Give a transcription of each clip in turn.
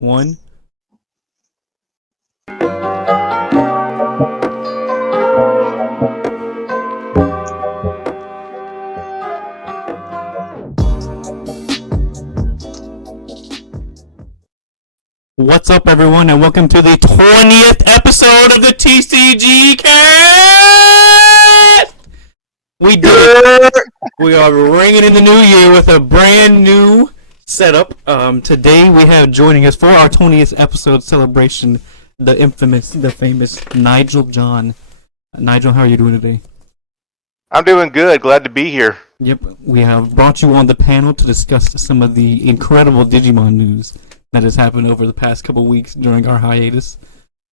One. What's up, everyone, and welcome to the 20th episode of the Tcg Cast! We did it! We are ringing in the new year with a brand new setup. Today we have joining us for our 20th episode celebration, the famous Nigel John. Nigel, how are you doing today? I'm doing good. Glad to be here. Yep, we have brought you on the panel to discuss some of the incredible Digimon news that has happened over the past couple weeks during our hiatus.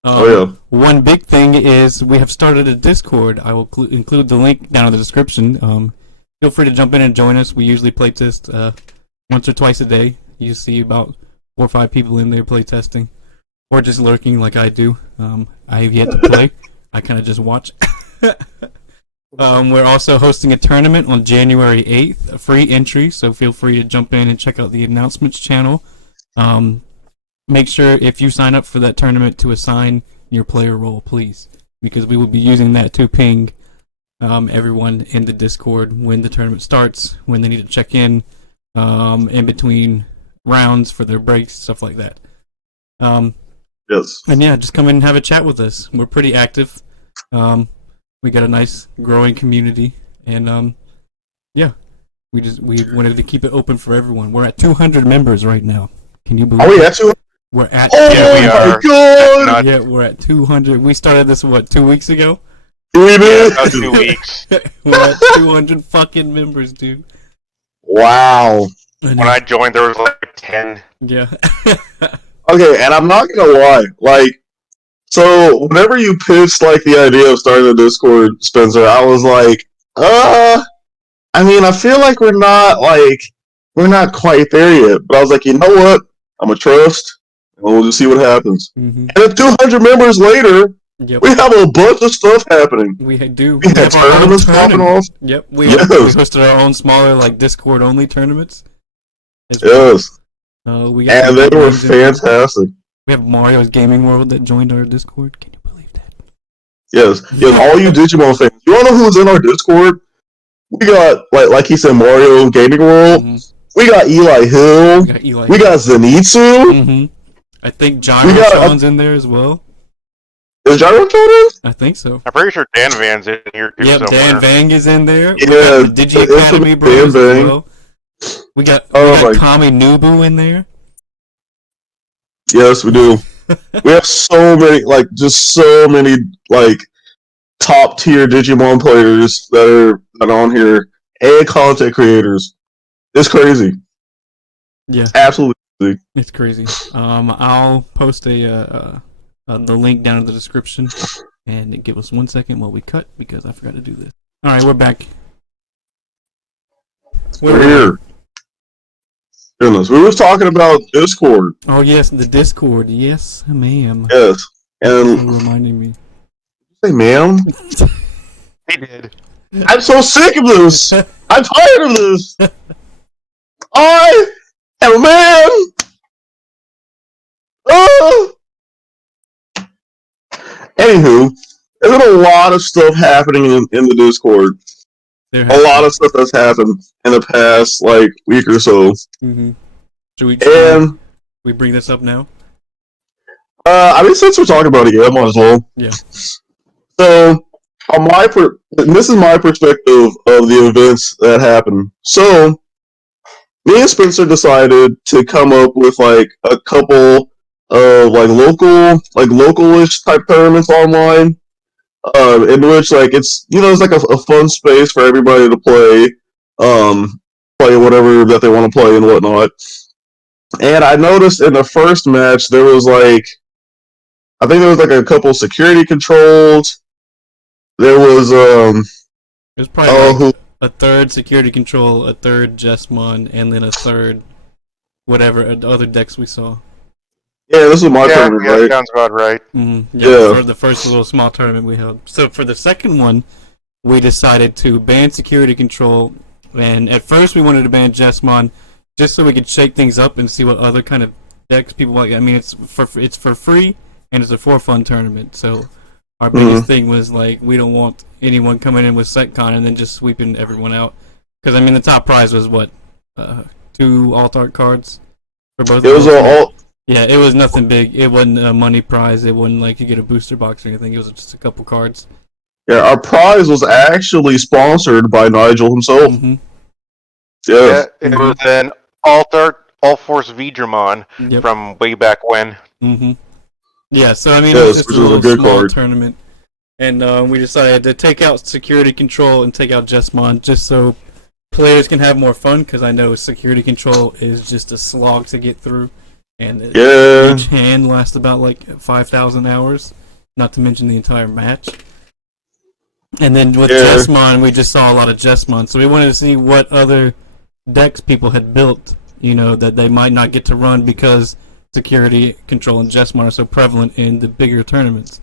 One big thing is we have started a Discord. I will include the link down in the description. Feel free to jump in and join us. We usually play test once or twice a day. You see about 4 or 5 people in there play testing, or just lurking like I do. I have yet to play. I kind of just watch. We're also hosting a tournament on January 8th, a free entry, so feel free to jump in and check out the announcements channel. Make sure if you sign up for that tournament to assign your player role, please, because we will be using that to ping everyone in the Discord when the tournament starts, when they need to check in between rounds for their breaks, stuff like that. Yes. And yeah, just come in and have a chat with us. We're pretty active. We got a nice growing community, and yeah, we wanted to keep it open for everyone. We're at 200 members right now. Can you believe? Are we at 200? We're at. Oh yeah, we my are. god! Yeah, we're at 200. We started this 2 weeks ago. About 2 weeks. We're at 200 fucking members, dude. Wow. When I joined, there was like 10. Yeah. Okay, and I'm not gonna lie. So whenever you pitched the idea of starting a Discord, Spencer, I was like, I mean, I feel like we're not quite there yet. But I was like, you know what? I'm gonna trust, and we'll just see what happens. Mm-hmm. And 200 members later, Yep. we have a bunch of stuff happening. We do. We had tournaments popping off. Yep. We Yes. hosted our own smaller Discord only tournaments. Yes. We got And they were fantastic. We have Mario's Gaming World that joined our Discord. Can you believe that? Yes, all you Digimon fans. You wanna know who's in our Discord? We got, like he said, Mario Gaming World. Mm-hmm. We got Eli Hill. We got Zenitsu. Mm-hmm. I think Gyro-chan's in there as well. Is Gyro-chan in? I think so. I'm pretty sure Dan Van's in here too. Yep, somewhere. Dan Vang is in there. Yeah, We got the Digi Academy bros as Vang. well. We got Oh Kami Nubu in there. Yes, we do. We have so many, top tier Digimon players that are on here, and content creators. It's crazy. Yeah, Absolutely crazy. it's crazy. I'll post the link down in the description, and give us 1 second while we cut because I forgot to do this. All right, we're back. We're here. Goodness, we was talking about Discord. Oh yes, the Discord. Yes, ma'am. Yes, and You reminding me. say, ma'am. He did. I'm so sick of this. I'm tired of this. I am a man. Anywho, there's been a lot of stuff happening in the Discord. A lot of stuff that's happened in the past week or so. Mm-hmm. Should we bring this up now? I mean, since we're talking about it, yeah, I might as well. Yeah. So, this is my perspective of the events that happened. So, me and Spencer decided to come up with a couple of local-ish type tournaments online, in which it's a fun space for everybody to play whatever that they want to play and whatnot. And I noticed in the first match there was a couple security controls. There was It was probably a third security control, a third Jesmon, and then a third whatever other decks we saw. Yeah, this was my tournament, right? Sounds about right. Mm-hmm. Yeah. For the first little small tournament we held. So for the second one, we decided to ban security control, and at first we wanted to ban Jesmon just so we could shake things up and see what other kind of decks. People like. I mean, it's for free and it's a for fun tournament. So our biggest thing was like we don't want anyone coming in with SecCon and then just sweeping everyone out. Because I mean, the top prize was what 2 alt art cards for both. It was all. Yeah, it was nothing big. It wasn't a money prize. It wasn't like you get a booster box or anything. It was just a couple cards. Yeah, our prize was actually sponsored by Nigel himself. Mm-hmm. Yeah, it was an All Force Digimon from way back when. Mm-hmm. Yeah, so I mean, it was just a little small tournament, and we decided to take out Security Control and take out Jesmon just so players can have more fun. Because I know Security Control is just a slog to get through, and each hand lasts about like 5,000 hours, not to mention the entire match. And then with Jesmon, we just saw a lot of Jesmon, so we wanted to see what other decks people had built, you know, that they might not get to run because Security Control and Jesmon are so prevalent in the bigger tournaments.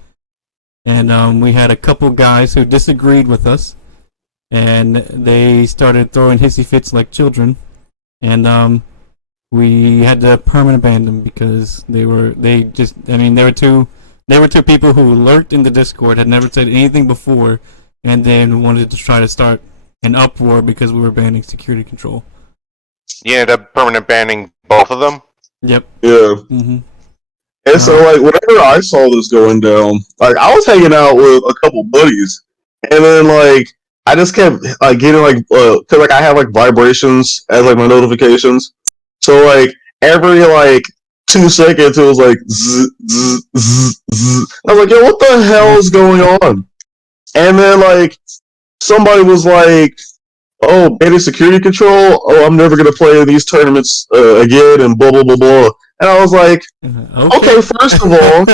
And we had a couple guys who disagreed with us, and they started throwing hissy fits like children, and we had to permanent ban them because they were two people who lurked in the Discord, had never said anything before, and then wanted to try to start an uproar because we were banning Security Control. You ended up permanent banning both of them? Yep. Yeah. Mm-hmm. And so, like, whenever I saw this going down, like, I was hanging out with a couple buddies, and then, like, I just kept, like, getting, like, cause, like, I have, like, vibrations as, like, my notifications. So, like, every, like, 2 seconds, it was like, zzz, zzz, zzz, zzz. I was like, yo, what the hell is going on? And then, like, somebody was like, oh, banning Security Control? Oh, I'm never going to play these tournaments again, and blah, blah, blah, blah. And I was like, okay, first of all,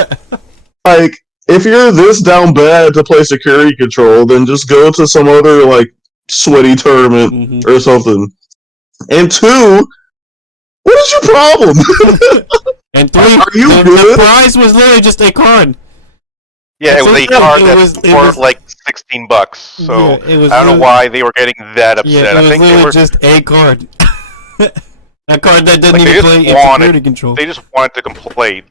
like, if you're this down bad to play Security Control, then just go to some other, like, sweaty tournament or something. And 2, what is your problem? And 3, are you good? The prize was literally just a card. Yeah, it was a card that was like $16. So yeah, I don't know why they were getting that upset. Yeah, it was I think literally they were just a card. A card that doesn't even play Security Control. They just wanted to complain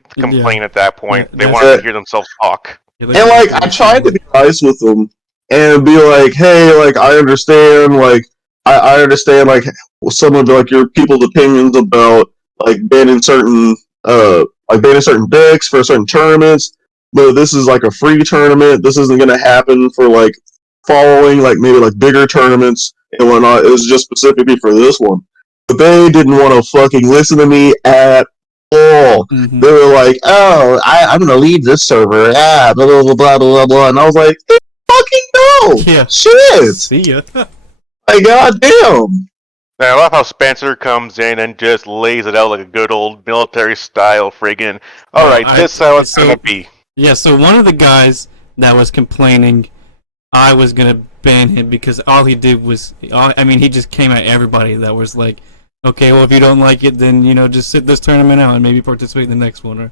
at that point. They wanted to hear themselves talk. And like, I tried to be nice with them and be like, hey, like, I understand, like, I understand, like, some of, like, your people's opinions about, like, banning certain decks for certain tournaments, but this is, like, a free tournament. This isn't going to happen for, like, following, like, maybe, like, bigger tournaments and whatnot. It was just specifically for this one. But they didn't want to fucking listen to me at all. Mm-hmm. They were like, oh, I'm going to leave this server. Blah, blah, blah, blah, blah, blah. And I was like, fucking no. Yeah. Shit. See ya. Like, goddamn. Now, I love how Spencer comes in and just lays it out like a good old military style friggin'. Alright, this is how it's going to be. Yeah, so one of the guys that was complaining, I was going to ban him because all he did was, he just came at everybody that was like, okay, well, if you don't like it, then, you know, just sit this tournament out and maybe participate in the next one. Or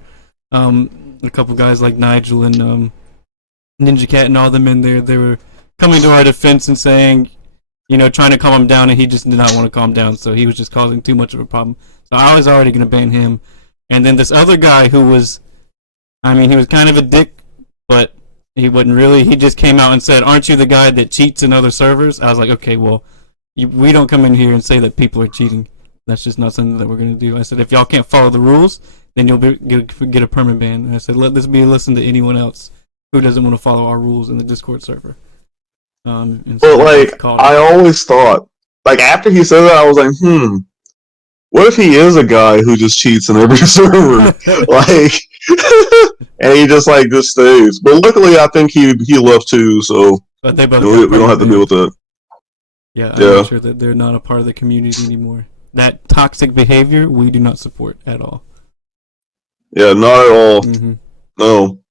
a couple guys like Nigel and Ninja Cat and all them in there, they were coming to our defense and saying, you know, trying to calm him down, and he just did not want to calm down, so he was just causing too much of a problem. So I was already going to ban him. And then this other guy who was, he was kind of a dick, but he wasn't really. He just came out and said, aren't you the guy that cheats in other servers? I was like, okay, well, we don't come in here and say that people are cheating. That's just not something that we're going to do. I said, if y'all can't follow the rules, then you'll get a permanent ban. And I said, let this be a lesson to anyone else who doesn't want to follow our rules in the Discord server. But, like, I always thought, like, after he said that, I was like, what if he is a guy who just cheats in every server? Like, and he just, like, just stays. But luckily, I think he left too, so but they both we don't have to deal with that. Yeah, I'm sure that they're not a part of the community anymore. That toxic behavior, we do not support at all. Yeah, not at all. Mm-hmm. No.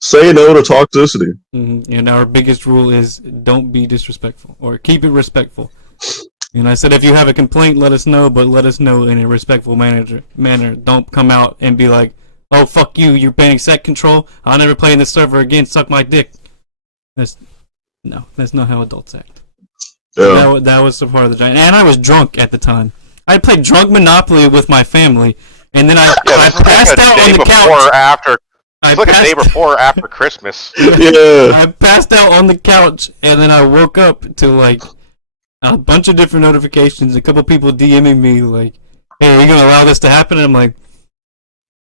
Say no to toxicity. Mm-hmm. And our biggest rule is don't be disrespectful, or keep it respectful. And I said, if you have a complaint, let us know, but let us know in a respectful manner. Don't come out and be like, oh, fuck you, you're banning set control, I'll never play in this server again, suck my dick. That's not how adults act. Yeah. That was a part of the giant. And I was drunk at the time. I played drunk Monopoly with my family, And then I passed out on the couch. It's like a day before or after Christmas. Yeah. I passed out on the couch, and then I woke up to like a bunch of different notifications. A couple people DMing me like, "Hey, are you gonna allow this to happen?" And I'm like,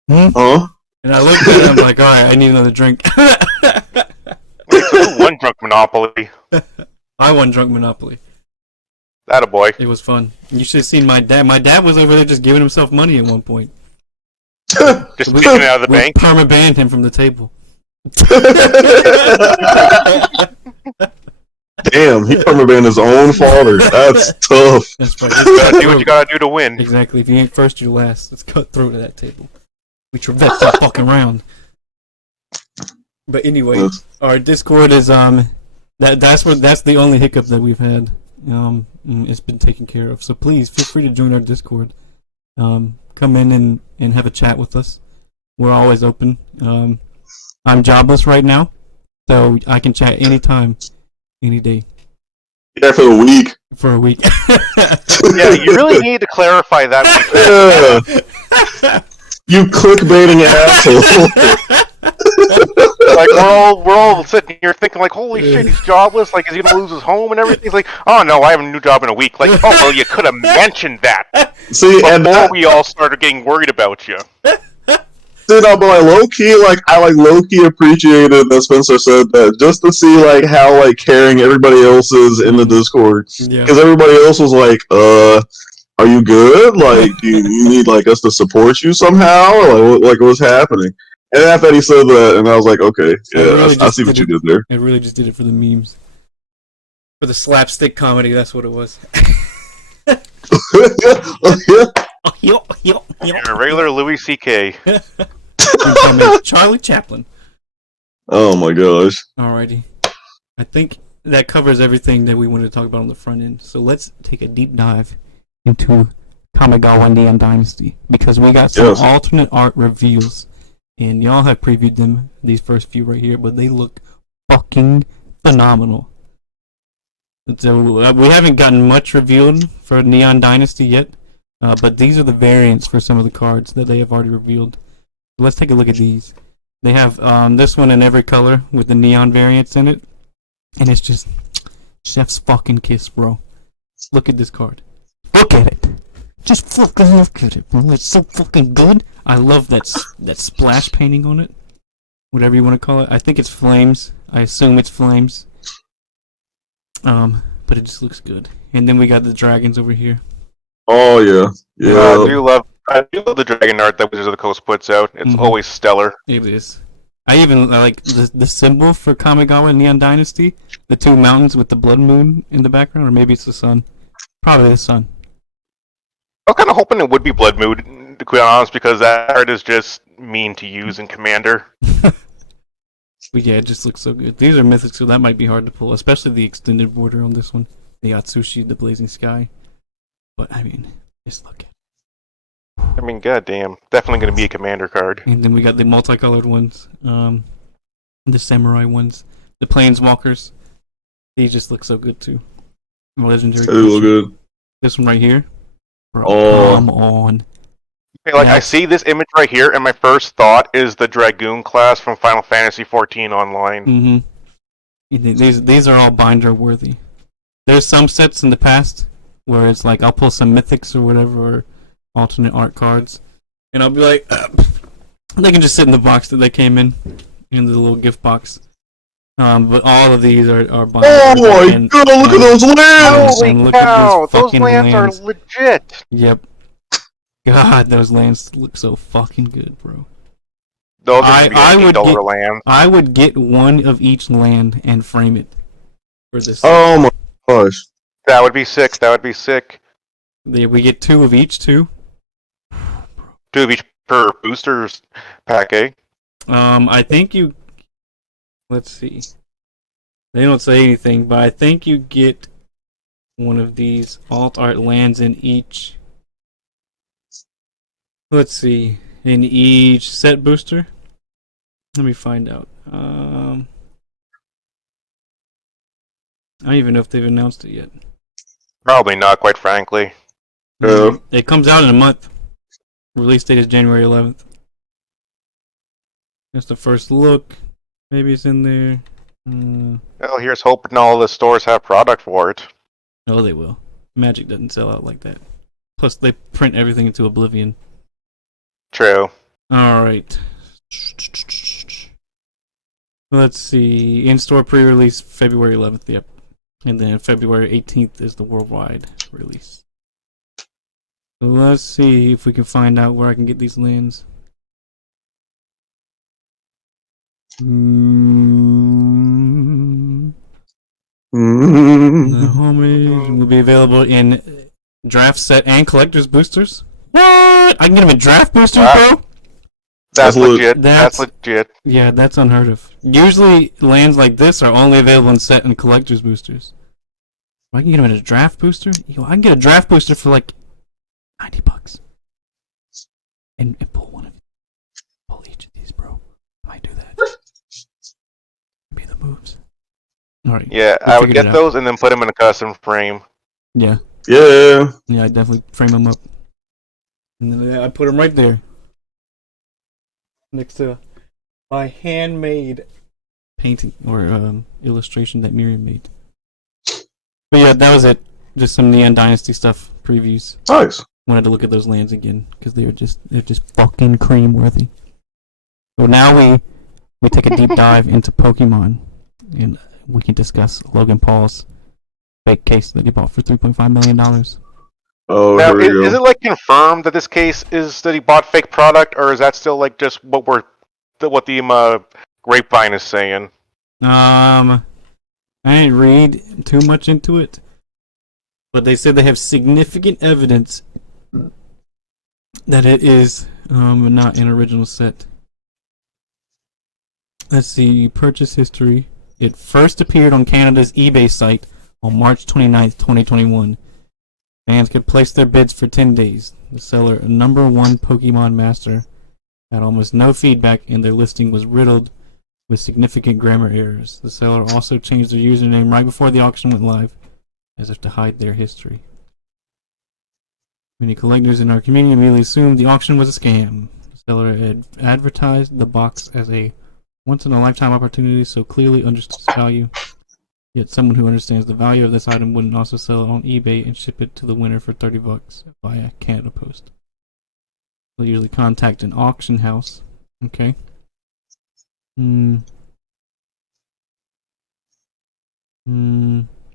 Huh? And I looked at it, I'm like, all right, I need another drink. Wait, so who won Drunk Monopoly? I won Drunk Monopoly. Attaboy. It was fun. You should have seen my dad. My dad was over there just giving himself money at one point. Just taking it out of the bank? Perma-banned him from the table. Damn, he perma-banned his own father. That's tough. That's right. You gotta do what you gotta do to win. Exactly. If you ain't first, you're last. Let's cut through to that table. We traversed that fucking round. But anyway, our Discord is that's the only hiccup that we've had. It's been taken care of. So please feel free to join our Discord. Come in and have a chat with us. We're always open. I'm jobless right now, so I can chat anytime, any day. Yeah, for a week. For a week. Yeah, you really need to clarify that. Yeah. You clickbaiting asshole. Like we're all sitting here thinking like, holy shit, he's jobless. Like, is he gonna lose his home and everything? He's like, oh no, I have a new job in a week. Like, oh well, you could have mentioned that. See, and before we all started getting worried about you. See, no, but like low key, I low key appreciated that Spencer said that just to see like how like caring everybody else is in the Discord, because everybody else was like, are you good? Like, you need like us to support you somehow? Or, like what's happening? And after he said that, and I was like, okay, yeah, really I see what you did there. I really just did it for the memes, for the slapstick comedy. That's what it was. You're a regular Louis C.K. Charlie Chaplin. Oh my gosh. Alrighty. I think that covers everything that we wanted to talk about on the front end. So let's take a deep dive into Kamigawa Neon Dynasty, because we got some alternate art reveals, and y'all have previewed them, these first few right here, but they look fucking phenomenal. So we haven't gotten much revealed for Neon Dynasty yet, but these are the variants for some of the cards that they have already revealed. Let's take a look at these. They have this one in every color with the neon variants in it, and it's just chef's fucking kiss, bro. Look at this card. Look at it. Just fucking look at it, bro. It's so fucking good. I love that splash painting on it. Whatever you want to call it. I think it's flames. I assume it's flames. But it just looks good. And then we got the dragons over here. Oh yeah, yeah. I do love the dragon art that Wizards of the Coast puts out. It's always stellar. It is. I even like the symbol for Kamigawa Neon Dynasty. The two mountains with the blood moon in the background, or maybe it's the sun. Probably the sun. I was kind of hoping it would be Blood Moon, to be honest, because that art is just mean to use in Commander. But yeah, it just looks so good. These are mythic, so that might be hard to pull, especially the extended border on this one. The Atsushi, the Blazing Sky. But I mean, just look at it. I mean, goddamn, definitely going to be a Commander card. And then we got the multicolored ones, the Samurai ones, the Planeswalkers. These just look so good too. Legendary. They look good. This one right here. Bro, come on. Okay, like, I see this image right here, and my first thought is the Dragoon class from Final Fantasy XIV Online. These are all binder worthy. There's some sets in the past where it's like I'll pull some mythics or whatever, or alternate art cards, and I'll be like, they can just sit in the box that they came in the little gift box. But all of these are binder. Oh my god! Look at those lands! Holy cow! Those lands are legit. Yep. God, those lands look so fucking good, bro. Those are $8 lands. I would get one of each land and frame it for this. Oh my gosh. That would be sick. That would be sick. We get two of each, too. Two of each per boosters pack, eh? I think you... Let's see. They don't say anything, but I think you get one of these alt art lands in each... Let's see. In each set booster? Let me find out. I don't even know if they've announced it yet. Probably not, quite frankly. It comes out in a month. Release date is January 11th. That's the first look. Maybe it's in there. Well, here's hoping all the stores have product for it. Oh, they will. Magic doesn't sell out like that. Plus, they print everything into oblivion. True. Alright. Let's see. In-store pre-release February 11th, yep. And then February 18th is the worldwide release. So let's see if we can find out where I can get these lands. The homage will be available in draft set and collector's boosters. What? I can get them in draft boosters, bro? That's legit. That's legit. Yeah, that's unheard of. Usually, lands like this are only available in set and collector's boosters. I can get them in a draft booster? Yo, I can get a draft booster for like $90. And pull one of pull each of these, bro. I might do that. Be the moves. Alright. Yeah, I would get those and then put them in a custom frame. Yeah. Yeah. Yeah, I definitely frame them up. And then I put them right there. Next to my handmade painting or illustration that Miriam made. But yeah, that was it. Just some Neon Dynasty stuff, previews. Nice. Wanted to look at those lands again because they're just fucking cream worthy. So now we take a deep dive into Pokemon, and we can discuss Logan Paul's fake case that he bought for $3.5 million. Oh, now, here is it like confirmed that this case is that he bought fake product, or is that still like just what the grapevine is saying? I didn't read too much into it, but they said they have significant evidence that it is not an original set. Let's see, purchase history. It first appeared on Canada's eBay site on March 29th, 2021. Fans could place their bids for 10 days. The seller, a number one Pokemon master, had almost no feedback, and their listing was riddled with significant grammar errors. The seller also changed their username right before the auction went live, as if to hide their history. Many collectors in our community immediately assumed the auction was a scam. The seller had advertised the box as a once-in-a-lifetime opportunity, so clearly understood its value. Yet someone who understands the value of this item wouldn't also sell it on eBay and ship it to the winner for $30 via Canada Post. They'll usually contact an auction house. Okay. The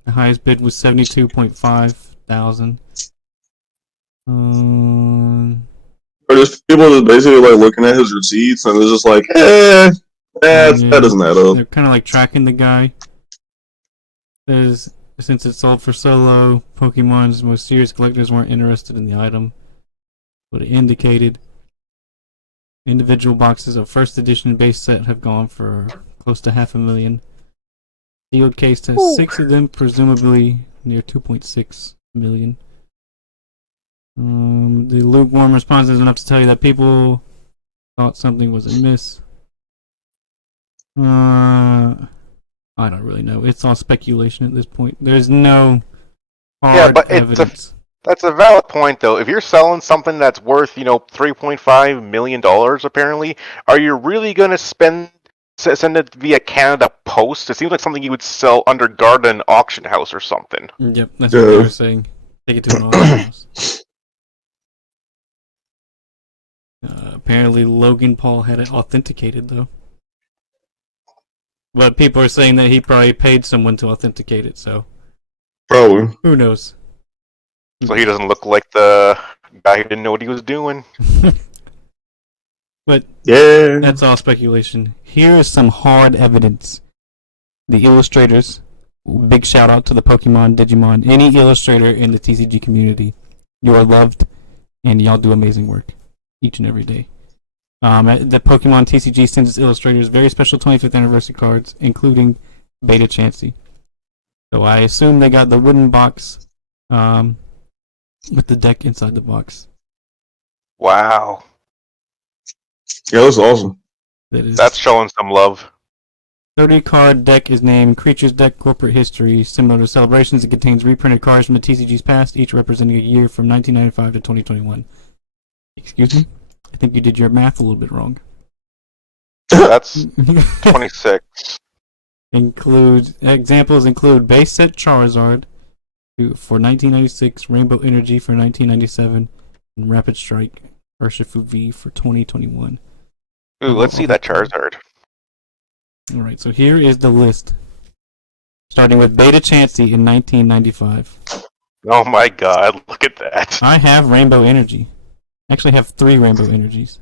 highest bid was $72.5 thousand. Or just people just basically like looking at his receipts and it's just like, that doesn't add up. They're kind of like tracking the guy. Says since it sold for so low, Pokemon's most serious collectors weren't interested in the item. But it indicated individual boxes of first edition base set have gone for close to $500,000. Sealed case has 6 of them, presumably near $2.6 million. The lukewarm response is enough to tell you that people thought something was amiss. I don't really know. It's all speculation at this point. There's no hard evidence. That's a valid point, though. If you're selling something that's worth, $3.5 million, apparently, are you really going to send it via Canada Post? It seems like something you would sell under Garden Auction House or something. Yep, that's what they were saying. Take it to an auction house. Apparently, Logan Paul had it authenticated, though. But people are saying that he probably paid someone to authenticate it, so. Probably. Who knows? So he doesn't look like the guy who didn't know what he was doing. But yeah, that's all speculation. Here is some hard evidence. The illustrators, big shout out to the Pokemon, Digimon, any illustrator in the TCG community. You are loved, and y'all do amazing work each and every day. The Pokemon TCG sends its illustrators very special 25th anniversary cards, including Beta Chansey. So I assume they got the wooden box with the deck inside the box. Wow. Yeah, that's awesome. That's showing some love. 30 card deck is named Creatures Deck Corporate History. Similar to Celebrations, it contains reprinted cards from the TCG's past, each representing a year from 1995 to 2021. Excuse me? I think you did your math a little bit wrong. That's 26. Examples include base set Charizard for 1996, Rainbow Energy for 1997, and Rapid Strike Urshifu V for 2021. Ooh, let's see that Charizard. Alright, so here is the list. Starting with Beta Chansey in 1995. Oh my god, look at that. I have Rainbow Energy. I actually have 3 Rainbow Energies.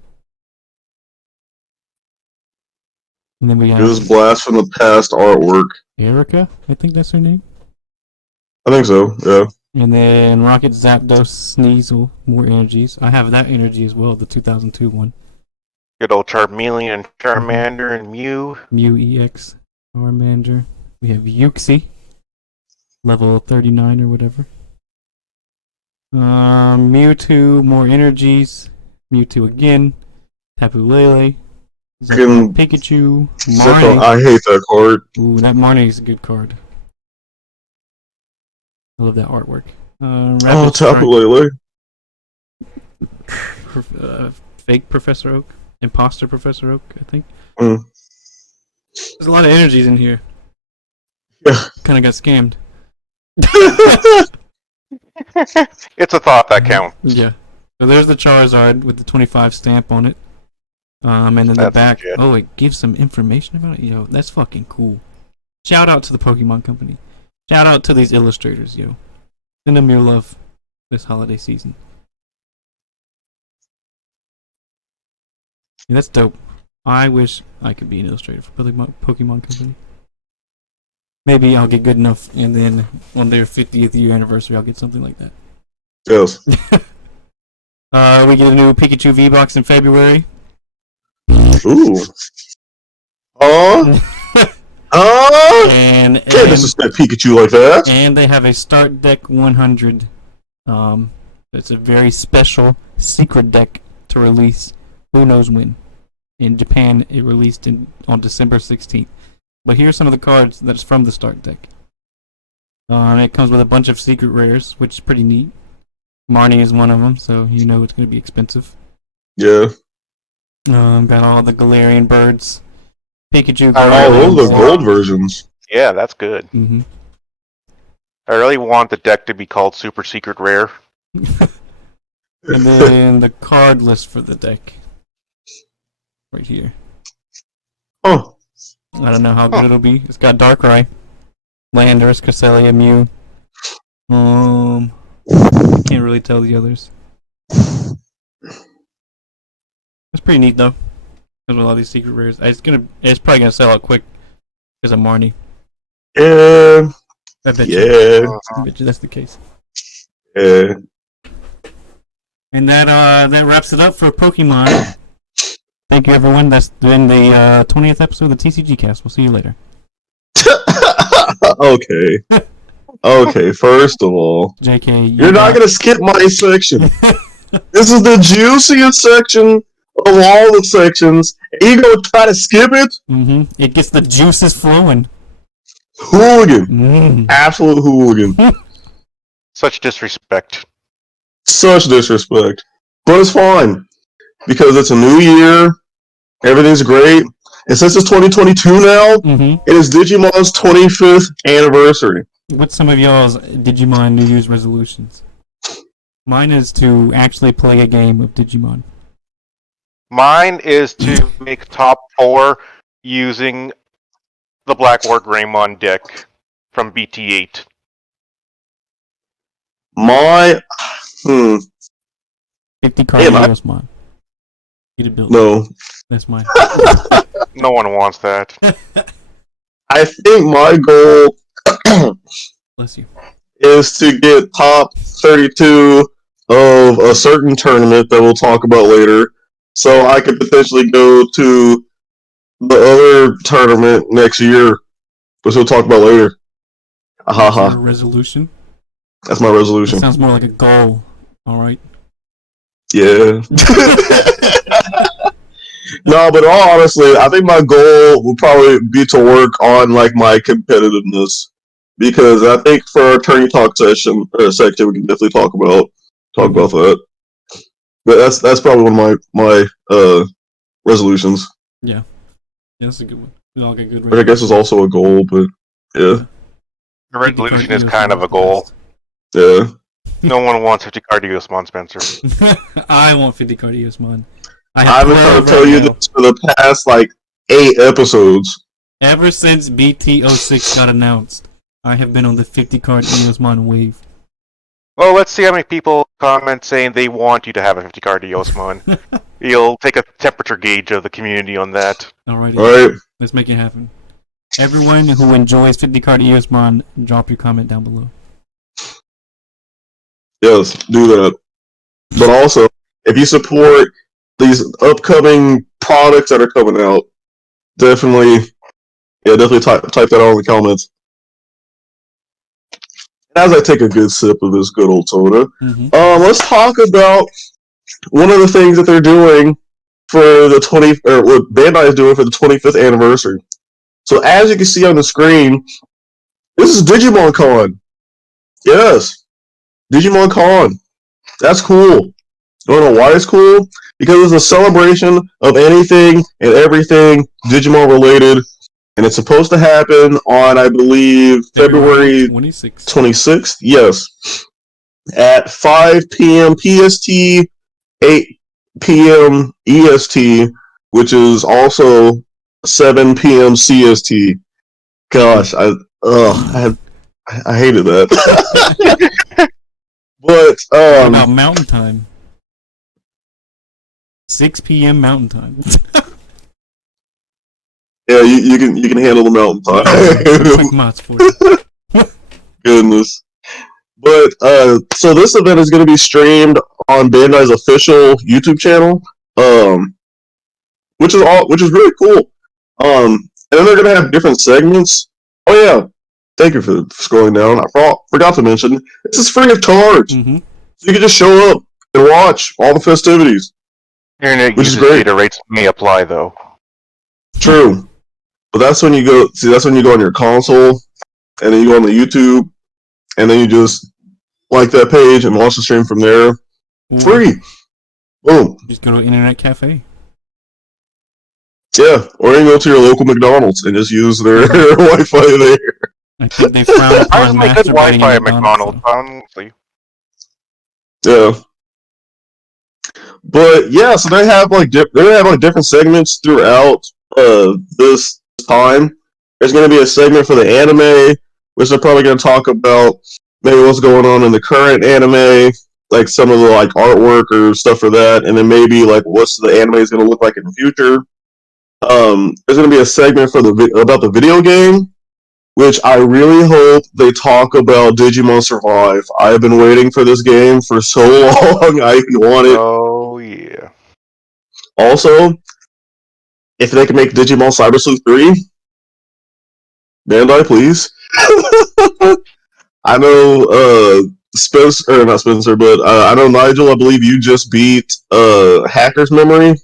And then we have It was blast from the past artwork. Erica, I think that's her name. I think so, yeah. And then Rocket Zapdos Sneasel, more energies. I have that energy as well, the 2002 one. Good old Charmeleon, Charmander, and Mew. Mew EX, Charmander. We have Uxie, level 39 or whatever. Mewtwo, more energies. Mewtwo again. Tapu Lele. Pikachu. Marnie. I hate that card. Ooh, that Marnie is a good card. I love that artwork. Tapu Lele. Fake Professor Oak. Imposter Professor Oak, I think. Mm. There's a lot of energies in here. Yeah. Kind of got scammed. It's a thought that counts. Yeah. So there's the Charizard with the 25 stamp on it. And then the back. Legit. Oh, it gives some information about it. Yo, that's fucking cool. Shout out to the Pokemon Company. Shout out to these illustrators, yo. Send them your love this holiday season. Yeah, that's dope. I wish I could be an illustrator for Pokemon Company. Maybe I'll get good enough, and then on their 50th year anniversary, I'll get something like that. Yes. We get a new Pikachu V-Box in February. Ooh. And can't disrespect Pikachu like that. And they have a Start Deck 100. It's a very special secret deck to release. Who knows when? In Japan, it released on December 16th. But here's some of the cards that's from the Start Deck. It comes with a bunch of secret rares, which is pretty neat. Marnie is one of them, so you know it's going to be expensive. Yeah. Got all the Galarian birds. Pikachu. All the gold versions. Yeah, that's good. Mm-hmm. I really want the deck to be called Super Secret Rare. And then the card list for the deck. Right here. Oh. I don't know how good it'll be. It's got Darkrai, Landorus, Cresselia, Mew. Can't really tell the others. It's pretty neat though. Because with all these secret rares, it's probably gonna sell out quick because of Marnie. Yeah. I bet you that's the case. Yeah. And that wraps it up for Pokemon. Thank you, everyone. That's been the 20th episode of the Tcg Cast. We'll see you later. Okay. Okay, first of all, JK, you're not going to skip my section. This is the juiciest section of all the sections. And you're going to try to skip it? Mm-hmm. It gets the juices flowing. Hooligan. Absolute hooligan. Such disrespect. Such disrespect. But it's fine. Because it's a new year. Everything's great. And since it's 2022 now, it is Digimon's 25th anniversary. What's some of y'all's Digimon New Year's resolutions? Mine is to actually play a game of Digimon. Mine is to make top 4 using the Blackboard Greymon deck from BT8. My 50 card Heroesmon. Get it built. No. That's mine. No one wants that. I think my goal Bless you. is to get top 32 of a certain tournament that we'll talk about later, so I could potentially go to the other tournament next year, which we'll talk about later. That's your resolution? That's my resolution. That sounds more like a goal. Alright. Yeah. No, but all honestly, I think my goal will probably be to work on like my competitiveness, because I think for our attorney talk section we can definitely talk about that. But that's probably one of my resolutions. Yeah, that's a good one. We all get good Which I guess is also a goal, but yeah. The resolution is kind of a goal. Yeah. No one wants 50 Cardiosmon, Spencer. I want 50 Cardiosmon. I've been trying to tell you this for the past 8 episodes. Ever since BT06 got announced, I have been on the 50 card Eosmon wave. Well, let's see how many people comment saying they want you to have a 50 Cardiosmon. You'll take a temperature gauge of the community on that. Alrighty. Alright. Let's make it happen. Everyone who enjoys 50 card Eosmon, drop your comment down below. Yes, do that. But also, if you support these upcoming products that are coming out, definitely type that out in the comments. As I take a good sip of this good old soda, let's talk about one of the things that they're doing for the what Bandai is doing for the 25th anniversary. So as you can see on the screen, this is Digimon Con. Yes, Digimon Con. That's cool. You wanna know why it's cool? Because it's a celebration of anything and everything Digimon related. And it's supposed to happen on, I believe, February 26th. Yes. At 5 p.m. PST, 8 p.m. EST, which is also 7 p.m. CST. Gosh, I hated that. But what about Mountain Time? 6 p.m. Mountain Time. Yeah, you can handle the Mountain Time. Goodness. But so this event is going to be streamed on Bandai's official YouTube channel, which is really cool. And then they're going to have different segments. Oh yeah, thank you for scrolling down. I forgot to mention this is free of charge, so you can just show up and watch all the festivities. Internet usage data rates may apply though. True. But that's when you go. See, that's when you go on your console, and then you go on the YouTube, and then you just like that page and watch the stream from there. Free. Boom. Just go to an internet cafe. Yeah, or you can go to your local McDonald's and just use their Wi-Fi there. I think they frown upon masturbating good Wi-Fi at McDonald's, honestly. Yeah. But yeah, so they have different segments throughout this time. There's going to be a segment for the anime, which they're probably going to talk about maybe what's going on in the current anime, like some of the artwork or stuff for that, and then maybe what's the anime is going to look like in the future. There's going to be a segment for about the video game, which I really hope they talk about Digimon Survive. I have been waiting for this game for so long. I want it. Oh yeah. Also, if they can make Digimon Cyber Sleuth 3, Bandai, please. I know not Spencer, but I know Nigel, I believe you just beat Hacker's Memory.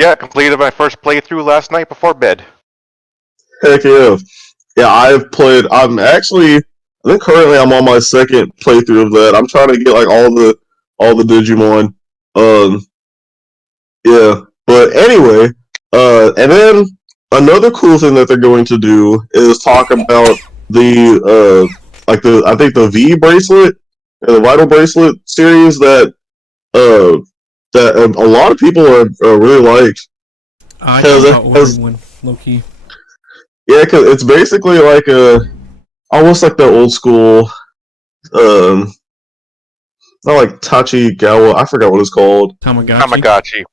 Yeah, completed my first playthrough last night before bed. Heck yeah. Yeah, I think currently I'm on my second playthrough of that. I'm trying to get all the Digimon. Yeah. But anyway, and then another cool thing that they're going to do is talk about I think the V bracelet and the Vital bracelet series that a lot of people are really like. I thought ordered one, low key. Yeah, because it's basically almost like the old school, not like Tachigawa. I forgot what it's called. Tamagotchi.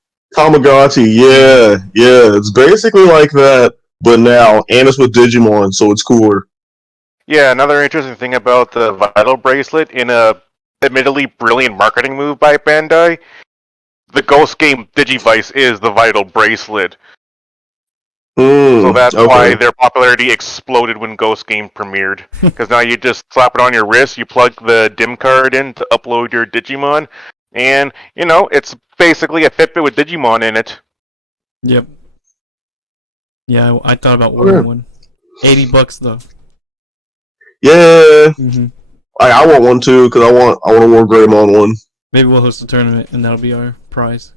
Yeah. It's basically like that, but now, and it's with Digimon, so it's cooler. Yeah, another interesting thing about the Vital bracelet, in a admittedly brilliant marketing move by Bandai, the Ghost game Digivice is the Vital bracelet. So that's why their popularity exploded when Ghost game premiered. Because now you just slap it on your wrist, you plug the DIM card in to upload your Digimon, and, it's basically a Fitbit with Digimon in it. Yep. Yeah, I thought about ordering one. $80 though. Yeah. I want one too, because I want a more Greymon one. Maybe we'll host a tournament, and that'll be our prize.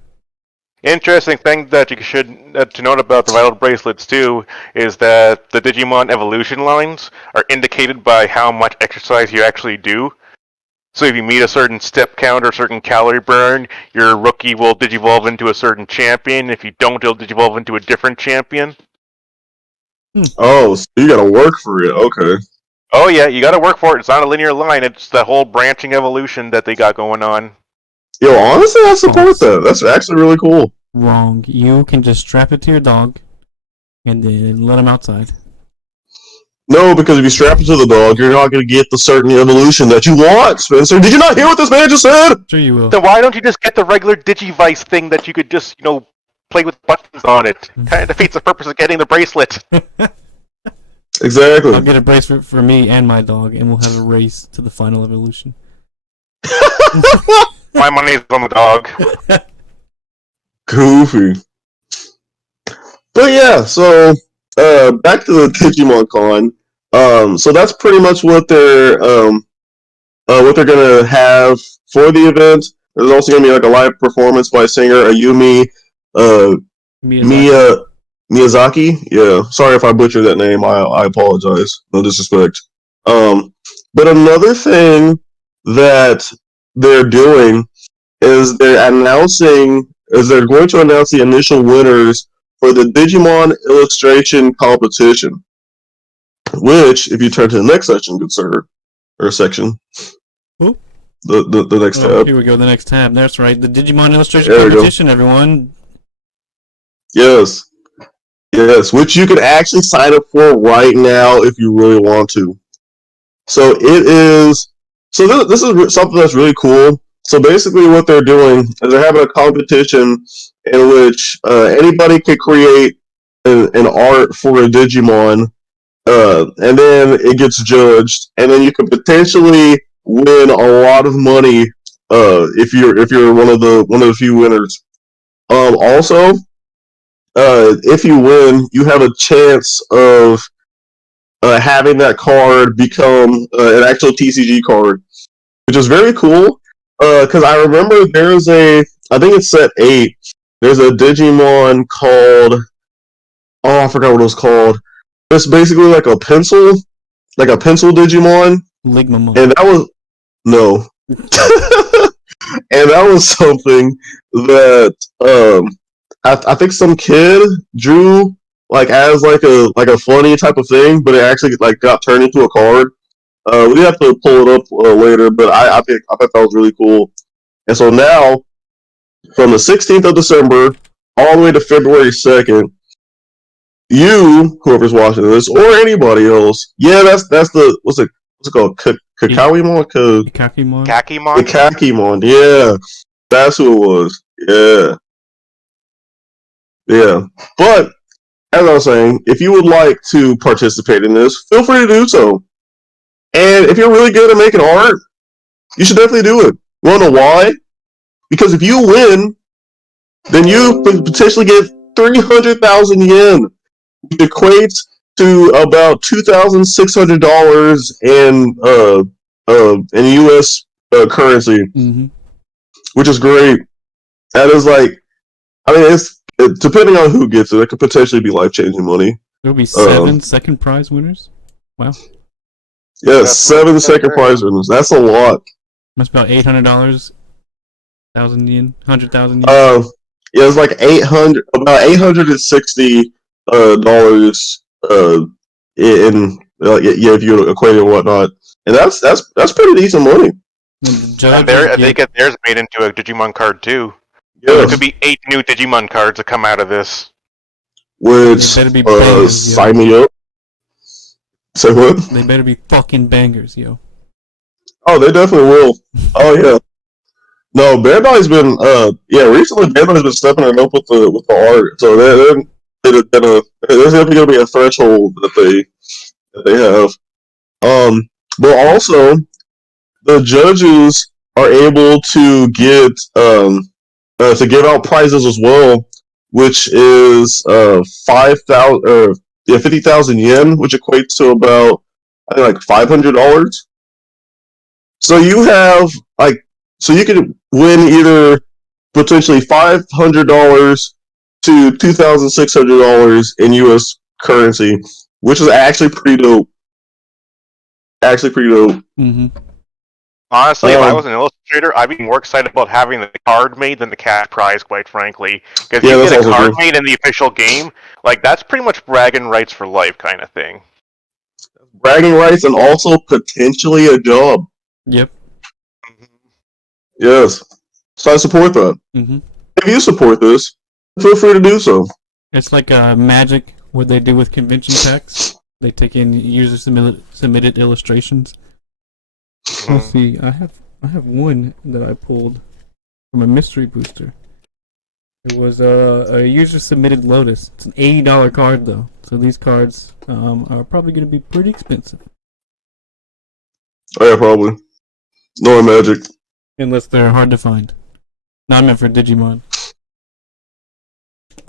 Interesting thing that you should to note about the vital bracelets too is that the Digimon evolution lines are indicated by how much exercise you actually do. So if you meet a certain step count or certain calorie burn, your rookie will digivolve into a certain champion. If you don't, it'll digivolve into a different champion. Oh, so you gotta work for it. Okay. Oh yeah, you gotta work for it. It's not a linear line. It's the whole branching evolution that they got going on. Yo, honestly, I support that. That's actually really cool. Wrong. You can just strap it to your dog, and then let him outside. No, because if you strap it to the dog, you're not going to get the certain evolution that you want, Spencer. Did you not hear what this man just said? Sure you will. Then why don't you just get the regular Digivice thing that you could just, play with buttons on it? Kind of defeats the purpose of getting the bracelet. Exactly. I'll get a bracelet for me and my dog, and we'll have a race to the final evolution. My money's on the dog. Goofy. But yeah, so back to the Digimon Con. So that's pretty much what they're gonna have for the event. There's also gonna be like a live performance by singer Ayumi Miyazaki. Yeah, sorry if I butchered that name. I apologize. No disrespect. But another thing that they're doing is they're going to announce the initial winners for the Digimon illustration competition. Which, if you turn to the next section, good sir, or section, Ooh. the next tab. Here we go. The next tab. That's right. The Digimon illustration competition, everyone. Yes, which you can actually sign up for right now if you really want to. So it is. So this is something that's really cool. So basically, what they're doing is they're having a competition in which anybody can create an art for a Digimon, and then it gets judged, and then you can potentially win a lot of money if you're one of the few winners. Also, if you win, you have a chance of having that card become an actual TCG card, which is very cool. Because I remember I think it's set 8. There's a Digimon called, I forgot what it was called. It's basically like a pencil Digimon. Ligmamon. And that was, no. And that was something that, I think some kid drew, like, as like a funny type of thing, but it actually like got turned into a card. We have to pull it up later, but I thought that was really cool. And so now, from the 16th of December all the way to February 2nd, you, whoever's watching this, or anybody else, that's the what's it called? Kakawimon? Kakimon? Kakimon? Yeah. That's who it was. Yeah. Yeah. But as I was saying, if you would like to participate in this, feel free to do so. And if you're really good at making art, you should definitely do it. You wanna know why? Because if you win, then you potentially get 300,000 yen, which equates to about $2,600 in U.S. Currency, which is great. That is depending on who gets it could potentially be life-changing money. There'll be 7 second prize winners. Wow. Yes, 7 second prize winners. That's a lot. That's about $800, 1,000 yen, 100,000 yen. Yeah, it's like about $860 if you equate it and whatnot, and that's pretty decent money. And they get theirs made into a Digimon card too. Yes. So there could be 8 new Digimon cards that come out of this. Which better be bangers, sign me up. Say what? They better be fucking bangers, yo. Oh, they definitely will. Oh yeah. No, Bandai's been recently Bandai's been stepping it up with the art. So there's definitely gonna be a threshold that they have. But also the judges are able to get to give out prizes as well, which is 50,000 yen, which equates to about I think like $500. So you have So you could win either potentially $500 to $2,600 in U.S. currency, which is actually pretty dope. Mm-hmm. Honestly, if I was an illustrator, I'd be more excited about having the card made than the cash prize, quite frankly. Because you get a card made in the official game, like that's pretty much bragging rights for life kind of thing. Bragging rights and also potentially a job. Yep. Yes. So I support that. Mm-hmm. If you support this, feel free to do so. It's like Magic, what they do with convention packs. They take in user submitted illustrations. Let's see. I have one that I pulled from a mystery booster. It was a user submitted Lotus. It's an $80 card though, so these cards are probably going to be pretty expensive. Oh yeah, probably. No Magic. Unless they're hard to find. Not meant for Digimon.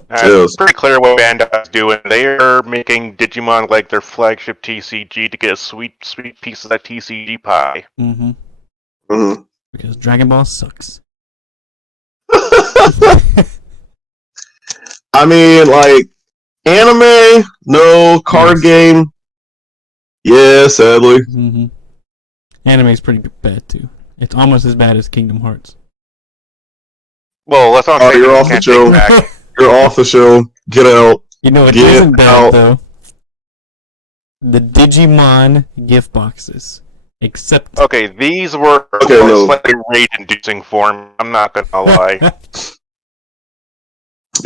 It's pretty clear what Bandai's doing. They are making Digimon like their flagship TCG to get a sweet piece of that TCG pie. Mm-hmm. Mm-hmm. Because Dragon Ball sucks. I mean, like, anime, no. Card game, yeah, sadly. Mm-hmm. Anime is pretty bad too. It's almost as bad as Kingdom Hearts. Well, let's not say you're off the show. You're off the show. Get out. You know it isn't bad though. The Digimon gift boxes. Except okay, these were slightly rage-inducing for me. I'm not gonna lie.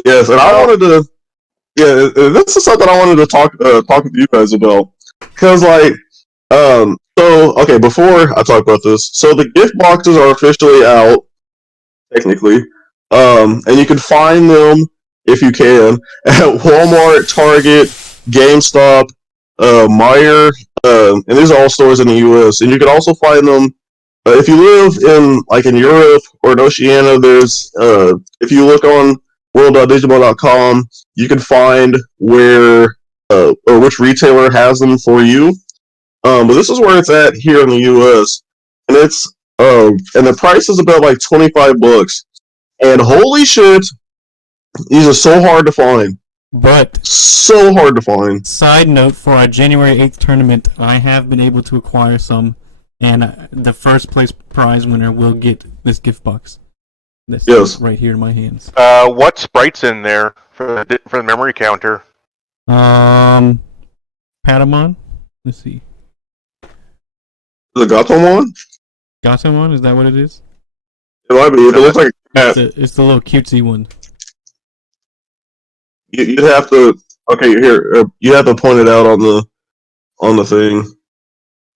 Yes, and I wanted to. Yeah, this is something I wanted to talk with you guys about, because like, so okay, before I talk about this, so the gift boxes are officially out, technically, and you can find them if you can at Walmart, Target, GameStop, Meijer, and these are all stores in the U.S. And you can also find them if you live in Europe or in Oceania. There's if you look on world.digimon.com, you can find where or which retailer has them for you. But this is where it's at here in the U.S. and it's and the price is about like $25. And holy shit, these are so hard to find. But so hard to find. Side note, for our January 8th tournament, I have been able to acquire some, and the first place prize winner will get this gift box. This is right here in my hands. What sprite's in there for the memory counter? Patamon. Let's see. The Gatomon? Gatomon, is that what it is? It might be. It looks like a cat. It's the little cutesy one. You'd have to. Okay, here. You have to point it out on the thing.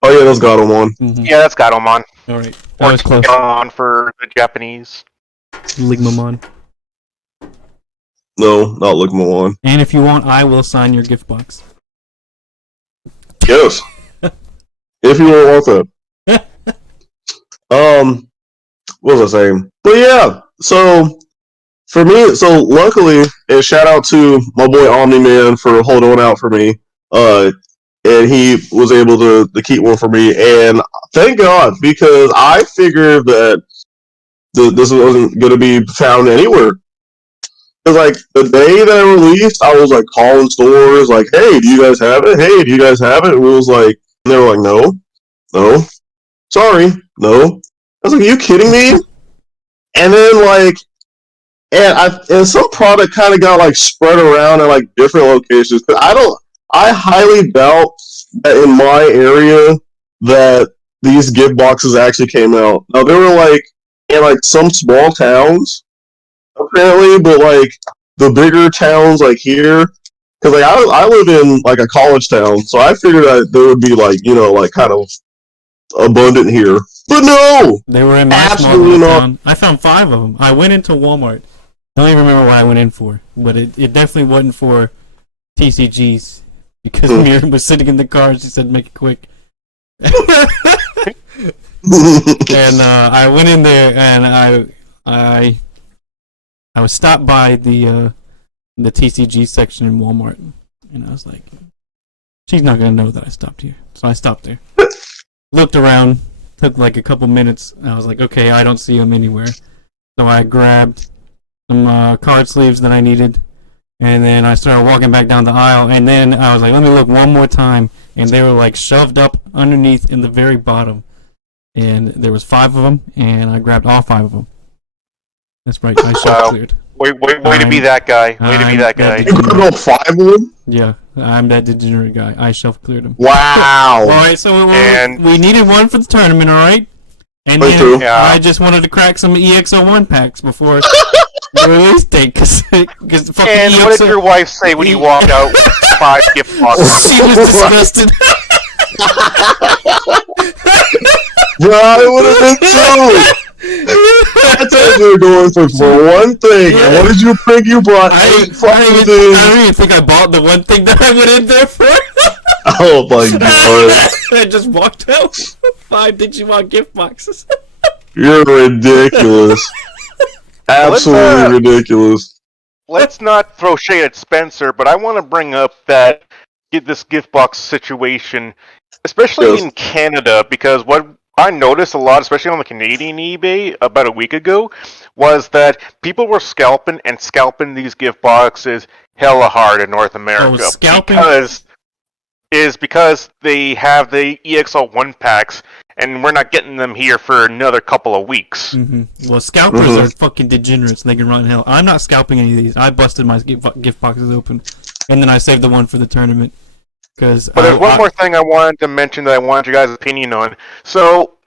Oh yeah, that's Gatomon. Mm-hmm. Yeah, that's Gatomon. All right, that was close. Gatomon for the Japanese. Ligmamon. No, not Ligmamon. And if you want, I will sign your gift box. Yes. If you want that. What was I saying? But yeah, so for me, so luckily, and shout out to my boy Omni-Man for holding one out for me. And he was able to keep one for me, and thank God, because I figured that this wasn't going to be found anywhere. Because like the day that I released, I was like calling stores, like, "Hey, do you guys have it? Hey, do you guys have it?" And we was like, and they were like, "No, sorry, no." I was like, "Are you kidding me?" And then like, and some product kind of got like spread around in like different locations. I highly doubt that in my area that these gift boxes actually came out. Now they were like in like some small towns, apparently, but like the bigger towns like here, because like I live in like a college town, so I figured that there would be like like kind of abundant here. But no! They were in my absolutely small town. I found 5 of them. I went into Walmart. I don't even remember what I went in for, but it definitely wasn't for TCGs, because Miriam was sitting in the car and she said, "Make it quick." And I went in there and I was stopped by the TCG section in Walmart, and I was like, "She's not gonna know that I stopped here." So I stopped there, looked around, took like a couple minutes. I was like, okay, I don't see them anywhere. So I grabbed some card sleeves that I needed, and then I started walking back down the aisle, and then I was like, let me look one more time, and they were like shoved up underneath in the very bottom, and there was 5 of them, and I grabbed all 5 of them. That's right, I shelf cleared. Way to be that guy. Way to be that guy. You grabbed all 5 of them? Yeah, I'm that degenerate guy. I shelf cleared them. Wow. Alright, so we needed one for the tournament, alright? And then I just wanted to crack some EX01 packs before the release date, because fucking And what did your wife say when you walked out with 5 gift boxes? She was disgusted. Bro, I would have been too. I thought you were going for one thing. Yeah. What did you think you brought? I don't even think I bought the one thing that I went in there for. Oh my god. I just walked out with 5 Digimon gift boxes. You're ridiculous. Absolutely ridiculous. Let's not throw shade at Spencer, but I want to bring up this gift box situation, especially in Canada, because what I noticed a lot, especially on the Canadian eBay about a week ago, was that people were scalping these gift boxes hella hard in North America. Scalping? Because they have the EXL1 packs, and we're not getting them here for another couple of weeks. Mm-hmm. Well, scalpers are fucking degenerates, and they can run hell. I'm not scalping any of these. I busted my gift boxes open, and then I saved the one for the tournament. But there's one more thing I wanted to mention that I wanted your guys' opinion on. So,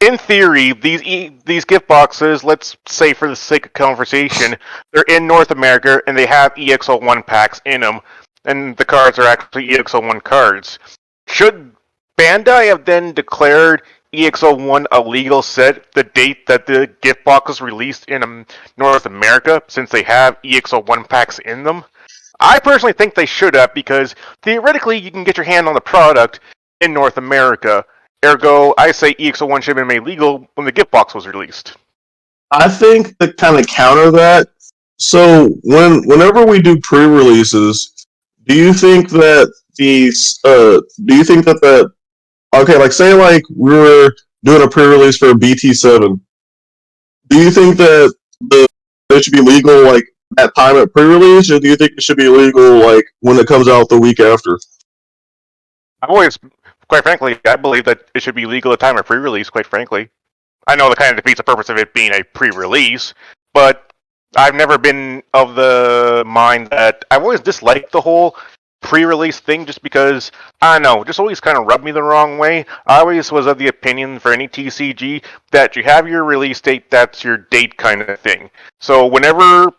in theory, these gift boxes, let's say for the sake of conversation, they're in North America, and they have EXL1 packs in them. And the cards are actually EXL1 cards. Should Bandai have then declared EXL1 a legal set the date that the gift box was released in North America, since they have EXL1 packs in them? I personally think they should have, because theoretically you can get your hand on the product in North America. Ergo, I say EXL1 should have been made legal when the gift box was released. I think to kind of counter that, so whenever we do pre-releases, do you think that okay, like say like we were doing a pre-release for a BT7, do you think that it should be legal like at time at pre-release, or do you think it should be legal like when it comes out the week after? Quite frankly, I believe that it should be legal at time of pre-release, quite frankly. I know that kind of defeats the purpose of it being a pre-release, but I've never been of the mind that I've always disliked the whole pre-release thing, just because, I don't know, just always kind of rubbed me the wrong way. I always was of the opinion for any TCG that you have your release date, that's your date kind of thing. So whenever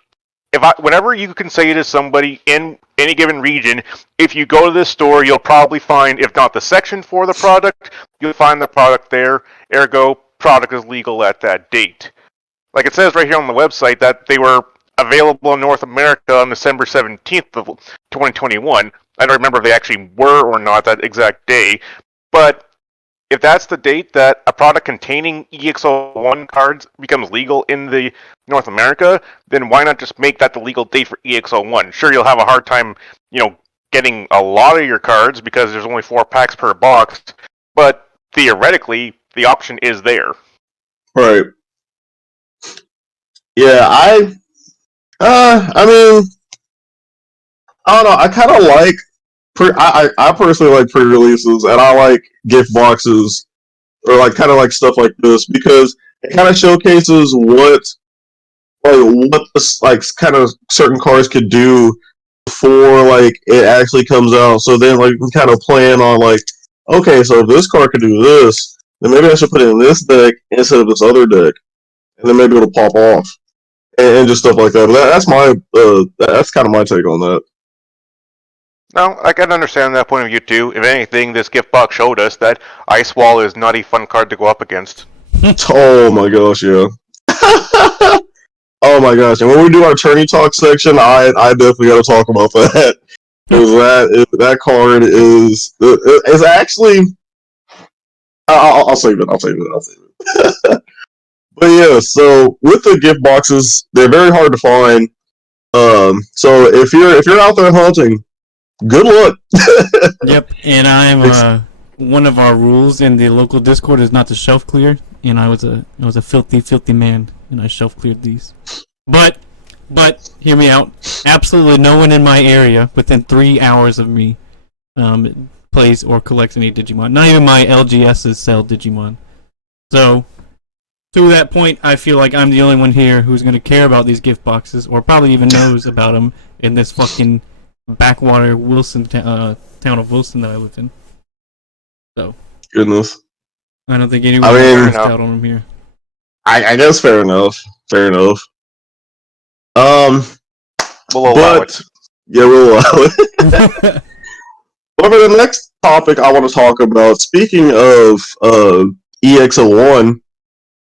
you can say to somebody in any given region, if you go to this store, you'll probably find, if not the section for the product, you'll find the product there. Ergo, product is legal at that date. Like it says right here on the website that they were available in North America on December 17th of 2021. I don't remember if they actually were or not that exact day, but if that's the date that a product containing EXL1 cards becomes legal in the North America, then why not just make that the legal date for EXL1? Sure, you'll have a hard time, getting a lot of your cards because there's only 4 packs per box, but theoretically, the option is there. Right. Yeah, I mean, I don't know. I kind of like I personally like pre-releases, and I like gift boxes, or like kind of like stuff like this, because it kind of showcases what this, like kind of certain cards could do before like it actually comes out. So then like we can kind of plan on like, okay, so if this card could do this, then maybe I should put it in this deck instead of this other deck, and then maybe it'll pop off, and just stuff like that. That's kind of my take on that. No, I can understand that point of view too. If anything, this gift box showed us that Ice Wall is not a fun card to go up against. Oh my gosh, yeah. Oh my gosh, and when we do our tourney talk section, I definitely got to talk about that. Because that card is actually... I'll save it. But yeah, so with the gift boxes, they're very hard to find. So if you're out there hunting, good luck. Yep, and I'm one of our rules in the local Discord is not to shelf clear, and I was a filthy man, and I shelf cleared these. But hear me out. Absolutely no one in my area within 3 hours of me plays or collects any Digimon. Not even my LGSs sell Digimon. So to that point, I feel like I'm the only one here who's going to care about these gift boxes, or probably even knows about them in this fucking backwater Wilson town of Wilson that I live in. So, Goodness. I don't think anyone missed out on them here. I guess fair enough. We'll allow it. Yeah, we'll allow it. But for the next topic I want to talk about, speaking of EX01,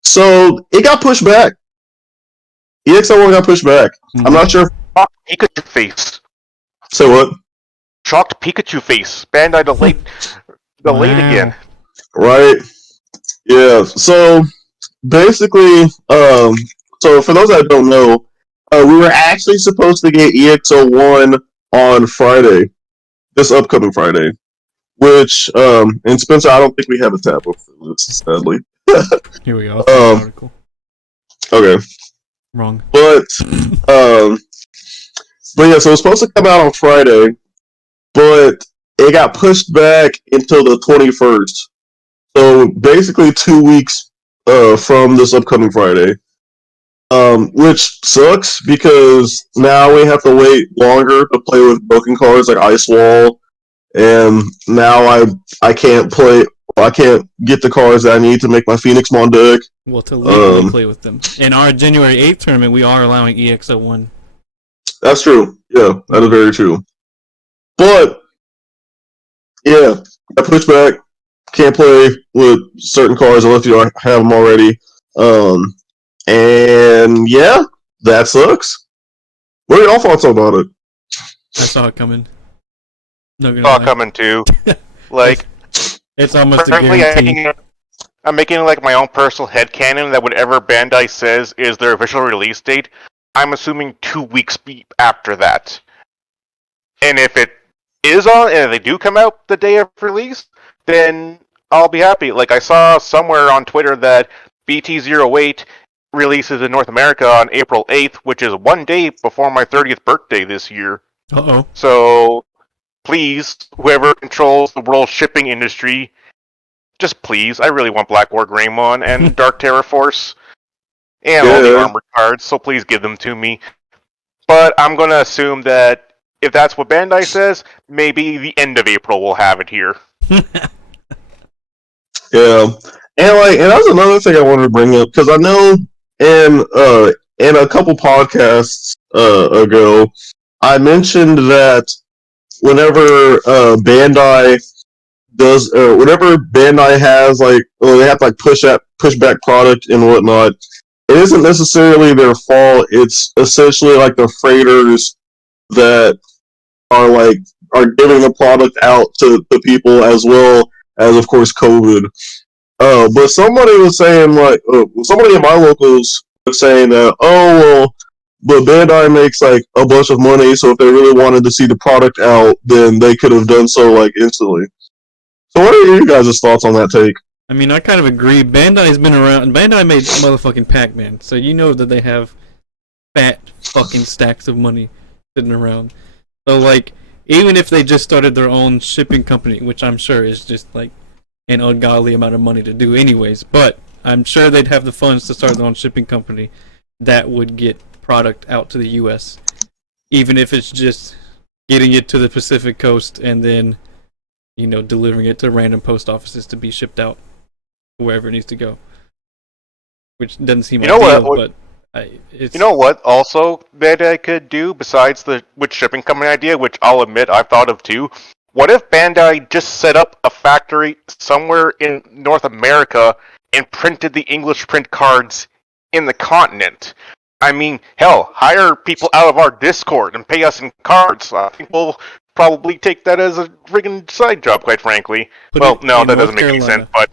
so it got pushed back. EX01 got pushed back. Mm-hmm. I'm not sure. Pikachu face. Say what? Shocked Pikachu face. Bandai delayed again. Right. Yeah. So basically, so for those that don't know, we were actually supposed to get EX01 on Friday, this upcoming Friday. Which, and Spencer, I don't think we have a tab up for this, sadly. Here we go. Article. Okay. Wrong. But yeah, so it was supposed to come out on Friday, but it got pushed back until the 21st. So basically 2 weeks from this upcoming Friday. Which sucks because now we have to wait longer to play with broken cards like Ice Wall, and now I can't play. I can't get the cards that I need to make my Phoenixmon deck. Well, to legally play with them. In our January 8th tournament, we are allowing EX01. That's true. Yeah, that is very true. But, yeah, I push back. Can't play with certain cards unless you have them already. And, yeah, that sucks. What are your thoughts about it? I saw it coming. Saw it coming, too. Like... It's almost a guarantee. I'm making like my own personal headcanon that whatever Bandai says is their official release date, I'm assuming 2 weeks after that. And if it is on, and if they do come out the day of release, then I'll be happy. Like I saw somewhere on Twitter that BT08 releases in North America on April 8th, which is 1 day before my 30th birthday this year. Uh-oh. So... please, whoever controls the world shipping industry, just please, I really want Black War Greymon and Dark Terror Force and all the armored cards, so please give them to me. But I'm going to assume that if that's what Bandai says, maybe the end of April we'll have it here. Yeah. And that's another thing I wanted to bring up, because I know in a couple podcasts ago, I mentioned that whenever Bandai does, whenever Bandai has they have to push back product and whatnot, it isn't necessarily their fault. It's essentially like the freighters that are giving the product out to people, as well as, of course, COVID. But somebody was saying somebody in my locals was saying that, but Bandai makes a bunch of money, so if they really wanted to see the product out, then they could have done so instantly. So what are you guys' thoughts on that take? I mean, I kind of agree. Bandai's been around. Bandai made motherfucking Pac-Man, so you know that they have fat fucking stacks of money sitting around. So even if they just started their own shipping company, which I'm sure is just an ungodly amount of money to do anyways, but I'm sure they'd have the funds to start their own shipping company that would get product out to the US, even if it's just getting it to the Pacific Coast and then delivering it to random post offices to be shipped out wherever it needs to go, which doesn't seem ideal. You know what also Bandai could do besides the shipping company idea, which I'll admit I've thought of too? What if Bandai just set up a factory somewhere in North America and printed the English print cards in the continent? I mean, hell, hire people out of our Discord and pay us in cards. I think we'll probably take that as a friggin' side job, quite frankly. That doesn't make any sense, but...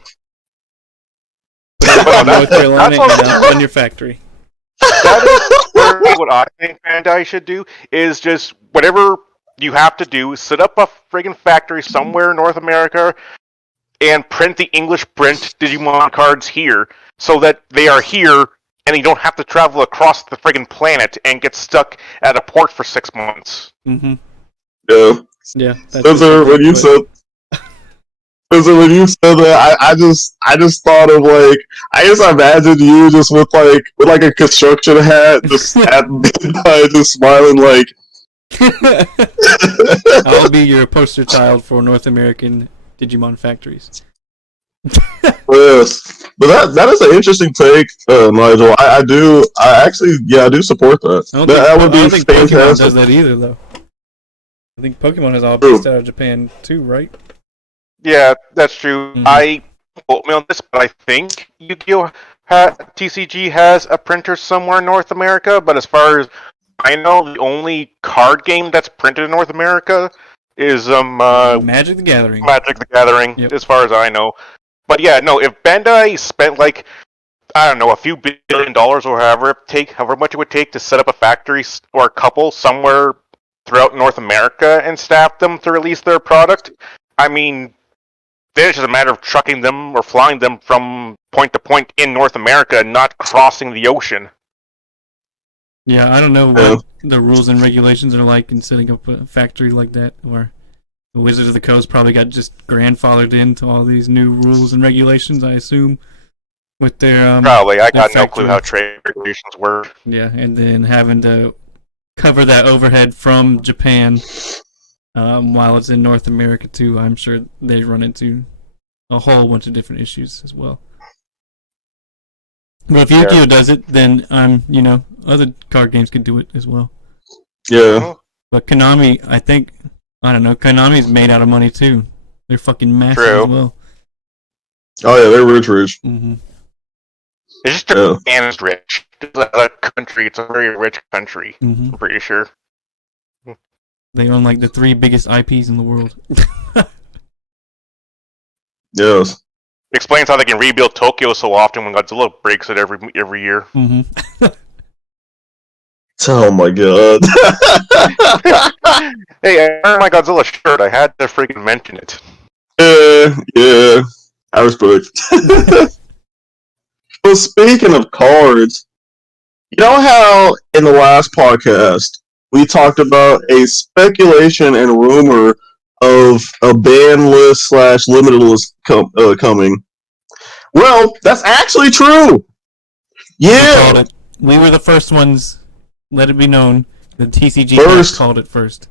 North Carolina and run your factory. That is what I think Bandai should do, is just whatever you have to do, set up a friggin' factory somewhere in North America, and print the English print Digimon cards here, so that they are here, and you don't have to travel across the friggin' planet and get stuck at a port for 6 months. Mm-hmm. Yeah. Yeah. Spencer, when you said that, I just thought of like I just imagined you just with like a construction hat, just at midnight, just smiling like. I'll be your poster child for North American Digimon factories. Yes, but that is an interesting take, Nigel. I do support that. That would be fantastic. Pokemon does that either, though. I think Pokemon is all based out of Japan too, right? Yeah, that's true. Mm-hmm. I quote me on this, but I think Yu-Gi-Oh! TCG has a printer somewhere in North America. But as far as I know, the only card game that's printed in North America is Magic the Gathering. Magic the Gathering, yep. As far as I know. But yeah, no. If Bandai spent like I don't know a few $1 billion or however much it would take to set up a factory or a couple somewhere throughout North America and staff them to release their product, I mean, then it's just a matter of trucking them or flying them from point to point in North America, not crossing the ocean. Yeah, I don't know what the rules and regulations are like in setting up a factory like that, or the Wizards of the Coast probably got just grandfathered into all these new rules and regulations, I assume, with their probably. I got no clue how trade regulations work. Yeah, and then having to cover that overhead from Japan while it's in North America too. I'm sure they run into a whole bunch of different issues as well. But if Yu-Gi-Oh does it, then other card games could do it as well. Yeah. But Konami, Konami's made out of money too. They're fucking massive as well. Oh yeah, they're rich. Mm-hmm. It's just Japan is rich. It's a country. It's a very rich country. Mm-hmm. I'm pretty sure. They own like the 3 biggest IPs in the world. Yes. Explains how they can rebuild Tokyo so often when Godzilla breaks it every year. Mm-hmm. Oh my god. Hey, I earned my Godzilla shirt. I had to freaking mention it. Yeah. I respect. Well, speaking of cards, you know how in the last podcast we talked about a speculation and rumor of a ban list / limited list coming? Well, that's actually true. Yeah. We were the first ones. Let it be known. The TCG Cast called it first.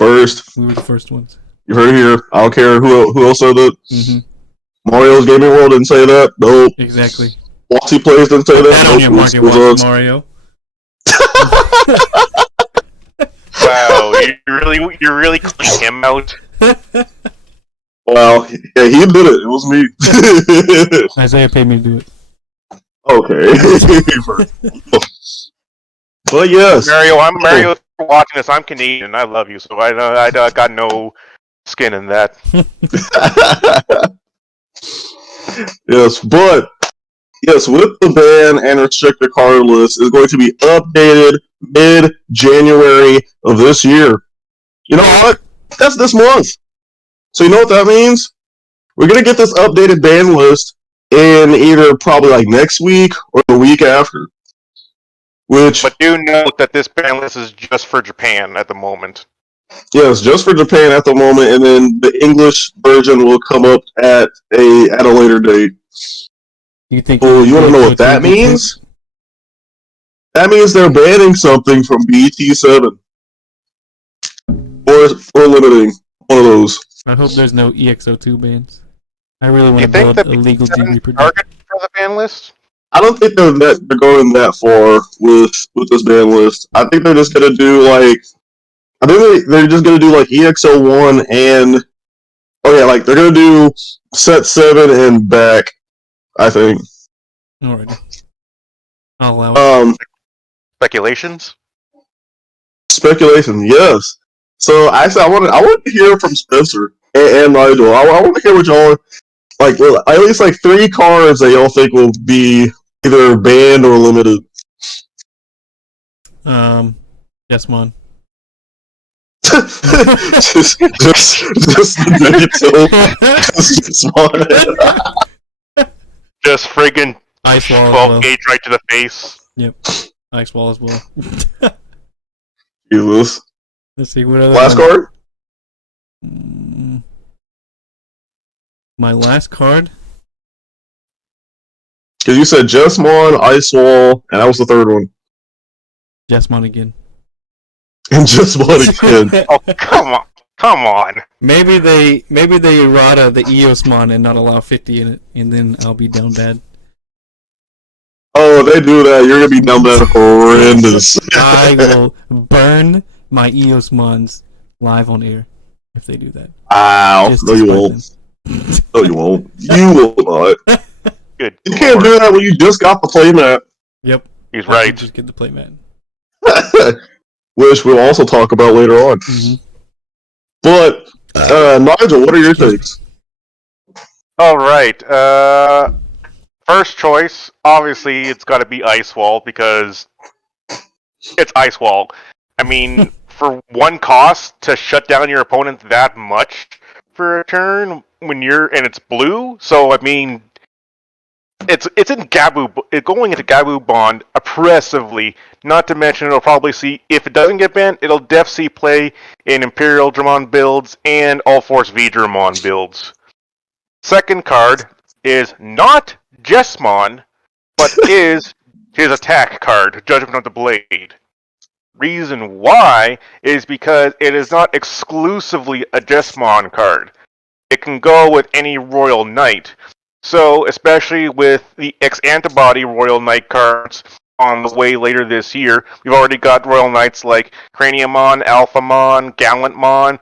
We were the first ones. You heard it here. I don't care who else said that. Mm-hmm. Mario's Gaming World didn't say that. Nope. Exactly. Walsy Plays didn't say that. On your market, watch Mario. Wow, you really cleaned him out. Wow, yeah, he did it. It was me. Isaiah paid me to do it. Okay. But yes, Mario. I'm Mario. Watching this, I'm Canadian. I love you, so I got no skin in that. Yes, but yes, with the ban and restricted card list is going to be updated mid-January of this year. You know what? That's this month. So you know what that means? We're going to get this updated ban list in either probably like next week or the week after. But do note that this ban list is just for Japan at the moment. Yes, just for Japan at the moment, and then the English version will come up at a later date. You think? Well, you want to know what that means? That means they're banning something from BT7 or limiting one of those. I hope there's no EXO2 bans. I really want to build a legal DB producer. Target for the ban list? I don't think they're going that far with this ban list. I think they're just gonna do they're just gonna do like EXO1 and they're gonna do set 7 and back. I think. Alright. I'll allow it. Speculations? Speculation, yes. So actually, I want to hear from Spencer and Nigel. I want to hear what y'all at least 3 cards that y'all think will be either banned or limited. Yes, man. just the digital. Just friggin' Ice wall 12 as well. gauge right to the face. Yep. Ice wall as well. Jesus. Let's see what other Last card. My last card. Because you said Jesmon, Ice Wall, and that was the third one. Jesmon again. And Jesmon again. Oh, come on. Maybe they errata the Eosmon and not allow 50 in it, and then I'll be down bad. Oh, if they do that, you're gonna be down bad horrendous. I will burn my Eosmons live on air if they do that. Wow. No, you won't. No, you won't. You will not. Good. You can't do that when you just got the playmat. Yep. He's right. Just get the playmat. Which we'll also talk about later on. Mm-hmm. But, Nigel, what are your takes? Alright, first choice, obviously it's gotta be Ice Wall, because it's Ice Wall. I mean, for one cost to shut down your opponent that much for a turn when and it's blue, so I mean, it's in going into Gabu Bond oppressively, not to mention it'll probably see, if it doesn't get banned, it'll def see play in Imperial Dramon builds and All Force V Dramon builds. Second card is not Jesmon, but is his attack card, Judgment of the Blade. Reason why is because it is not exclusively a Jesmon card. It can go with any Royal Knight. So, especially with the X-Antibody Royal Knight cards on the way later this year, we've already got Royal Knights like Craniumon, Alphamon, Gallantmon,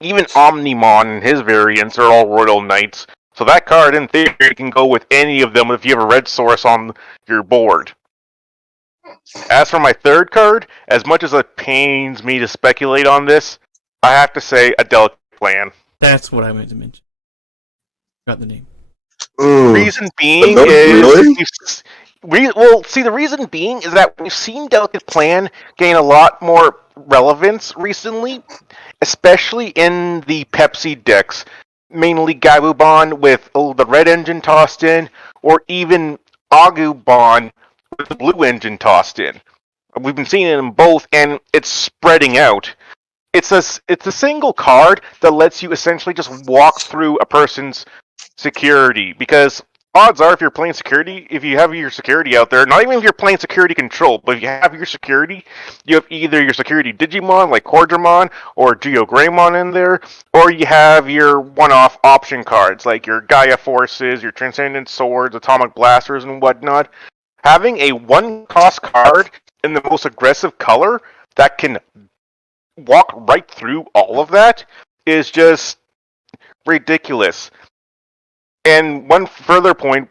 even Omnimon and his variants are all Royal Knights. So that card, in theory, can go with any of them if you have a red source on your board. As for my third card, as much as it pains me to speculate on this, I have to say a Delicate Plan. That's what I meant to mention. Got the name. Reason being is... the reason being is that we've seen Delicate Plan gain a lot more relevance recently, especially in the Pepsi decks, mainly Gabubon with the red engine tossed in, or even Agubon with the blue engine tossed in. We've been seeing it in both, and it's spreading out. It's a single card that lets you essentially just walk through a person's security, because odds are, if you're playing security, if you have your security out there, not even if you're playing security control, but if you have your security, you have either your security Digimon, like Cordramon, or Geogreymon in there, or you have your one-off option cards, like your Gaia Forces, your Transcendent Swords, Atomic Blasters, and whatnot. Having a one-cost card in the most aggressive color that can walk right through all of that is just ridiculous. And one further point,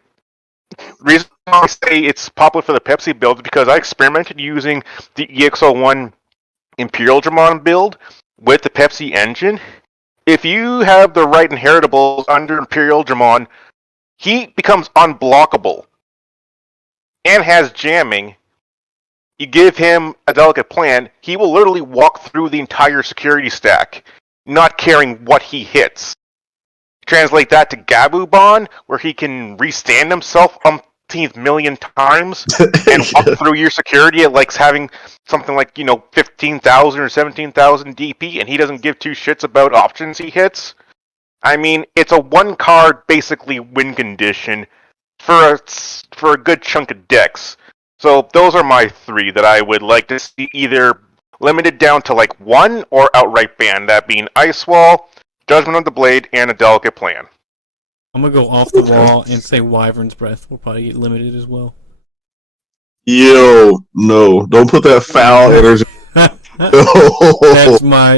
reason I say it's popular for the Pepsi build is because I experimented using the EX01 Imperial Dramon build with the Pepsi engine. If you have the right inheritables under Imperial Dramon, he becomes unblockable and has jamming. You give him a Delicate Plan, he will literally walk through the entire security stack, not caring what he hits. Translate that to Gabubon, where he can restand himself umpteenth million times and walk through your security at like having something like, 15,000 or 17,000 DP, and he doesn't give two shits about options he hits. I mean, it's a one card basically win condition for a good chunk of decks. So those are my three that I would like to see either limited down to like one or outright banned, that being Ice Wall, Judgment of the Blade, and a Delicate Plan. I'm gonna go off the wall and say Wyvern's Breath will probably get limited as well. Yo, no, don't put that foul energy. That's my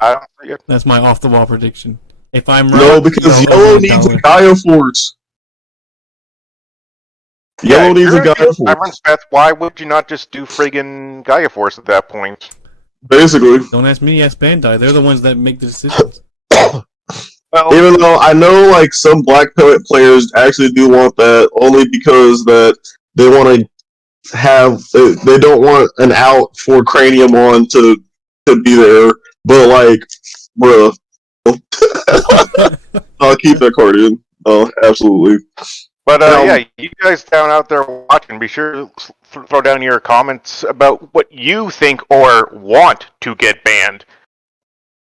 I don't see it. That's my off the wall prediction. If I'm right, no, because Yellow needs a Gaia Force. Yellow needs a Gaia Force. Wyvern's Breath, why would you not just do friggin' Gaia Force at that point? Basically. Don't ask me, ask Bandai. They're the ones that make the decisions. Well, even though I know like some Black Pellet players actually do want that, only because that they want to have they don't want an out for Craniumon to to be there, but like, bruh, I'll keep that card in. Oh, absolutely. But yeah, you guys down out there watching, be sure to throw down your comments about what you think or want to get banned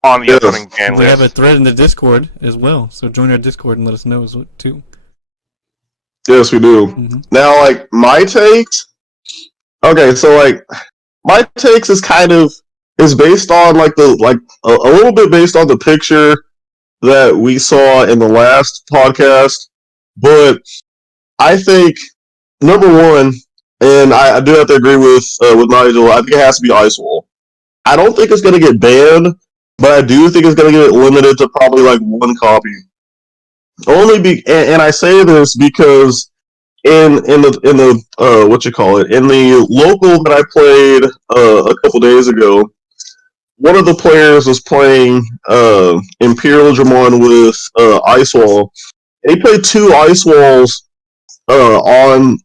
on the upcoming ban list. We have a thread in the Discord as well, so join our Discord and let us know too. Yes, we do. Mm-hmm. Now, like, my takes. Okay, so like, my takes is kind of is based on like a little bit based on the picture that we saw in the last podcast, but I think number one, and I do have to agree with Nigel. I think it has to be Ice Wall. I don't think it's going to get banned, but I do think it's going to get limited to probably like one copy. And I say this because in the what you call it, in the local that I played a couple days ago, one of the players was playing Imperial Dramon with Ice Wall. And he played 2 Ice Walls on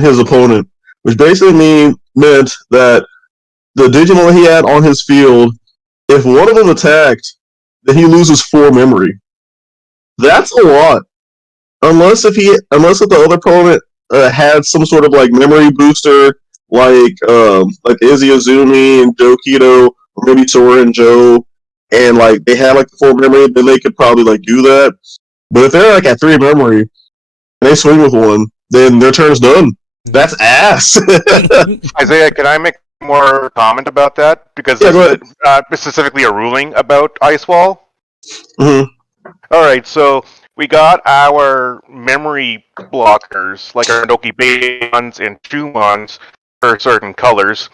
his opponent, which basically meant that the Digimon he had on his field, if one of them attacked, then he loses 4 memory. That's a lot. Unless if the other opponent had some sort of like memory booster, like Izzy Azumi and Joe Keto, or maybe Sora and Joe, and like they had like the 4 memory, then they could probably like do that. But if they're like at 3 memory and they swing with 1, then their turn's done. That's ass. Isaiah, can I make more comment about that? Because yeah, this is specifically a ruling about Ice Wall. Mm-hmm. All right, so we got our memory blockers, like our Noki Baons and Chumons for certain colors.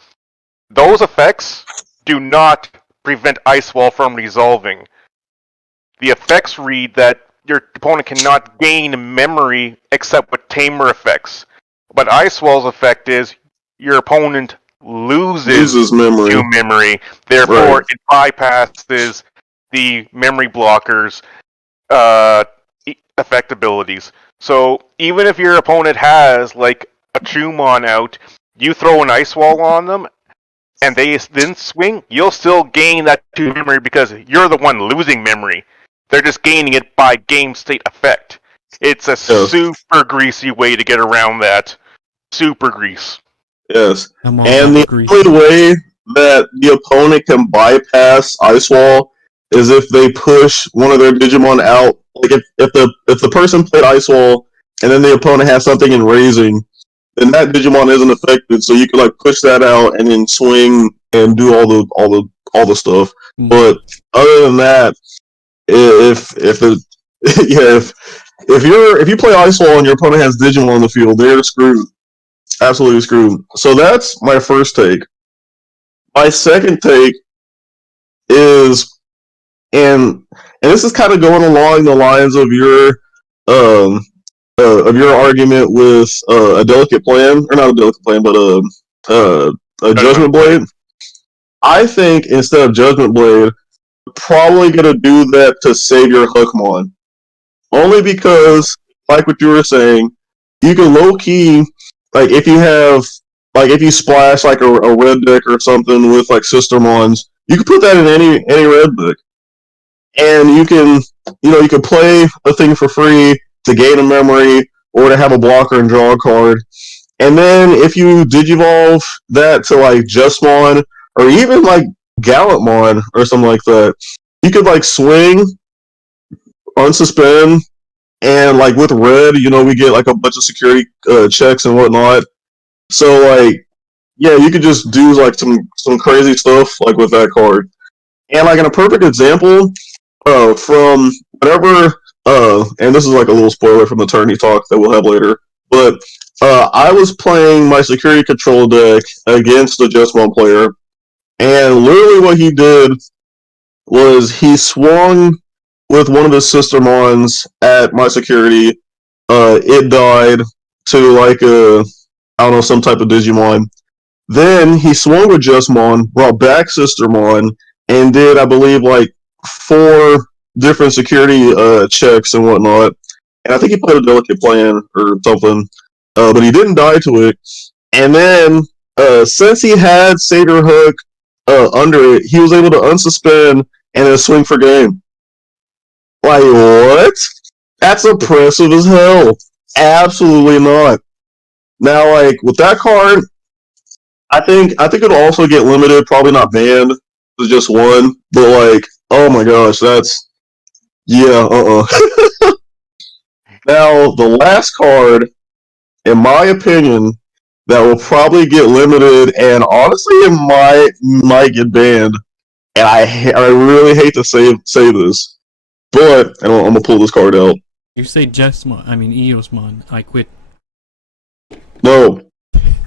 Those effects do not prevent Ice Wall from resolving. The effects read that your opponent cannot gain memory except with tamer effects. But Ice Wall's effect is your opponent loses memory. 2 memory, therefore it bypasses the memory blockers effect abilities. So even if your opponent has like a Chumon out, you throw an Ice Wall on them, and they then swing, you'll still gain that 2 memory because you're the one losing memory. They're just gaining it by game state effect. It's a super greasy way to get around that. Super grease. Yes. And the only way that the opponent can bypass Ice Wall is if they push one of their Digimon out. Like if the person played Ice Wall and then the opponent has something in Raising, then that Digimon isn't affected. So you can like push that out and then swing and do all the stuff. Mm-hmm. But other than that, if you play Ice Wall and your opponent has Digimon on the field, they're screwed. Absolutely screwed. So that's my first take. My second take is, and this is kind of going along the lines of your argument with a delicate plan, or not a delicate plan, but a Judgment Blade. I think instead of Judgment Blade, we're probably gonna do that to save your Hookmon. Only because, like what you were saying, you can low key, like if you splash like a red deck or something with like Sistermons, you can put that in any red deck. And you can play a thing for free to gain a memory or to have a blocker and draw a card. And then if you Digivolve that to like Justmon or even like Gallantmon or something like that, you could like swing, unsuspend, and like with red, we get like a bunch of security checks and whatnot. So like, yeah, you could just do like some crazy stuff like with that card. And like in a perfect example, from whatever, and this is like a little spoiler from the tourney talk that we'll have later, but I was playing my security control deck against the Justmon player, and literally what he did was he swung with one of his Sistermons at my security. It died to like some type of Digimon. Then he swung with Justmon, brought back Sistermon, and did, I believe, like 4 different security checks and whatnot. And I think he played a delicate plan or something, but he didn't die to it. And then, since he had Satyr Hook under it, he was able to unsuspend and then swing for game. Like, what? That's oppressive as hell. Absolutely not. Now, like, with that card, I think it'll also get limited, probably not banned. It's just one. But, like, oh my gosh, that's... Yeah, Now, the last card, in my opinion, that will probably get limited, and honestly, it might get banned. And I really hate to say this, but I'm gonna pull this card out. You say Eosmon, I quit. No,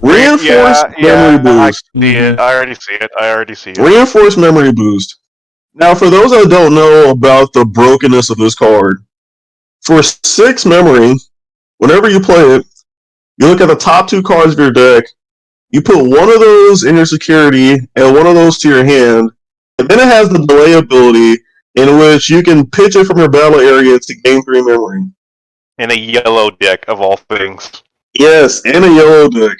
reinforced memory boost. I already see it. Reinforced memory boost. Now, for those that don't know about the brokenness of this card, for 6 memory, whenever you play it, you look at the top 2 cards of your deck, you put one of those in your security and one of those to your hand, and then it has the delay ability in which you can pitch it from your battle area to gain 3 memory. In a yellow deck, of all things. Yes, in a yellow deck.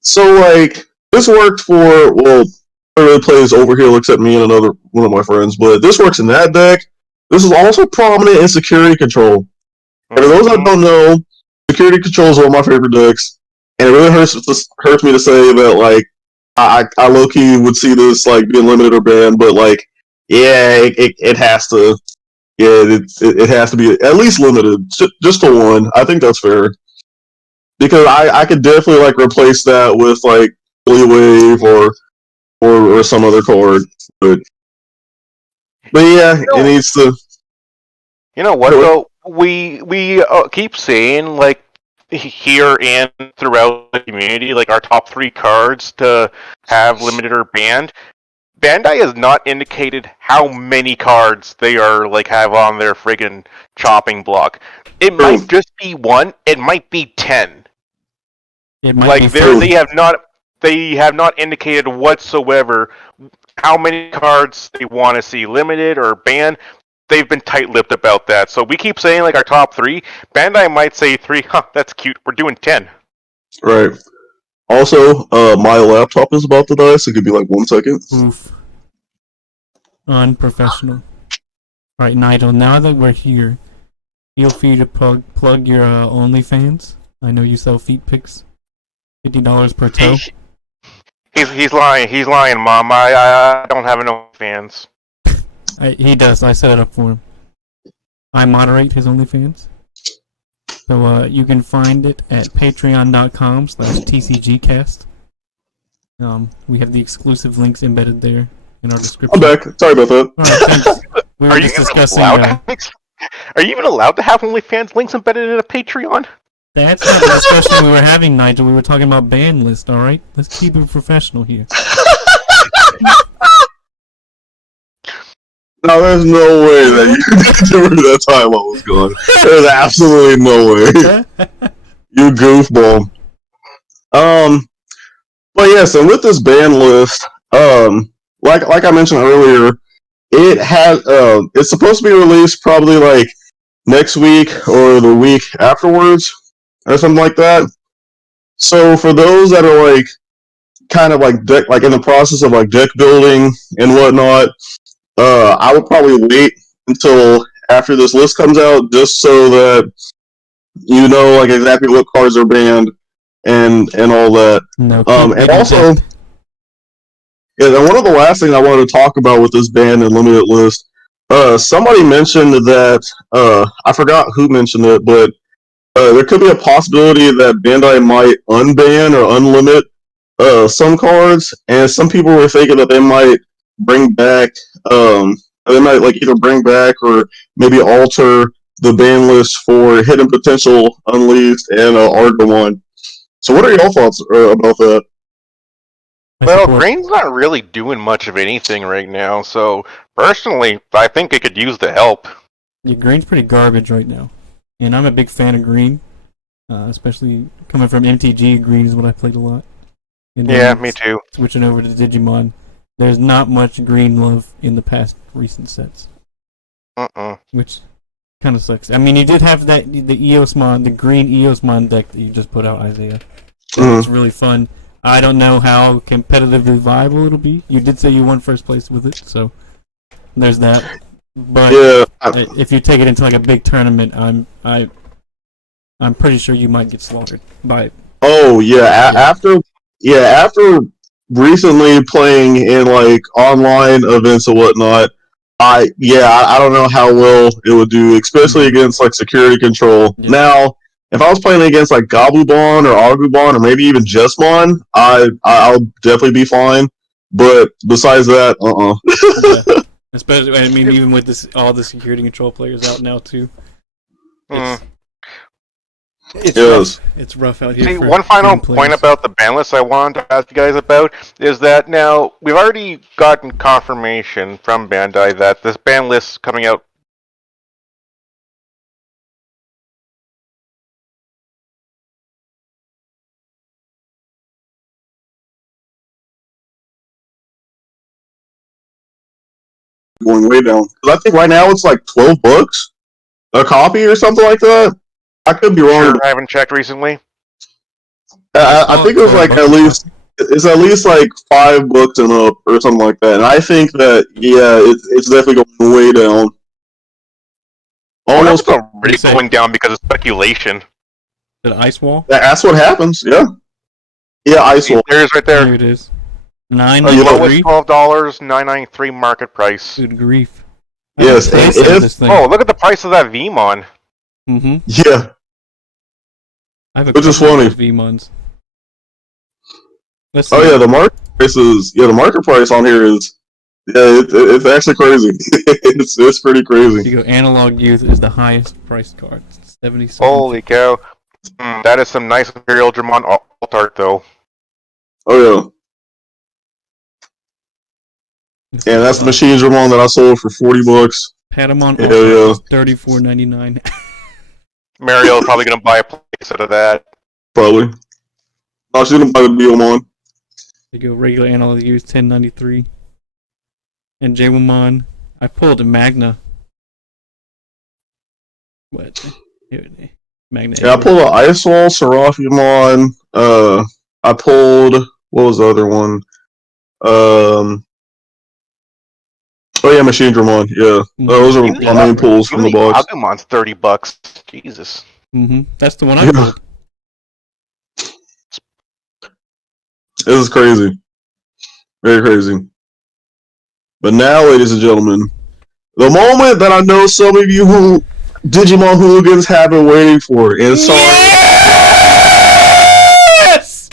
So, like, this worked for, well, everybody plays Overkill except me and another one of my friends, but this works in that deck. This is also prominent in security control. And for those that don't know, security control is one of my favorite decks, and it really hurts me to say that, like, I low-key would see this, like, being limited or banned, but, like, yeah, it has to, it has to be at least limited, just to 1. I think that's fair. Because I could definitely, like, replace that with, like, Holy Wave or some other card, but yeah, it needs to... You know what, though? We keep saying, like, here and throughout the community, like, our top 3 cards to have limited or banned. Bandai has not indicated how many cards they are, like, have on their friggin' chopping block. It might just be 1, it might be 10. It might like, they have not indicated whatsoever how many cards they want to see limited or banned. They've been tight-lipped about that. So we keep saying, like, our top 3. Bandai might say 3. That's cute. We're doing 10. Right. Also, my laptop is about to die, so give me, like, 1 second. Oof. Unprofessional. Alright, Nigel, now that we're here, feel free to plug your OnlyFans. I know you sell feet pics. $50 per toe. He's lying. He's lying, Mom. I don't have no fans. He does. I set it up for him. I moderate his OnlyFans. So you can find it at patreon.com/Tcg Cast. We have the exclusive links embedded there in our description. I'm back. Sorry about that. Alright, thanks. We were just discussing... Are you even allowed to have OnlyFans links embedded in a Patreon? That's not the discussion we were having, Nigel. We were talking about ban list, alright? Let's keep it professional here. No, there's no way that you during that time I was gone. There's absolutely no way. You goofball. But yes, and with this ban list, like I mentioned earlier, it's supposed to be released probably like next week or the week afterwards, or something like that. So for those that are like kind of like in the process of like deck building and whatnot, I would probably wait until after this list comes out, just so that you know like exactly what cards are banned and all that. No, and also, yeah, and one of the last things I wanted to talk about with this banned and limited list, somebody mentioned that I forgot who mentioned it, but there could be a possibility that Bandai might unban or unlimit some cards, and some people were thinking that they might bring back, they might like either bring back or maybe alter the ban list for Hidden Potential, Unleashed, and Argomon. So, what are your thoughts about that? Well, Green's not really doing much of anything right now, so personally, I think it could use the help. Yeah, Green's pretty garbage right now, and I'm a big fan of Green, especially coming from MTG. Green is what I played a lot. Yeah, me too. Switching over to Digimon, there's not much Green love in the past recent sets. Which kind of sucks. I mean, you did have the Eosmon, the green Eosmon deck that you just put out, Isaiah. It's really fun. I don't know how competitively viable it'll be. You did say you won first place with it, so there's that. But Yeah, if you take it into like a big tournament, I'm pretty sure you might get slaughtered by it. oh yeah. After recently playing in like online events and whatnot, I don't know how well it would do, especially against like security control. Yeah. Now, if I was playing against like Gobubon or Agubon or maybe even Jesmon, I'll definitely be fine. But besides that, Yeah. Especially, I mean, even with this, all the security control players out now too. It's rough. It's rough out here. See, one final point about the ban list I wanted to ask you guys about is that now we've already gotten confirmation from Bandai that this ban list is coming out. going way down. Because I think right now it's like $12 a copy or something like that. I could be wrong. Sure, I haven't checked recently. I think it was like at least like $5 and up or something like that. And I think that it's definitely going way down. Almost really going down because of speculation. The ice wall. That's what happens. Yeah. Yeah, ice wall. There's right there. There it is. $9.93. $12, $9.93 market price. Good grief. Yes. Oh, look at the price of that Vmon. Mm-hmm. Yeah. I have a which is funny. Vmons. Let's see. Oh yeah, the market price on here is it's actually crazy. it's pretty crazy. You go Analog Youth is the highest priced card. 77. Holy cow. That is some nice Imperial Dramon alt art though. Oh yeah. And that's the Machine Dramon that I sold for $40. Patamon alt $34.99. Mario's probably gonna buy a place out of that. Probably. I was gonna buy the Widowmon. You go regular Analog Youth $10.93. And Jwamon, I pulled a Magna. What? Magna. Yeah, I pulled an Ice Wall, Seraphimon. I pulled, what was the other one? Oh yeah, Machine Dramon. Yeah, those are my main pulls from the box. Agumon's $30. Jesus. That's the one I pulled. This is crazy. Very crazy. But now, ladies and gentlemen, the moment that I know some of you who Digimon hooligans have been waiting for, and sorry. Yes!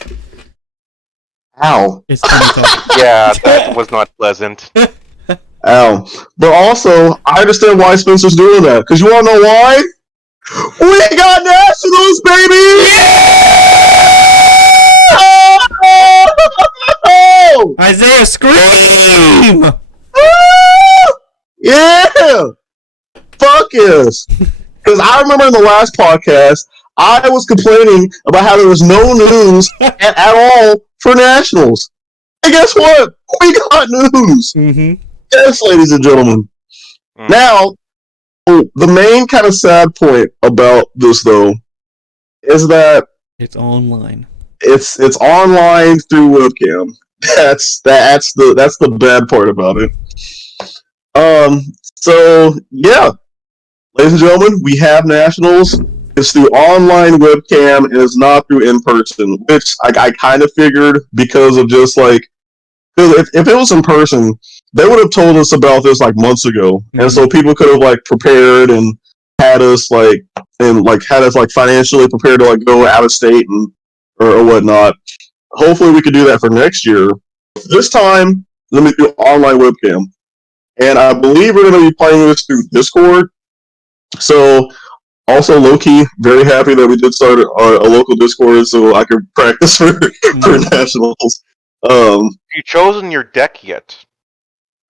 Ow. Yeah, that was not pleasant. Ow. But also, I understand why Spencer's doing that. Because you want to know why? We got Nationals, baby! Oh! Isaiah, scream! Yeah! Fuck yes! Because I remember in the last podcast, I was complaining about how there was no news at all for Nationals. And guess what? We got news! Mm-hmm. Yes, ladies and gentlemen. Now, the main kind of sad point about this, though, is that it's online. It's online through webcam. That's the bad part about it. So yeah, ladies and gentlemen, we have Nationals. It's through online webcam and it's not through in person, which I kind of figured because of just like, if it was in person, they would have told us about this like months ago, and so people could have like prepared and had us financially prepared to like go out of state and or whatnot. Hopefully, we could do that for next year. This time, let me do online webcam, and I believe we're going to be playing this through Discord. So, also LAKEY, very happy that we did start a local Discord so I could practice for Nationals. You chosen your deck yet?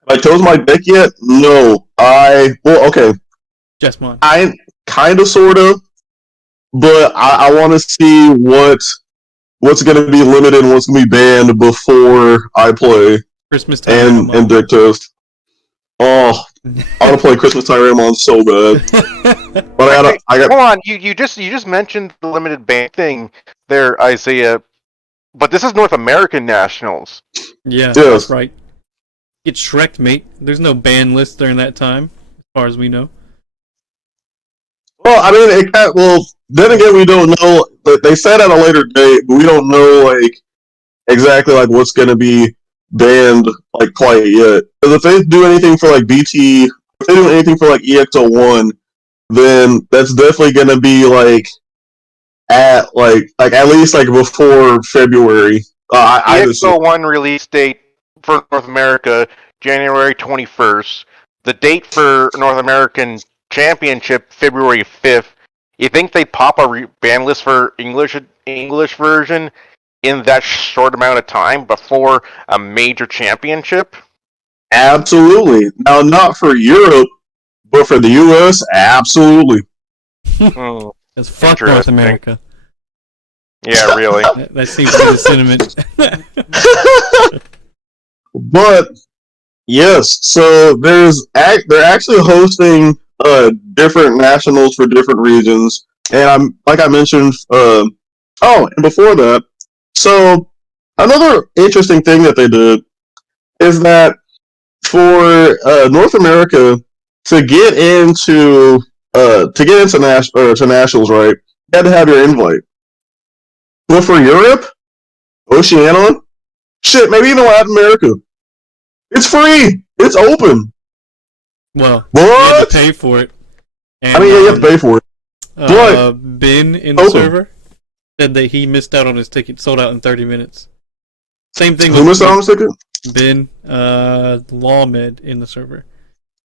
I chose my deck yet? No. Okay. Jesmon. I kind of, sort of, but I want to see what's going to be limited and what's going to be banned before I play. Christmas time. And deck test. Oh, I want to play Christmas Tyramon so bad. But I got. Hold on, you just mentioned the limited ban thing there, Isaiah. But this is North American Nationals. Yeah, that's right. Get Shrek, mate. There's no ban list during that time, as far as we know. Well, I mean, then again, we don't know. But they said at a later date, but we don't know exactly what's going to be banned quite yet. Because if they do anything for BT, if they do anything for EX01, then that's definitely going to be at least before February. EX01 release date for North America, January 21st. The date for North American Championship, February 5th. You think they pop a ban list for English version in that short amount of time before a major championship? Absolutely. Now, not for Europe, but for the US, absolutely. It's fuck North America. Yeah, really. that seems to be the sentiment. But yes, so they're actually hosting different nationals for different regions, and I mentioned. And before that, so another interesting thing that they did is that for North America to get into nationals, right, you had to have your invite. But for Europe, Oceania, shit, maybe even Latin America, it's free. It's open. Well, you have to pay for it. And, you have to pay for it. But Ben in the server said that he missed out on his ticket, sold out in 30 minutes. Same thing. Who missed out on his ticket? Ben, Lawmed in the server.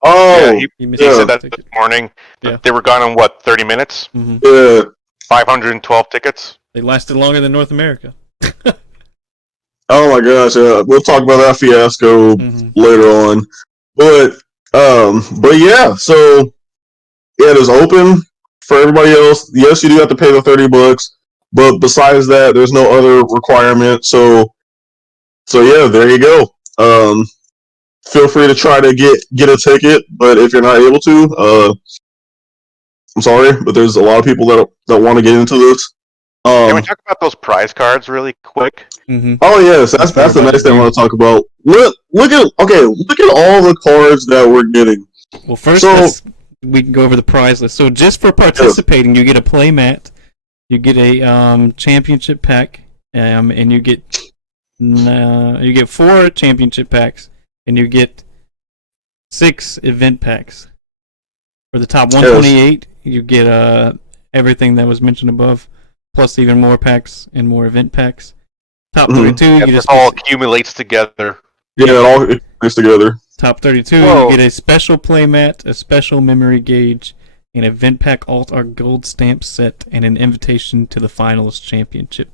Oh, yeah, he said that this morning. Yeah. They were gone in 30 minutes? Mm-hmm. Yeah. 512 tickets. They lasted longer than North America. Oh my gosh, we'll talk about that fiasco later on. But yeah, so it is open for everybody else. Yes, you do have to pay the $30, but besides that, there's no other requirement. So yeah, there you go. Feel free to try to get a ticket, but if you're not able to, I'm sorry, but there's a lot of people that want to get into this. Can we talk about those prize cards really quick? Mm-hmm. Oh yes, that's the next thing I want to talk about. Look at all the cards that we're getting. Well, first we can go over the prize list. So just for participating, you get a play mat, you get a championship pack, and you get 4 championship packs, and you get 6 event packs. For the top 128, you get everything that was mentioned above, plus even more packs and more event packs. Top 32, you just all accumulates together. Yeah, it all accumulates together. Top 32, you get a special playmat, a special memory gauge, an event pack alt-art gold stamp set, and an invitation to the finals championship.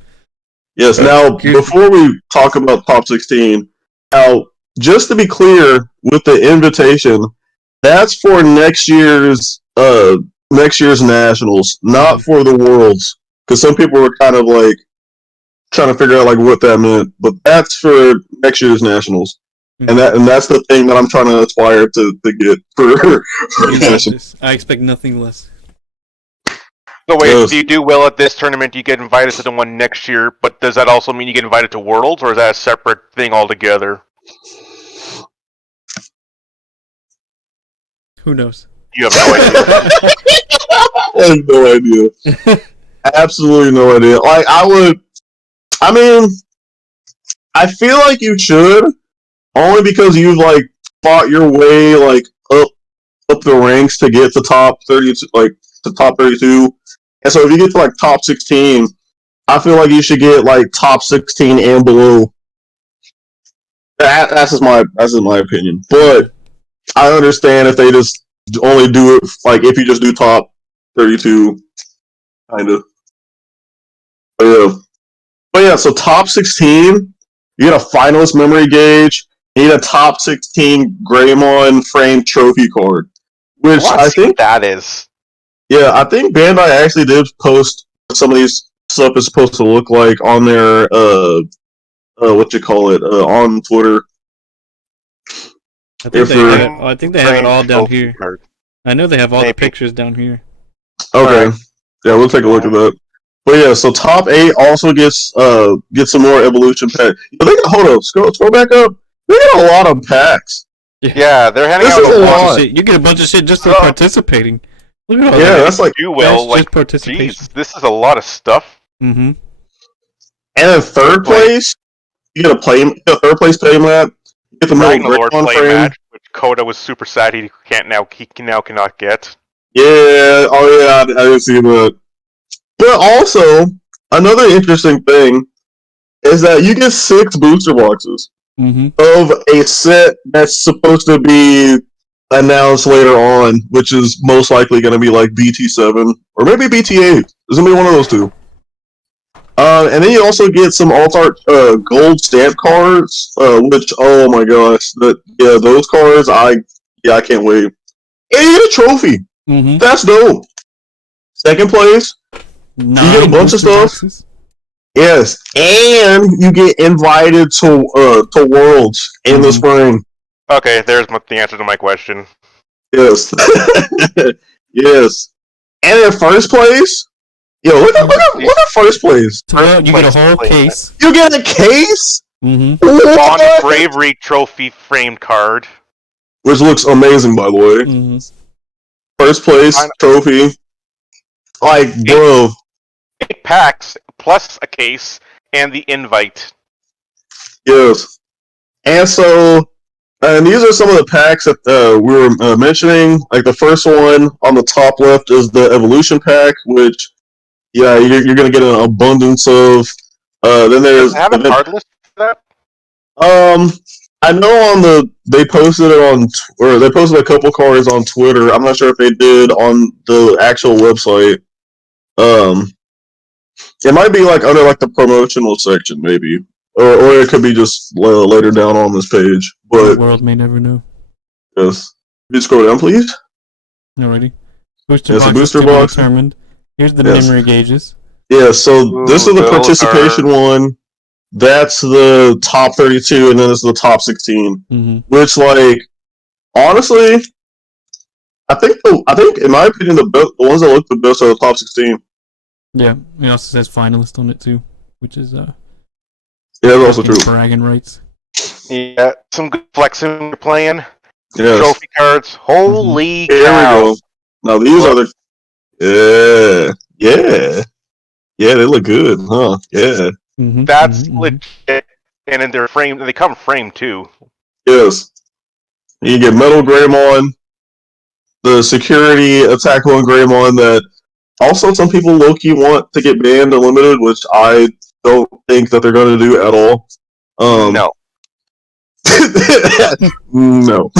Yes. Now, before we talk about top 16, now just to be clear with the invitation, that's for next year's nationals, not for the worlds. Because some people were kind of trying to figure out what that meant, but that's for next year's nationals, and that's the thing that I'm trying to aspire to get for nationals. I expect nothing less. So wait, if you do well at this tournament, you get invited to the one next year, but does that also mean you get invited to Worlds, or is that a separate thing altogether? Who knows? You have no idea. I have no idea. Absolutely no idea. I feel like you should, only because you've fought your way up the ranks to get to top 30, to top 32. And so if you get to top 16, I feel like you should get top 16 and below. That's just my opinion. But I understand if they just only do it if you just do top 32, kind of. But yeah, so top 16, you get a finalist memory gauge, you get a top 16 Greymon framed trophy card. Which I think that is. Yeah, I think Bandai actually did post some of these stuff is supposed to look like on their on Twitter. I think they have it all down here. I know they have all the pictures down here. Okay. Yeah, we'll take a look at that. But yeah, so top 8 also gets some more evolution packs. Hold up, scroll back up. They got a lot of packs. Yeah, they're handing This out is a a lot. lot. You get a bunch of shit just for participating. Look at all Yeah, that. that's like do well. That's Like, just participation. geez, this is a lot of stuff. Mm-hmm. And in third place, you get a third place play map. You get the middle Ragnarok Greymon play frame. match, which Coda was super sad he cannot get. Yeah, oh yeah, I didn't see that. But also, another interesting thing is that you get 6 booster boxes of a set that's supposed to be announced later on, which is most likely going to be like BT7 or maybe BT8. It's going to be one of those two. And then you also get some alt-art gold stamp cards, which, oh my gosh, those cards, I can't wait. And you get a trophy. Mm-hmm. That's dope. Second place, you get a bunch of stuff. Boxes. Yes, and you get invited to Worlds in the spring. Okay, there's the answer to my question. Yes, yes. And in first place, look at first place. You get a whole case. You get a case. Bond of Bravery trophy framed card, which looks amazing, by the way. First place trophy. Like, bro. 8 packs plus a case and the invite. Yes. And so, and these are some of the packs that we were mentioning. Like the first one on the top left is the Evolution pack, which, you're going to get an abundance of. Then there's. Have a card list for that? I know they posted it or they posted a couple cards on Twitter. I'm not sure if they did on the actual website. It might be like under like the promotional section, maybe, or it could be just later down on this page. But the world may never know. Yes, you scroll down, please. Alrighty. Booster box determined. Here's the memory gauges. Yeah, so this is the participation one. That's the top 32, and then this is the top 16. Which, like, honestly, I think in my opinion the ones that look the best are the top 16. Yeah, it also says finalist on it too, which is that's also true. Bragging rights. Yeah, some good flexing you're playing. Yes. Trophy cards. Holy cow! Here we go. Now these are the yeah, they look good, huh? Yeah. That's legit, and in their frame, they come framed too. Yes. You get Metal Greymon, the security attack one Greymon that also some people low-key want to get banned or limited, which I don't think that they're going to do at all. No. No.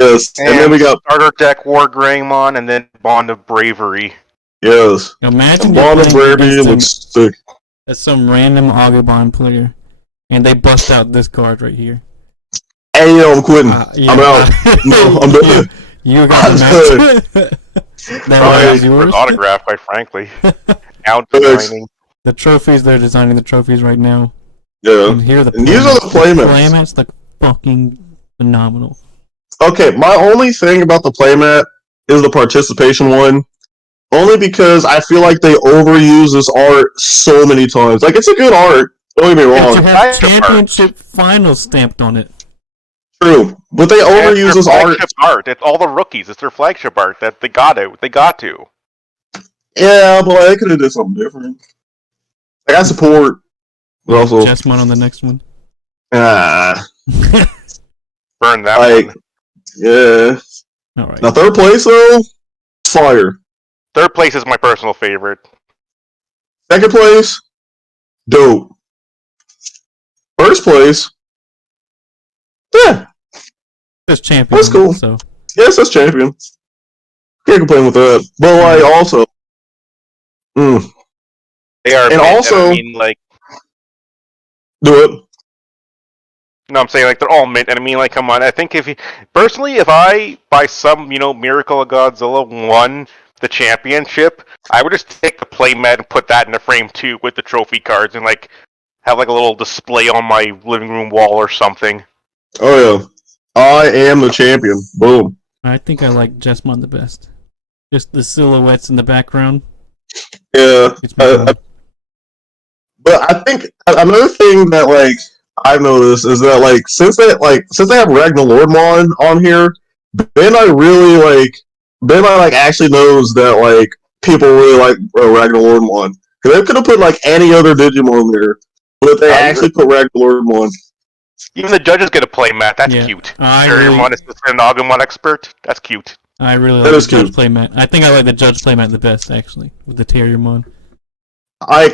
Yes, and then we got Starter Deck War Greymon, and then Bond of Bravery. Yes. Imagine Bond of Bravery looks sick. As some random Agabon player, and they bust out this card right here. Hey, I'm quitting. I'm out. No, I'm done. You got the match. Probably yours. Autograph, quite frankly. Out designing. The trophies, they're designing the trophies right now. Yeah. And here are the these are the playmats. Playmats look fucking phenomenal. Okay, my only thing about the playmat is the participation one. Only because I feel like they overuse this art so many times. Like, it's a good art. Don't get me wrong. It has championship finals stamped on it. True, but they overuse this art. It's all the rookies. It's their flagship art that they got to. They got to. Yeah, but they could have did something different. Like, I support. But also, Chessmon on the next one. Burn that one. Yeah. All right. Now, third place though, fire. Third place is my personal favorite. Second place, dope. First place, yeah. That's champion. That's cool. So. Yes, that's champion. Can't complain with that. But like also, they are. And also, I mean, like, do it. No, I'm saying like they're all mint, and I mean like, come on. I think if I by some miracle of Godzilla won the championship, I would just take the playmat and put that in the frame too with the trophy cards and like have like a little display on my living room wall or something. Oh yeah, I am the champion. Boom. I think I like Chessmon the best. Just the silhouettes in the background. Yeah. It's been fun. But I think another thing that like I've noticed is that like since they have Ragnar Lordmon on here, Ben I like actually knows that like people really like Ragnar Lordmon. Because they could have put like any other Digimon there, but they actually put Ragnar Lordmon. Even the judges get a play mat. That's Yeah, cute. I is the Agumon expert. That's cute. I really That like is the judge cute. playmat. I think I like the judge playmat the best, actually, with the Terriermon. I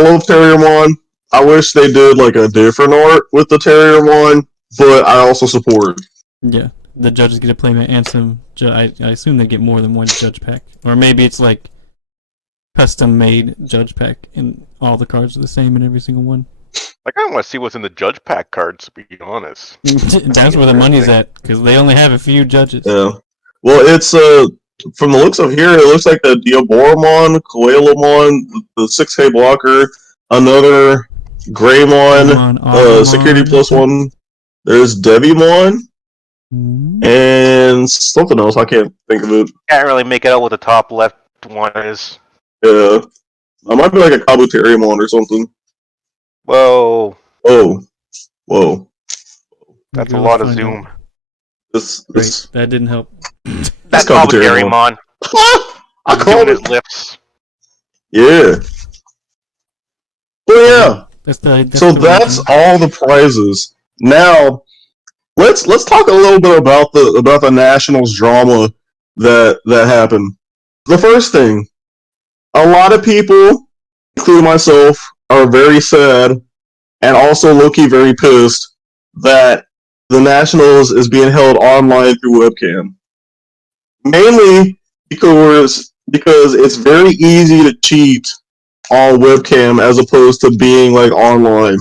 love Terriermon. I wish they did like a different art with the Terriermon, but I also support it. Yeah, the judges get a playmat and some. I assume they get more than one judge pack, or maybe it's like custom made judge pack, and all the cards are the same in every single one. I kind of want to see what's in the judge pack cards. To be honest, That's where the money's at, because they only have a few judges. Yeah. Well, it's from the looks of here, it looks like the Diaboromon, Coelomon, the 6K blocker, another Greymon, Agumon, security I plus think. one. There's Devimon Mm. and something else. I can't think of it. can't really make it out what the top left one is. Yeah, I might be like a Kabuterimon or something. Whoa, Whoa. that's a Okay, let's lot of find zoom. out. This Great, that didn't help. That's Kabuterimon. Kabuterimon. I He's called doing his it. lips. Yeah. But yeah. That's So the that's ranking. all the prizes. Now let's talk a little bit about the Nationals drama that happened. The first thing, a lot of people, including myself, are very sad and also low-key very pissed that the Nationals is being held online through webcam. Mainly because it's very easy to cheat on webcam as opposed to being like online.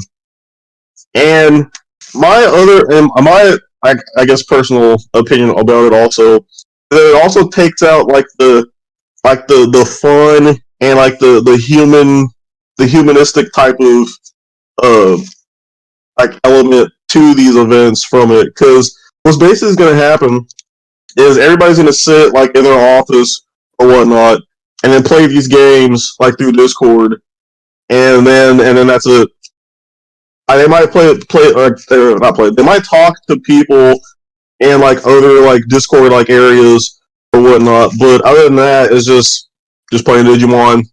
And I guess personal opinion about it also, that it also takes out like the fun and like the humanistic type of uh like element to these events from it, because what's basically going to happen is everybody's going to sit like in their office or whatnot and then play these games like through Discord, and then that's it. They might play or not play. They might talk to people in like other like Discord like areas or whatnot. But other than that, it's just playing Digimon,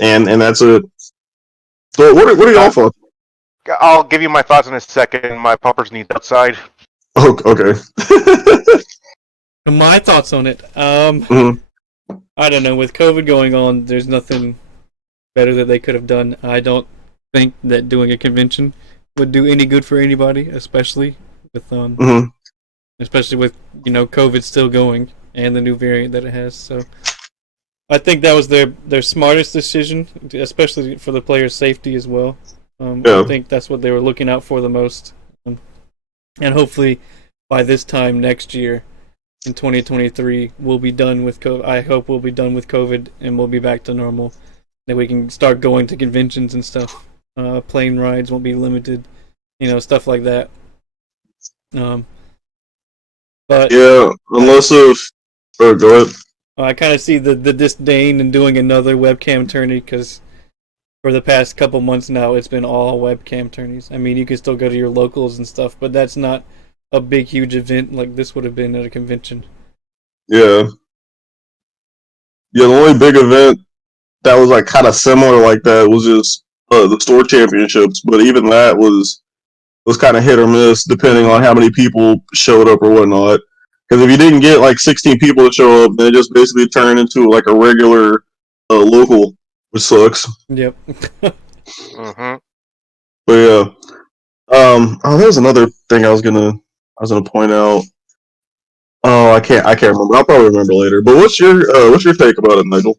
and that's it. So what are y'all thoughts? I'll give you my thoughts in a second. My puppers need outside. Oh, okay. My thoughts on it. Mm-hmm. I don't know. With COVID going on, there's nothing better that they could have done. I don't think that doing a convention would do any good for anybody, especially with Mm-hmm. COVID still going and the new variant that it has. So I think that was their smartest decision, especially for the players' safety as well. Yeah. I think that's what they were looking out for the most, and hopefully by this time next year, in 2023, we'll be done with COVID. I hope we'll be done with COVID and we'll be back to normal. That we can start going to conventions and stuff. Plane rides won't be limited, stuff like that. But Yeah, unless if. Oh, go ahead. I kind of see the disdain in doing another webcam tourney, because for the past couple months now, it's been all webcam tourneys. I mean, you can still go to your locals and stuff, but that's not a big, huge event like this would have been at a convention. Yeah. Yeah, the only big event that was like kind of similar like that was just the store championships, but even that was kind of hit or miss depending on how many people showed up or whatnot. Because if you didn't get like 16 people to show up, then it just basically turned into like a regular local, which sucks. Yep. Mm-hmm. But yeah, there was another thing I was gonna point out. Oh, I can't remember. I'll probably remember later. But what's your take about it, Nigel?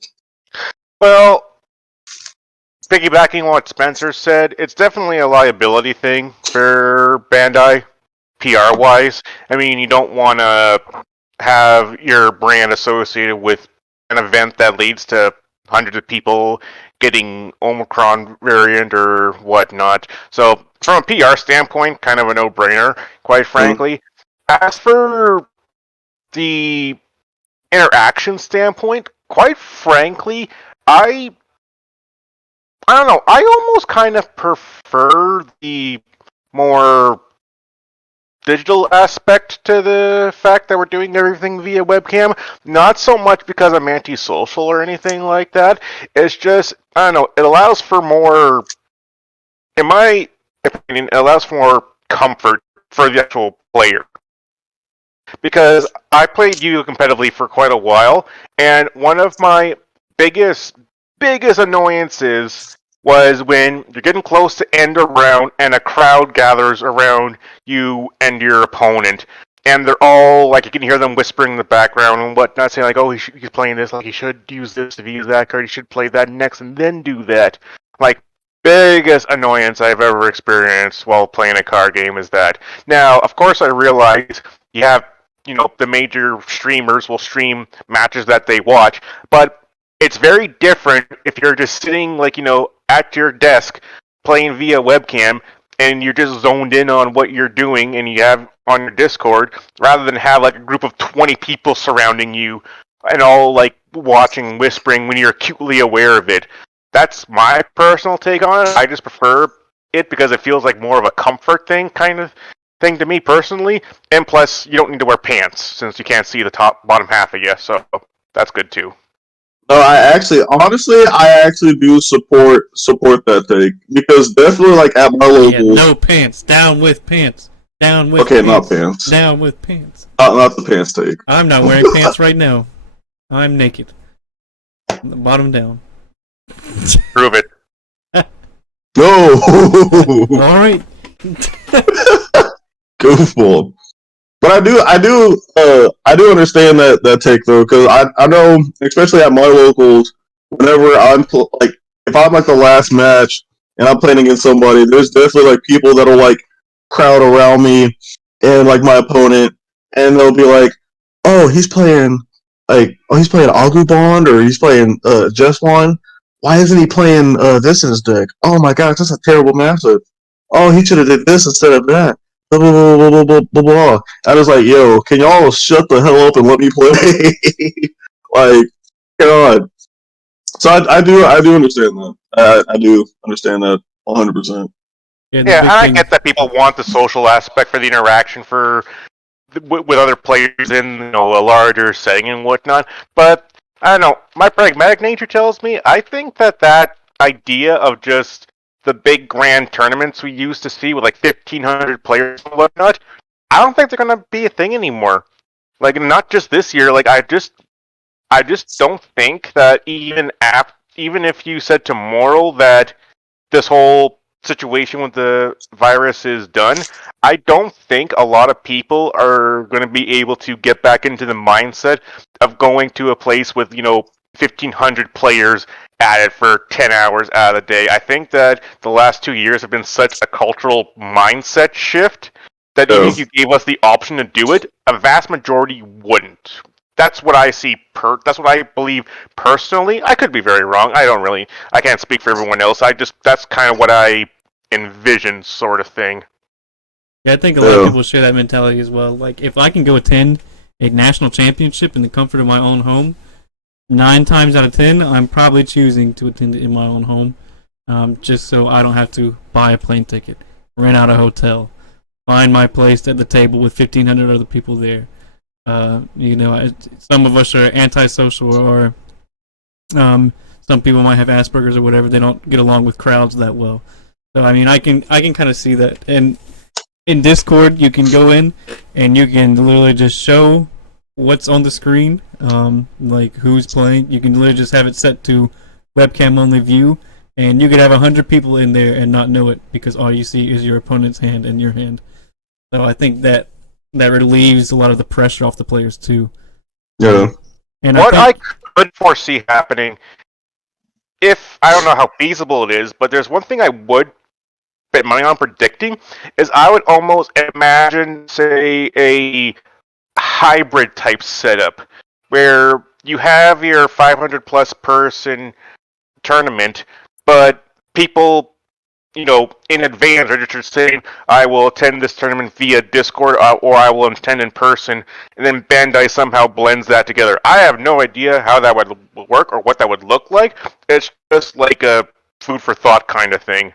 Well, piggybacking on what Spencer said, it's definitely a liability thing for Bandai, PR wise. I mean, you don't want to have your brand associated with an event that leads to hundreds of people getting Omicron variant or whatnot. So, from a PR standpoint, kind of a no-brainer, quite frankly. As for the interaction standpoint, quite frankly, I don't know. I almost kind of prefer the more digital aspect to the fact that we're doing everything via webcam. Not so much because I'm antisocial or anything like that. It's just, I don't know, it allows for more, in my opinion, it allows for more comfort for the actual player. Because I played Yu-Gi-Oh! Competitively for quite a while, and one of my biggest, biggest annoyances was when you're getting close to end a round and a crowd gathers around you and your opponent, and they're all like, you can hear them whispering in the background and whatnot, saying like, "Oh, he's playing this, like he should use this if he use that card, he should play that next and then do that." Like, biggest annoyance I've ever experienced while playing a card game is that. Now, of course, I realize you have, the major streamers will stream matches that they watch, but it's very different if you're just sitting, like, at your desk playing via webcam and you're just zoned in on what you're doing and you have on your Discord, rather than have like a group of 20 people surrounding you and all like watching, whispering when you're acutely aware of it. That's my personal take on it. I just prefer it because it feels like more of a comfort thing, kind of thing to me personally. And plus, you don't need to wear pants since you can't see the bottom half of you, so that's good too. No, I actually do support that take because definitely like at my local. Yeah, no pants. Down with pants. Down with okay, pants. not pants. Down with pants. Not the pants take. I'm not wearing pants right now. I'm naked. Bottom down. Prove it. No. All right. Goofball. But I do understand that take though, because I know, especially at my locals, whenever I'm like, if I'm like the last match and I'm playing against somebody, there's definitely like people that'll like crowd around me and like my opponent, and they'll be like, "Oh, he's playing Agubond or he's playing Jeswan. Why isn't he playing this in his deck? Oh my gosh, that's a terrible matchup. Oh, he should have did this instead of that." Blah blah blah blah blah blah blah. I was like, "Yo, can y'all shut the hell up and let me play?" Like, God. So I do understand that. I do understand that 100%. Yeah, and I get that people want the social aspect for the interaction with other players in, a larger setting and whatnot. But I don't know. My pragmatic nature tells me I think that idea of just the big grand tournaments we used to see with like 1,500 players and whatnot, I don't think they're gonna be a thing anymore. Like, not just this year. Like, I just don't think that even if you said tomorrow that this whole situation with the virus is done, I don't think a lot of people are going to be able to get back into the mindset of going to a place with, 1,500 players at it for 10 hours out of the day. I think that the last 2 years have been such a cultural mindset shift that even if you gave us the option to do it, a vast majority wouldn't. That's what I see. That's what I believe personally. I could be very wrong. I can't speak for everyone else. That's kind of what I envision, sort of thing. Yeah, I think a lot of people share that mentality as well. Like, if I can go attend a national championship in the comfort of my own home, 9 times out of 10, I'm probably choosing to attend it in my own home, just so I don't have to buy a plane ticket, rent out a hotel, find my place at the table with 1,500 other people there. Some of us are antisocial, or some people might have Asperger's or whatever. They don't get along with crowds that well. So I mean, I can kind of see that. And in Discord, you can go in and you can literally just show what's on the screen, like who's playing. You can literally just have it set to webcam only view, and you could have 100 people in there and not know it because all you see is your opponent's hand and your hand. So I think that relieves a lot of the pressure off the players too. Yeah. And I could foresee happening, if I don't know how feasible it is, but there's one thing I would bet money on predicting, is I would almost imagine, say, a hybrid type setup where you have your 500 plus person tournament, but people in advance, registered saying, I will attend this tournament via Discord or I will attend in person, and then Bandai somehow blends that together. I have no idea how that would work or what that would look like. It's just like a food for thought kind of thing.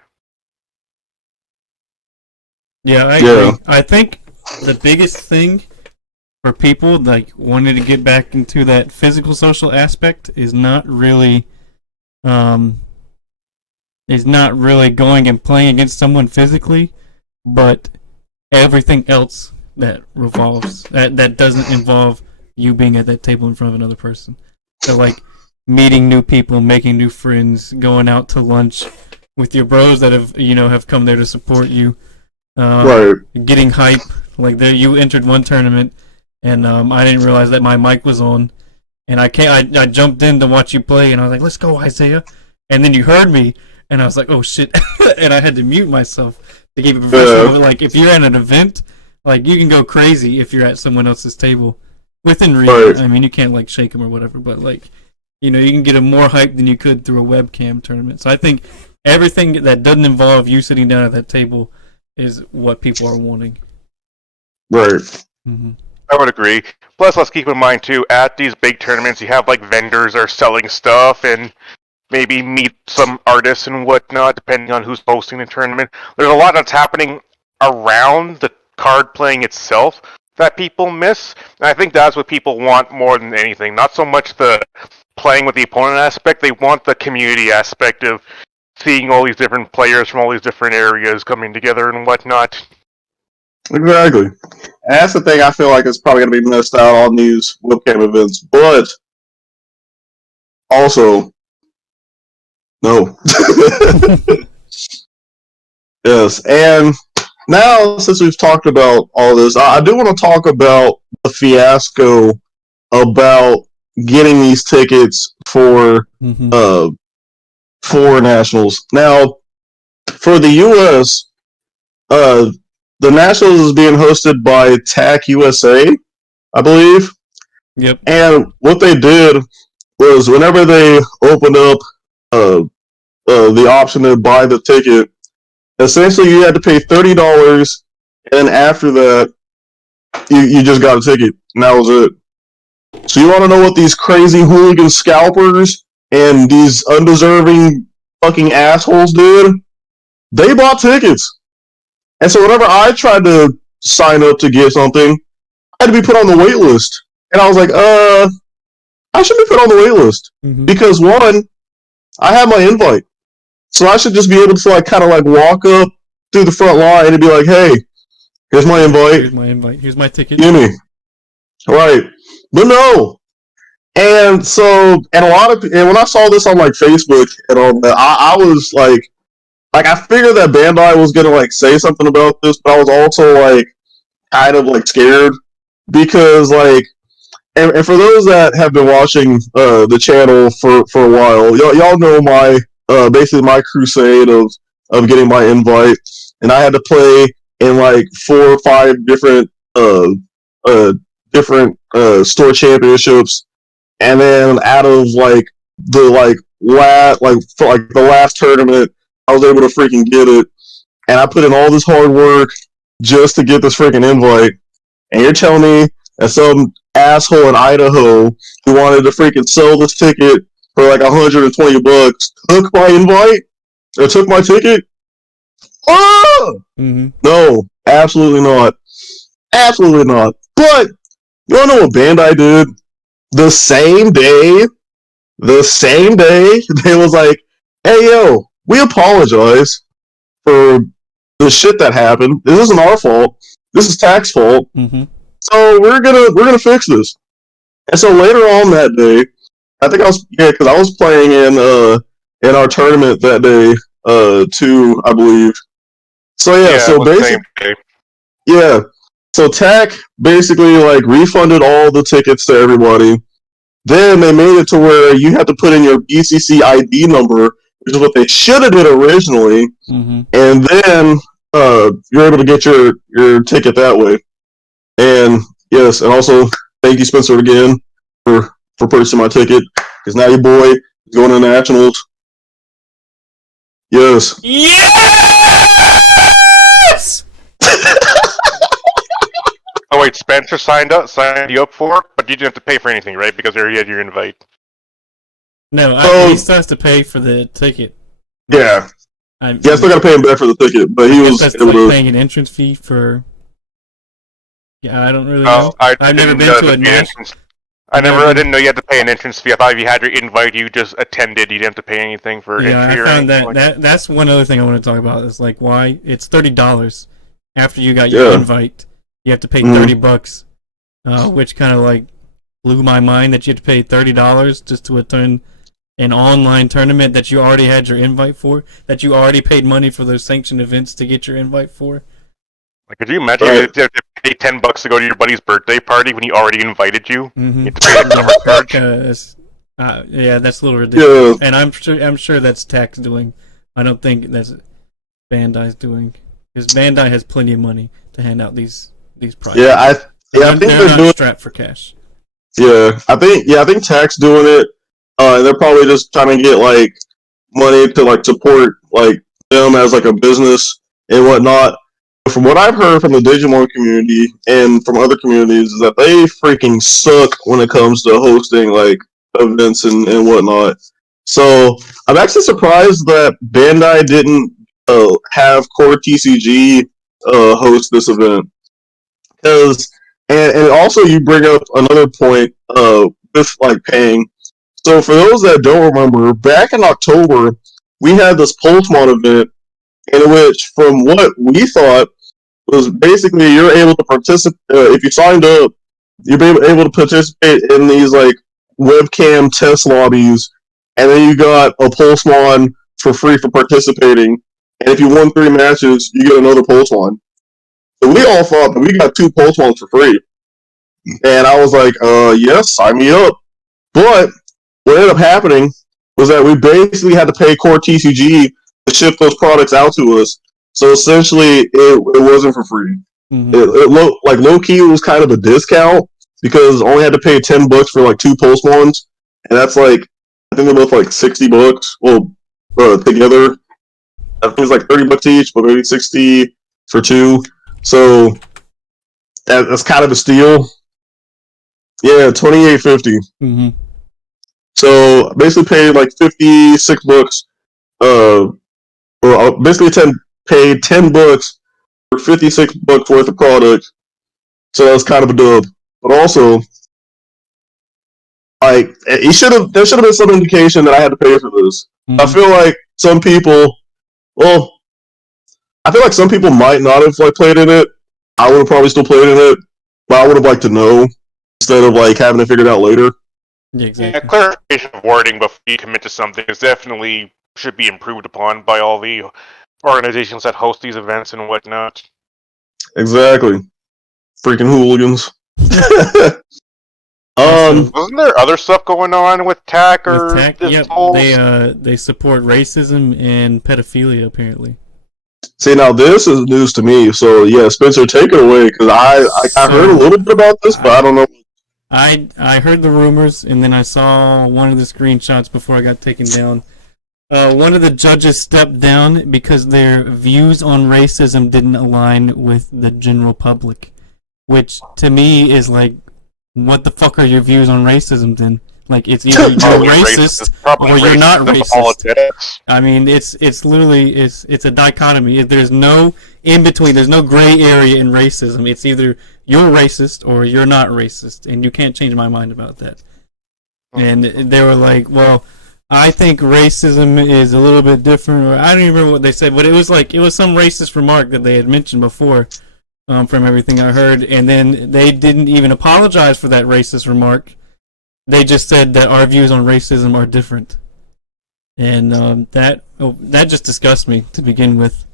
Yeah, I agree. I think the biggest thing for people like wanting to get back into that physical social aspect is not really going and playing against someone physically, but everything else that revolves that doesn't involve you being at that table in front of another person. So like meeting new people, making new friends, going out to lunch with your bros that have come there to support you. Right. Getting hype. Like you entered one tournament, and I didn't realize that my mic was on, and I jumped in to watch you play, and I was like, "Let's go, Isaiah!" And then you heard me, and I was like, "Oh shit!" And I had to mute myself to keep it professional. But, like if you're at an event, like you can go crazy if you're at someone else's table within reason. Right. I mean, you can't like shake them or whatever, but like you can get a more hype than you could through a webcam tournament. So I think everything that doesn't involve you sitting down at that table is what people are wanting. Right. Mm-hmm. I would agree. Plus, let's keep in mind, too, at these big tournaments, you have, like, vendors that are selling stuff and maybe meet some artists and whatnot, depending on who's hosting the tournament. There's a lot that's happening around the card playing itself that people miss. And I think that's what people want more than anything. Not so much the playing with the opponent aspect. They want the community aspect of seeing all these different players from all these different areas coming together and whatnot. Exactly. And that's the thing I feel like is probably going to be missed out on these webcam events. But also, no. Yes. And now, since we've talked about all this, I do want to talk about the fiasco about getting these tickets for nationals. Now, for the U.S., the Nationals is being hosted by TAC USA, I believe. Yep. And what they did was whenever they opened up the option to buy the ticket, essentially you had to pay $30, and after that, you just got a ticket, and that was it. So you want to know what these crazy hooligan scalpers and these undeserving fucking assholes did? They bought tickets. And so whenever I tried to sign up to get something, I had to be put on the wait list. And I was like, I should be put on the wait list. Mm-hmm. Because one, I have my invite. So I should just be able to kind of walk up through the front line and be like, hey, here's my invite. Here's my invite. Here's my ticket. Give me. Right. But no. And so, and when I saw this on Facebook and all that, I was like, I figured that Bandai was gonna say something about this, but I was also kind of scared because and for those that have been watching the channel for a while, y'all know my basically my crusade of getting my invite, and I had to play in 4 or 5 different store championships, and then out of the last tournament, I was able to freaking get it, and I put in all this hard work just to get this freaking invite, and you're telling me that some asshole in Idaho who wanted to freaking sell this ticket for $120 took my invite or took my ticket? Oh! Mm-hmm. No, absolutely not. Absolutely not. But you wanna know what Bandai did? The same day, they was like, hey yo, we apologize for the shit that happened. This isn't our fault. This is TAC's fault. Mm-hmm. So we're gonna fix this. And so later on that day, I think because I was playing in our tournament that day too, I believe. So so basically, so TAC basically refunded all the tickets to everybody. Then they made it to where you had to put in your BCC ID number, which is what they should have did originally, mm-hmm. and then you're able to get your ticket that way. And yes, and also thank you, Spencer, again for purchasing my ticket, because now your boy is going to nationals. Yes. Yeah. Oh wait, Spencer signed you up for it, but you didn't have to pay for anything, right? Because you already had your invite. No, he still has to pay for the ticket. Yeah. I still got to pay him back for the ticket, but he was that's like paying an entrance fee for. Yeah, I don't really know. I've never been to a match. I didn't know you had to pay an entrance fee. I thought if you had your invite, you just attended. You didn't have to pay anything for entry. Yeah, I found that's one other thing I want to talk about. Is like why it's $30 after you got your invite. You have to pay $30, which kind of like blew my mind that you have to pay $30 just to attend an online tournament that you already had your invite for, that you already paid money for those sanctioned events to get your invite for. Like, could you imagine you have to pay $10 to go to your buddy's birthday party when he already invited you? Mm-hmm. You have to pay a charge. Yeah, that's a little ridiculous. Yeah. And I'm sure that's Tax doing. I don't think that's Bandai's doing, because Bandai has plenty of money to hand out these prizes. Yeah, I think they're not strapped for cash. Yeah, I think Tax doing it. They're probably just trying to get like money to like support like them as like a business and whatnot. But from what I've heard from the Digimon community and from other communities is that they freaking suck when it comes to hosting like events and whatnot. So I'm actually surprised that Bandai didn't have Core TCG host this event. Because and also you bring up another point with like paying. So for those that don't remember, back in October we had this Pulsemon event in which, from what we thought, was basically you're able to participate if you signed up. You're able to participate in these like webcam test lobbies, and then you got a Pulsemon for free for participating. And if you won 3 matches, you get another Pulsemon. So we all thought that we got 2 Pulsemons for free. And I was like, yes, sign me up. But what ended up happening was that we basically had to pay Core TCG to ship those products out to us. So essentially, it wasn't for free. Mm-hmm. It low-key was kind of a discount because I only had to pay $10 for like 2 Pulsemons. And that's like, I think they're both like $60. Well, together, I think it's like $30 each, but maybe 60 for 2. So that's kind of a steal. Yeah, $28.50. Mm-hmm. So basically paid like $56. Or basically paid $10 for $56 worth of product. So that's kind of a dub. But also, like there should have been some indication that I had to pay for this. Mm-hmm. I feel like some people might not have like played in it. I would have probably still played in it, but I would have liked to know instead of like having to figure it out later. Yeah, exactly. Yeah, clarification of wording before you commit to something is definitely should be improved upon by all the organizations that host these events and whatnot. Exactly. Freaking hooligans. Wasn't there other stuff going on with TAC or they support racism and pedophilia apparently. See, now this is news to me. So yeah, Spencer, take it away because I heard a little bit about this, but I don't know. I heard the rumors and then I saw one of the screenshots before I got taken down. One of the judges stepped down because their views on racism didn't align with the general public, which to me is like, what the fuck are your views on racism then? Like, it's either you're racist or you're not racist. Politics. I mean, it's literally it's a dichotomy. There's no in between. There's no gray area in racism. It's either you're racist or you're not racist, and you can't change my mind about that. And they were like, well, I think racism is a little bit different, or I don't even remember what they said, but it was some racist remark that they had mentioned before, from everything I heard, and then they didn't even apologize for that racist remark. They just said that our views on racism are different, and that just disgusts me to begin with.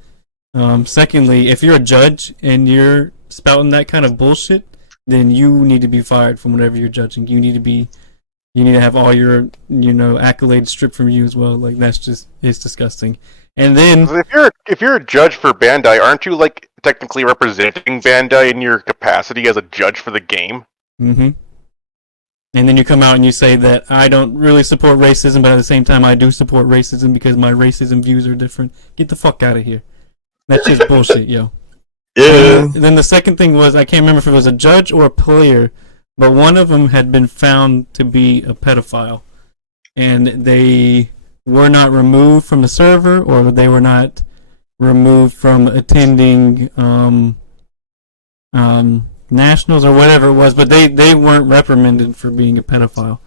Secondly, if you're a judge and you're spouting that kind of bullshit, then you need to be fired from whatever you're judging. You need to have all your accolades stripped from you as well. Like it's disgusting. And then if you're a judge for Bandai, aren't you like technically representing Bandai in your capacity as a judge for the game? Mm-hmm. And then you come out and you say that I don't really support racism, but at the same time I do support racism because my racism views are different. Get the fuck out of here. That's just bullshit, yo. Yeah. Then the second thing was, I can't remember if it was a judge or a player, but one of them had been found to be a pedophile, and they were not removed from the server, or they were not removed from attending nationals or whatever it was, but they weren't reprimanded for being a pedophile.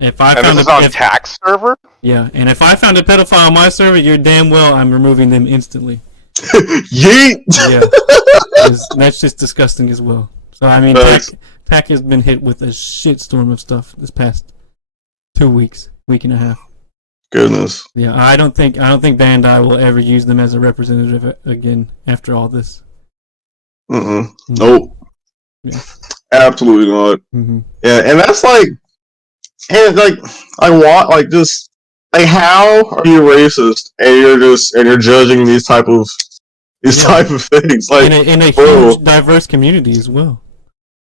If I and found this is on tax server? Yeah, and if I found a pedophile on my server, you're damn well I'm removing them instantly. Yeet! Yeah, that's just disgusting as well. So I mean, TAC has been hit with a shitstorm of stuff this past 2 weeks, week and a half. Goodness. Yeah, I don't think Bandai will ever use them as a representative again after all this. Nope. Yeah. Absolutely not. Mm-hmm. Yeah, and that's like, and like, I want like just like, how are you racist and you're judging these type of things, like in a huge diverse community as well.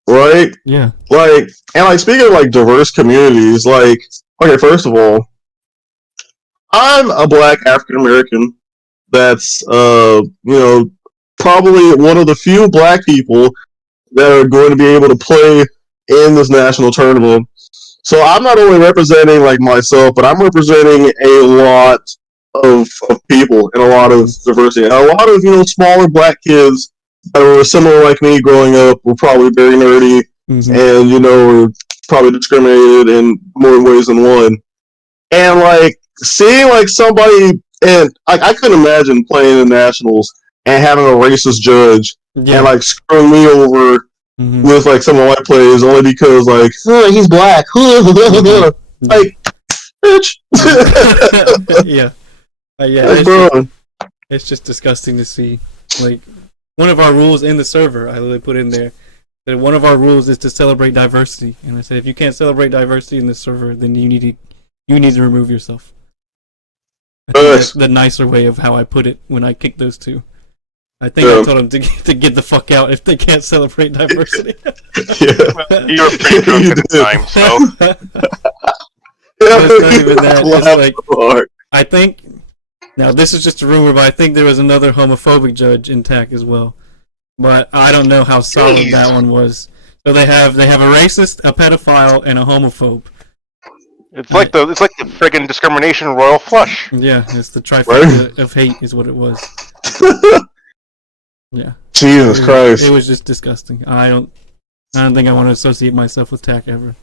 Right? Yeah. Like, and like, speaking of like diverse communities, like, okay, first of all, I'm a black African American that's probably one of the few black people that are going to be able to play in this national tournament. So I'm not only representing like myself, but I'm representing a lot of people and a lot of diversity. And a lot of smaller black kids that were similar like me growing up were probably very nerdy and were probably discriminated in more ways than one. And like seeing like somebody, and I couldn't imagine playing in nationals and having a racist judge and like screwing me over with like some of my plays only because like he's black. Like, bitch. Yeah. It's just disgusting to see. Like, one of our rules in the server, I literally put in there that one of our rules is to celebrate diversity, and I said if you can't celebrate diversity in the server, then you need to remove yourself. I think that's the nicer way of how I put it when I kicked those two. I think I told them to get the fuck out if they can't celebrate diversity. Well, you were pretty drunk at the time, so. It's not even that. It's like, I think, now this is just a rumor, but I think there was another homophobic judge in TAC as well. But I don't know how solid that one was. So they have a racist, a pedophile, and a homophobe. It's like the friggin' discrimination royal flush. Yeah, it's the trifecta of hate is what it was. Yeah. Jesus Christ. It was just disgusting. I don't think I want to associate myself with TAC ever.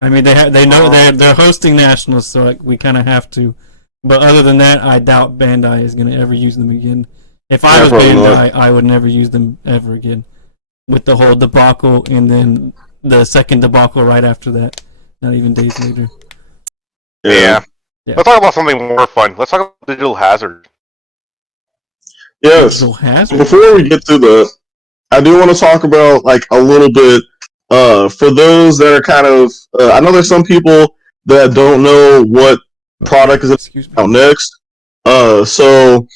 I mean, they know they're hosting nationals, so like, we kind of have to. But other than that, I doubt Bandai is gonna ever use them again. If I was Bandai, I would never use them ever again. With the whole debacle and then the second debacle right after that, not even days later. Yeah. Let's talk about something more fun. Let's talk about Digital Hazard. Yes. Before we get to that, I do want to talk about like a little bit for those that are kind of I know there's some people that don't know what product is out next. So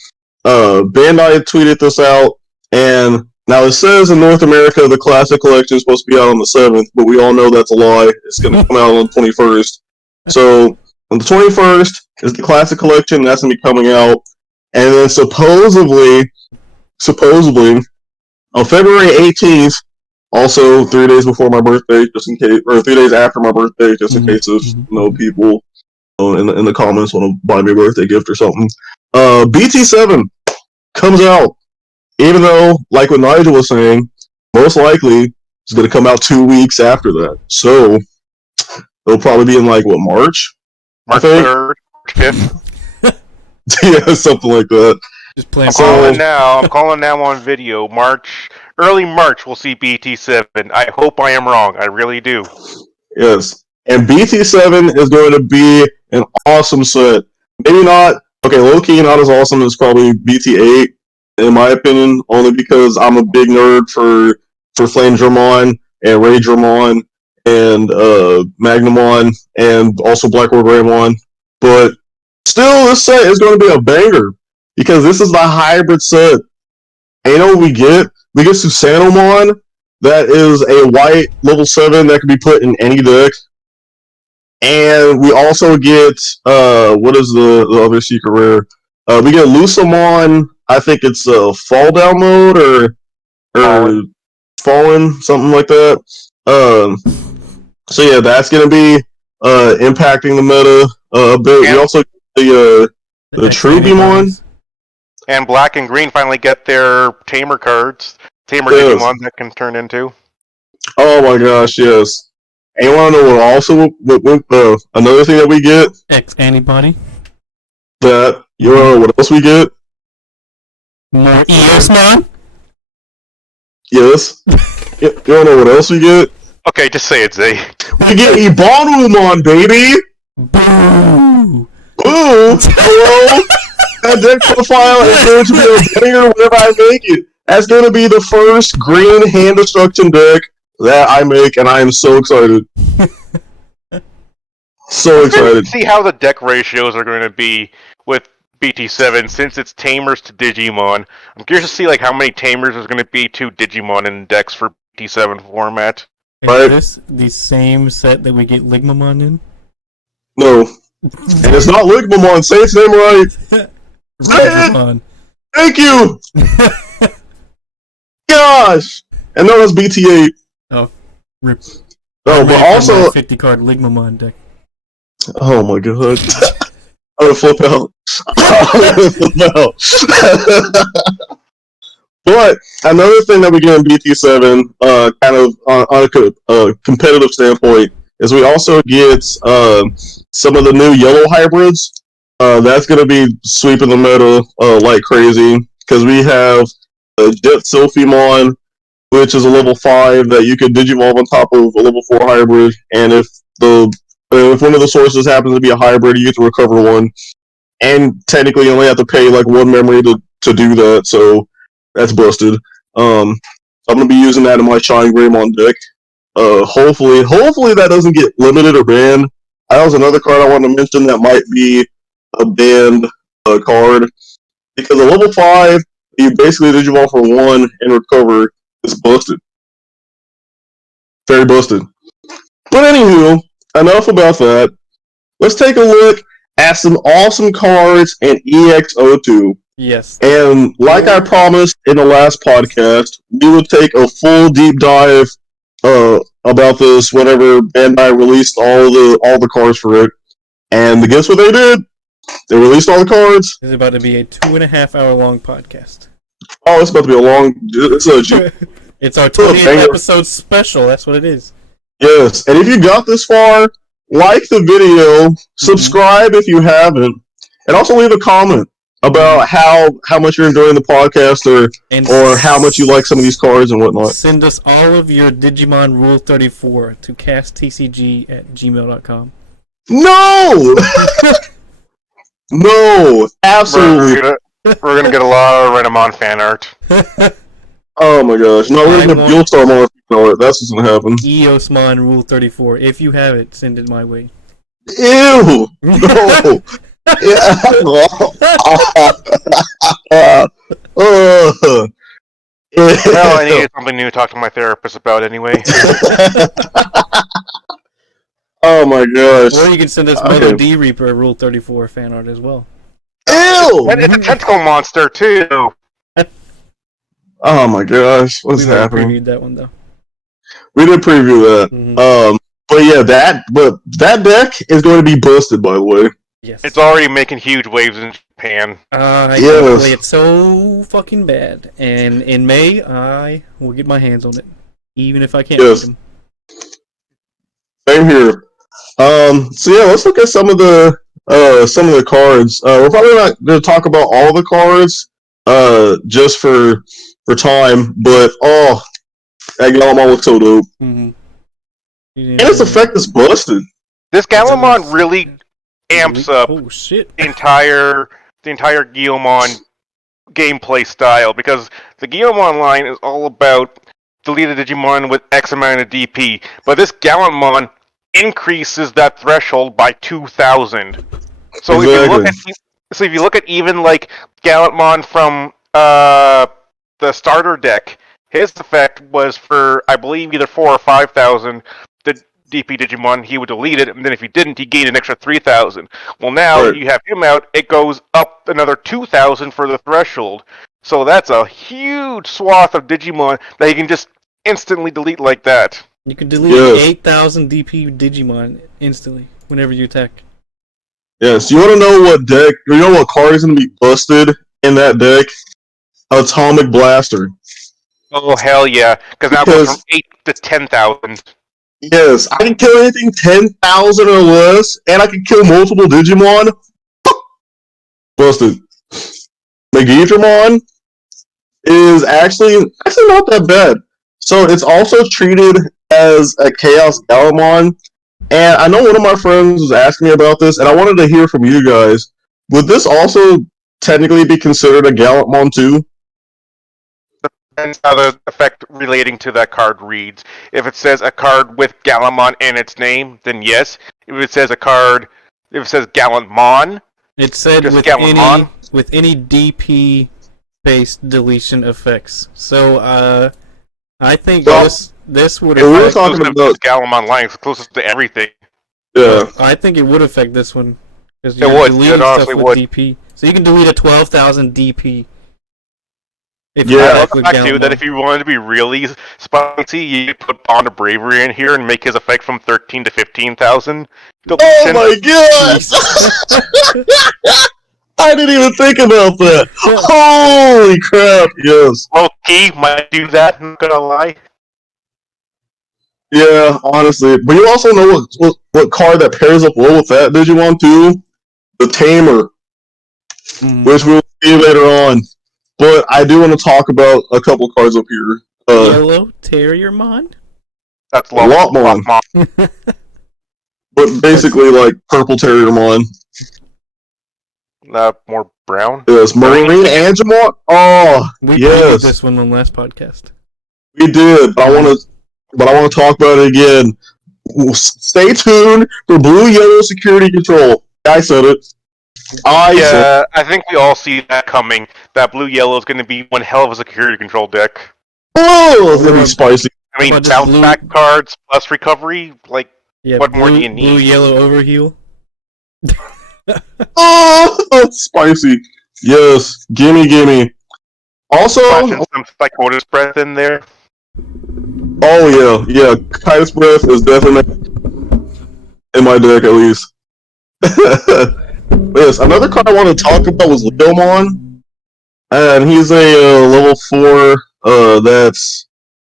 Bandai tweeted this out, and now it says in North America the Classic Collection is supposed to be out on the 7th, but we all know that's a lie. It's going to come out on the 21st. So on the 21st is the Classic Collection, that's going to be coming out. And then supposedly, on February 18th, also 3 days before my birthday, just in case, or 3 days after my birthday, just in case if people in the comments want to buy me a birthday gift or something. BT7 comes out, even though, like what Nigel was saying, most likely it's going to come out 2 weeks after that. So it'll probably be in like March? March 3rd, 5th. Yeah, something like that. Just playing. I'm calling now on video. Early March, we'll see BT7. I hope I am wrong. I really do. Yes, and BT7 is going to be an awesome set. Maybe not. Okay, low key not as awesome as probably BT8 in my opinion, only because I'm a big nerd for Flame Dramon and Ray Dramon and Magnamon and also Blackwood Raymon, but still, this set is going to be a banger because this is the hybrid set. And you know what we get? We get Susanomon, that is a white level 7 that can be put in any deck. And we also get, what is the other secret rare? We get Lusamon I think it's fall down mode or fallen, something like that. So yeah, that's gonna be impacting the meta a bit. We also get the Trubimon. And Black and Green finally get their Tamer cards. Tamer Digimon that can turn into. Oh my gosh, yes. And you want to know what also another thing that we get? X antibody. That you want to know what else we get? More Eosmon. Yes. You want to know what else we get? Okay, just say it, Zay. We get Widowmon, baby. Boo! Boo! Hello. That deck profile is going to be a banger whenever I make it. That's going to be the first green hand destruction deck that I make, and I am so excited. So excited. See how the deck ratios are going to be with BT7 since it's Tamers to Digimon. I'm curious to see like how many Tamers there's going to be to Digimon in decks for BT7 format. Is this the same set that we get Ligmamon in? No. And it's not Ligmamon. Say its name right. Say it. Thank you. Gosh. And no, that's BT8. Oh, rip. Oh, but also 50 card Ligmamon deck. Oh my god. I'm gonna flip out. But another thing that we get in BT7, kind of on a competitive standpoint, is we also get some of the new yellow hybrids. That's going to be sweeping the meta like crazy, because we have Jet Sylphimon, which is a level 5 that you could Digivolve on top of a level 4 hybrid, and if one of the sources happens to be a hybrid, you get to recover one. And technically you only have to pay like 1 memory to do that, so that's busted. I'm going to be using that in my Shine Greymon deck. Hopefully that doesn't get limited or banned. That was another card I wanted to mention that might be a banned card. Because a level 5, you basically Digivolve for 1 and recover, is busted. Very busted. But anywho, enough about that. Let's take a look at some awesome cards in EX02. Yes. And like I promised in the last podcast, we would take a full deep dive about this whenever Bandai released all the cards for it. And guess what they did? They released all the cards. It's about to be a 2.5 hour long podcast. Oh, it's about to be a long. It's our 20th episode special. That's what it is. Yes, and if you got this far, like the video, subscribe if you haven't, and also leave a comment about how much you're enjoying the podcast or how much you like some of these cards and whatnot. Send us all of your Digimon Rule 34 to casttcg@gmail.com. No! No, absolutely. We're gonna get a lot of Renamon fan art. Oh my gosh. No, we're gonna Fuel Star art. That's what's gonna happen. Eosmon Rule 34. If you have it, send it my way. Ew! No! Well, I needed something new to talk to my therapist about anyway. Oh my gosh. Or you can send us Mother D Reaper Rule 34 fan art as well. Ew! And it's a tentacle monster too! Oh my gosh, what's happening? We previewed that one though. We did preview that. Mm-hmm. But yeah, that deck is going to be busted, by the way. Yes. It's already making huge waves in Japan. I can't play it so fucking bad. And in May, I will get my hands on it. Even if I can't beat them. Same here. So yeah, let's look at some of the cards. We're probably not going to talk about all the cards, just for time. But that Gallimon looks so dope. Mm-hmm. And its effect is busted. This Gallimon really amps up the entire Guillemon gameplay style, because the Guillemon line is all about deleted Digimon with X amount of DP, but this Gallimon increases that threshold by 2,000. So exactly. if you look at even like Gallimon from the starter deck, his effect was for I believe either 4,000 or 5,000. DP Digimon, he would delete it, and then if he didn't, he gained an extra 3,000. Well, now Right. you have him out, it goes up another 2,000 for the threshold. So that's a huge swath of Digimon that he can just instantly delete like that. You can delete Yes. 8,000 DP Digimon instantly whenever you attack. Yes, you want to know what deck? You know what card is going to be busted in that deck? Atomic Blaster. Oh, hell yeah. Because now it goes from 8 to 10,000. Yes, I can kill anything 10,000 or less, and I can kill multiple Digimon. Busted. Megidramon is actually not that bad. So it's also treated as a Chaos Gallimon. And I know one of my friends was asking me about this, and I wanted to hear from you guys. Would this also technically be considered a Gallimon too? Depends how the effect relating to that card reads. If it says a card with Gallimon in its name, then yes. If it says Gallimon, It said just with any DP based deletion effects. So I think this would we were affect, talking about Gallimon line, it's closest to everything. yeah. I think it would affect this one because It you're would. deleting It stuff honestly with would. DP. So you can delete a 12,000 DP. If Yeah. you I attack love the with fact too that Gallimon. if you wanted to be really spicy, you could put Bond of Bravery in here and make his effect from 13 to 15,000. Oh my god! I didn't even think about that. Holy crap! Yes. Low-key might do that, I'm not gonna lie. Yeah, honestly. But you also know what card that pairs up well with that Digimon too? The Tamer, which we'll see later on. But I do want to talk about a couple cards up here. Yellow Terriermon? That's Lopmon. But basically like Purple Terriermon. More brown. Yes, Marine Angemon. Oh, We yes. previewed this one on the last podcast. We did, but I want to talk about it again. Stay tuned for Blue Yellow Security Control. I said it. I think we all see that coming. That blue yellow is going to be one hell of a security control deck. Oh, it's gonna be spicy. I mean, How about just bounce back cards plus recovery. Like, Yeah, what more do you need? Blue Yellow Overheal. Oh, spicy. Yes, gimme. Also, Flashing some Psychotis breath in there. oh yeah. Kindness Breath is definitely in my deck at least. Yes, another card I want to talk about was Widowmon, and he's a level 4. That's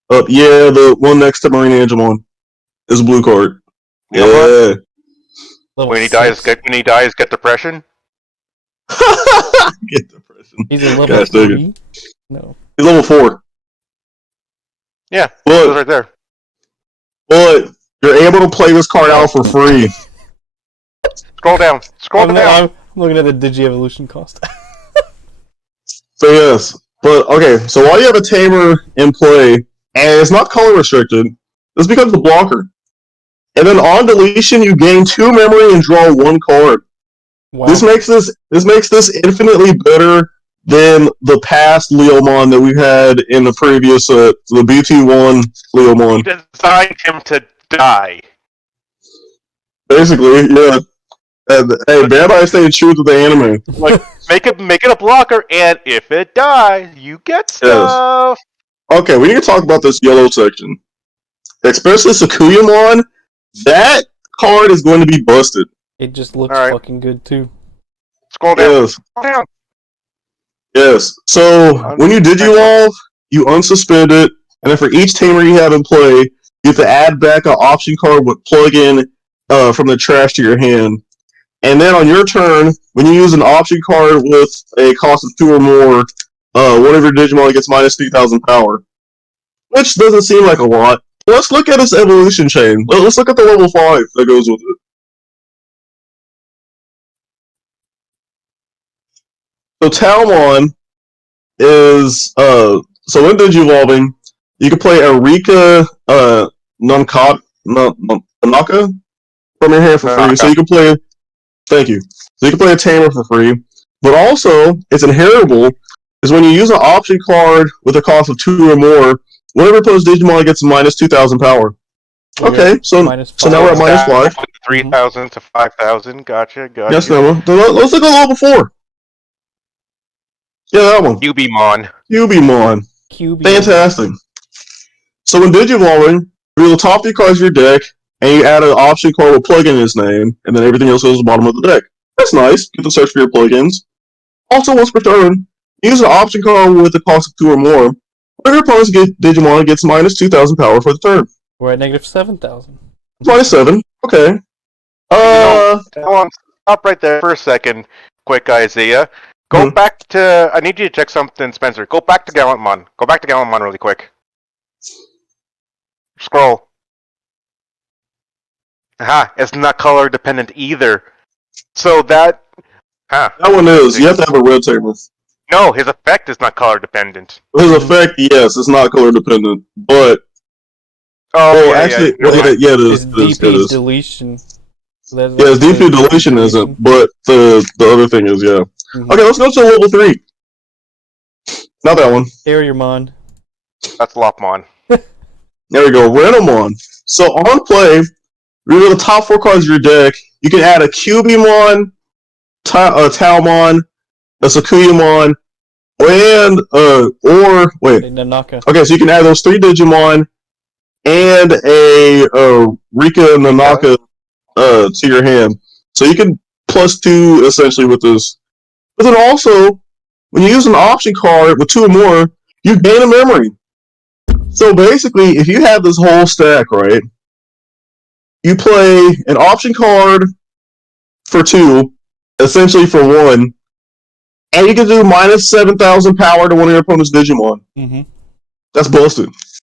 the one next to Marine Angemon is a blue card. Yeah. When he dies, get depression. Get depression. He's a level Gosh, dang 3? No. He's level 4. Yeah, But those right there. But you're able to play this card out for free. Scroll down. I'm looking at the Digi-Evolution cost. So yes. But okay, so while you have a Tamer in play, and it's not color restricted, this becomes a blocker. And then on deletion you gain 2 memory and draw 1 card. Wow. This makes this infinitely better than the past Leomon that we had in the previous the BT1 Leomon. He designed him to die. Basically, yeah. Hey, Bandai stayed true to the anime. Like, make it a blocker, and if it dies, you get stuff. Yes. Okay, we need to talk about this yellow section. Especially Sakuyamon, that card is going to be busted. It just looks fucking good too. Scroll down. Yes. Scroll down. Yes. So when you Digivolve, you unsuspend it, and then for each Tamer you have in play, you have to add back an option card with plug-in from the trash to your hand. And then on your turn, when you use an option card with a cost of 2 or more, one of your Digimon gets minus 3,000 power. Which doesn't seem like a lot. Let's look at its evolution chain. Let's look at the level 5 that goes with it. So Talmon is so in Digivolving, you can play Erika Nanaka from your hand for free. So you can play so you can play a Tamer for free. But also, it's inheritable is when you use an option card with a cost of 2 or more, whenever opposed Digimon gets minus 2,000 power. Okay, so now we're at -5. 3,000 to 5,000. Gotcha. Yes, Noah. Let's look at level 4. Yeah, that one. Widowmon. Fantastic. So when Digivolving, you reveal the top 3 cards of your deck, and you add an option card with plugin in its name, and then everything else goes to the bottom of the deck. That's nice. Get to search for your plugins. Also, once per turn, use an option card with a cost of 2 or more. Whenever your opponent's Digimon gets -2,000 power for the turn. We're at -7,000. -7. Okay. Stop right there for a second, quick, Isaiah. Go back to. I need you to check something, Spencer. Go back to Gallantmon. Go back to Gallantmon really quick. Scroll. Aha, it's not color dependent either. So that. That one is. You have to have a red table. No, his effect is not color dependent. His effect, yes, it's not color dependent, but. Actually, it is. DP deletion. His DP deletion isn't, but the other thing is, yeah. Okay, let's go to level 3. Not that one. Ariamon. That's Lopmon. There we go, Widowmon. So on play, reveal the top 4 cards of your deck. You can add a Cubimon, a Talmon, a Sakuyamon, and Nanaka. Okay, so you can add those 3 Digimon and a Rika Nanaka to your hand. So you can +2 essentially with this. But then also, when you use an option card with 2 or more, you gain a memory. So basically, if you have this whole stack, right, you play an option card for 2, essentially for 1, and you can do -7,000 power to one of your opponent's Digimon. That's busted.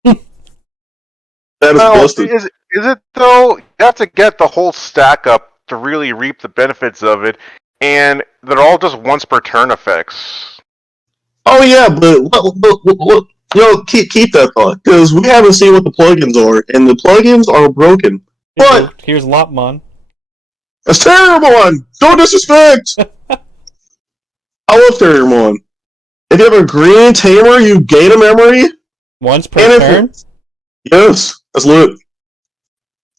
That is busted. Is it though? You have to get the whole stack up to really reap the benefits of it, and they're all just once per turn effects. Oh yeah, but keep that thought, because we haven't seen what the plugins are, and the plugins are broken. But here's Lopmon. That's Terriermon! Don't disrespect! I love Terriermon. If you have a green tamer, you gain a memory. Once per turn? Yes, that's lit.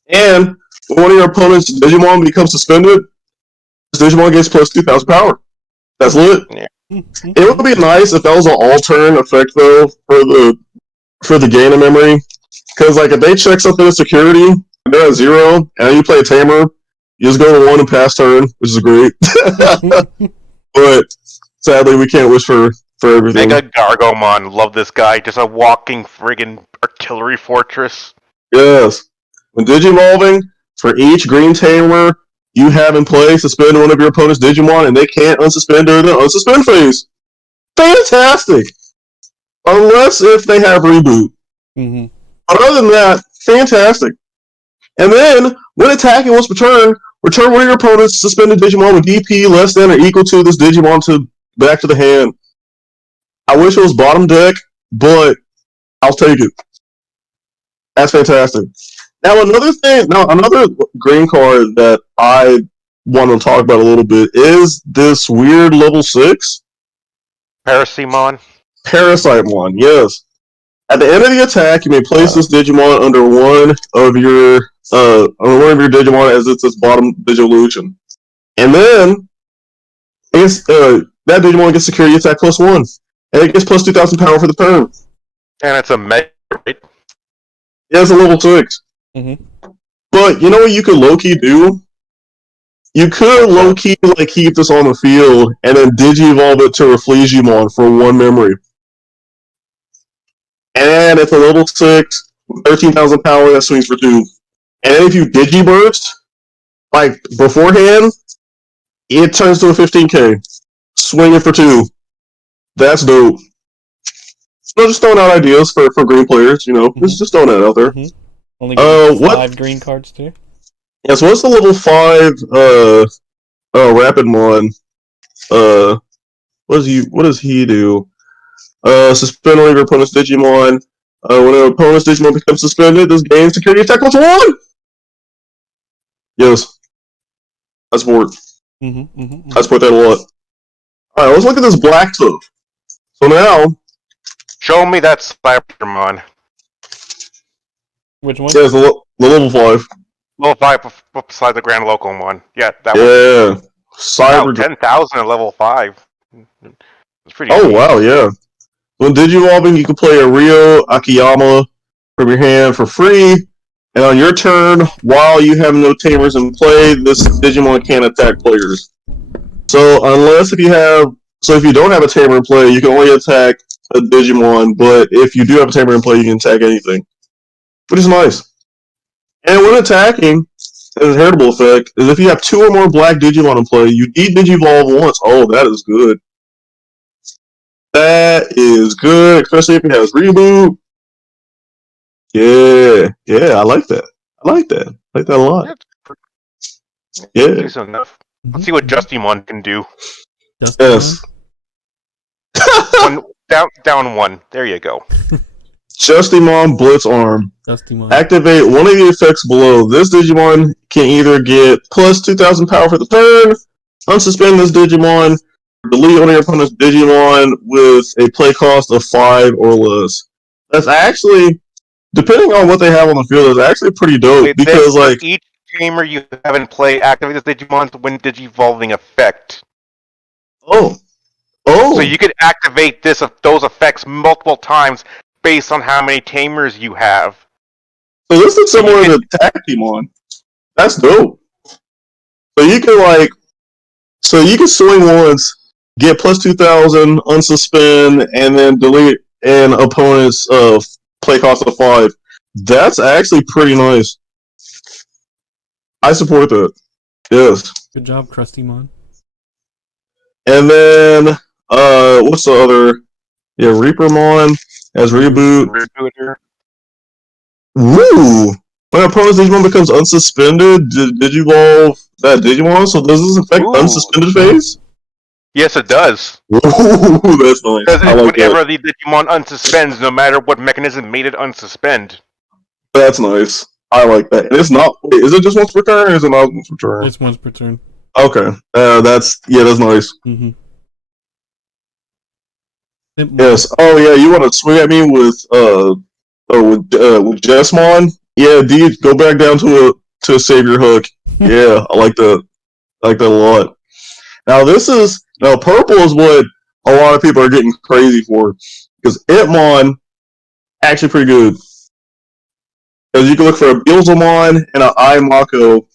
And when one of your opponent's Digimon becomes suspended, this Digimon gets +2,000 power. That's lit. Yeah. It would be nice if that was an all-turn effect, though, for the gain of memory. Because, like, if they check something in security, and they're at 0, and you play a tamer, you just go to 1 and pass turn, which is great. But, sadly, we can't wish for everything. Mega Gargomon, love this guy. Just a walking friggin' artillery fortress. Yes. When Digivolving, for each green tamer you have in play, suspend one of your opponent's Digimon, and they can't unsuspend during the unsuspend phase. Fantastic! Unless if they have reboot. But other than that, fantastic. And then, when attacking once per turn, return one of your opponent's suspended Digimon with DP less than or equal to this Digimon back to the hand. I wish it was bottom deck, but I'll take it. That's fantastic. Now another green card that I want to talk about a little bit is this weird level 6 Parasitemon. Parasitemon, yes. At the end of the attack, you may place this Digimon under one of your Digimon as it's its bottom Digivolution. And then that Digimon gets security attack +1. And it gets +2,000 power for the turn. And it's a mega, right? Yeah, it's a level 6. But you know what you could low-key do? You could low-key keep this on the field and then Digi-evolve it to Reflegiumon for 1 memory. And it's a level 6, 13,000 power that swings for 2. And if you Digiburst, beforehand, it turns to a 15k. Swing it for 2. That's dope. So just throwing out ideas for green players, just throwing it out there. Only getting 5 green cards too. Yeah, so what's the level 5 Rapidmon? What does he do? Suspend one of your opponent's Digimon. When an opponent's Digimon becomes suspended, this gains security attack +1! Yes. I support. I support that a lot. Alright, let's look at this black stuff. So now... Show me that Spidermon. Which one? Yeah, The level 5. Level 5 beside the Grand Local one. Yeah, that one. Yeah. Wow, Cyber. 10,000 at level 5. It's pretty Oh, neat. wow, yeah. When Digivolving, you can play a Ryo Akiyama from your hand for free. And on your turn, while you have no tamers in play, this Digimon can't attack players. So if you don't have a tamer in play, you can only attack a Digimon. But if you do have a tamer in play, you can attack anything, which is nice. And when attacking, an inheritable effect is if you have 2 or more black Digimon in play, you de-Digivolve once. Oh, that is good. That is good, especially if it has reboot. Yeah, I like that. I like that a lot. Yeah. Decent enough. Let's see what Justymon can do. Yes. Down 1. There you go. Justymon Blitz Arm. Justymon. Activate one of the effects below. This Digimon can either get plus 2,000 power for the turn, unsuspend this Digimon, or delete one of your opponent's Digimon with a play cost of 5 or less. That's actually, depending on what they have on the field, is actually pretty dope because like each tamer you have in play activate this Digimon's when Digivolving effect. Oh. So you could activate those effects multiple times based on how many tamers you have. So this is similar to Tactimon. That's dope. So you can swing once, get plus 2,000, unsuspend, and then delete an opponent's play cost of 5. That's actually pretty nice. I support that. Yes. Good job, Crustymon. And then what's the other? Yeah, Reapermon as reboot. Rebooter. Woo! When an opponent's Digimon becomes unsuspended, Digivolve that Digimon, so does this affect unsuspended phase? Yes, it does. Ooh, that's nice. Because whenever the Digimon unsuspends, no matter what mechanism made it unsuspend. That's nice. I like that. And it's not. Wait, is it just once per turn, or is it not once per turn? It's once per turn. Okay. That's nice. Mm-hmm. Yes. Oh yeah, you want to swing at me with Jessmon? Yeah, D, go back down to a savior hook. Yeah, I like that. I like that a lot. Now purple is what a lot of people are getting crazy for because Itmon actually pretty good. Because you can look for a Beelzemon and an I Mako,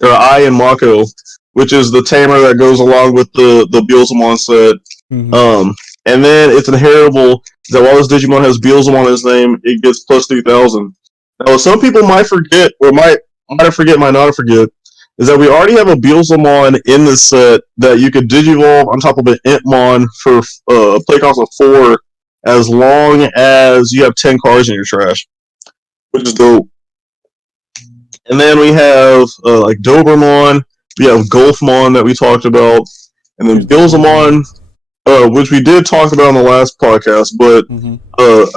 or I and Mako, which is the tamer that goes along with the Beelzemon set. Mm-hmm. And then it's inheritable that while this Digimon has Beelzemon in his name, it gets plus 3,000. Now, some people might forget, or might not forget, is that we already have a Beelzemon in this set that you could Digivolve on top of an Entmon for a play cost of 4 as long as you have 10 cards in your trash, which is dope. And then we have like Dobermon, we have Golfmon that we talked about, and then Beelzemon, which we did talk about in the last podcast, but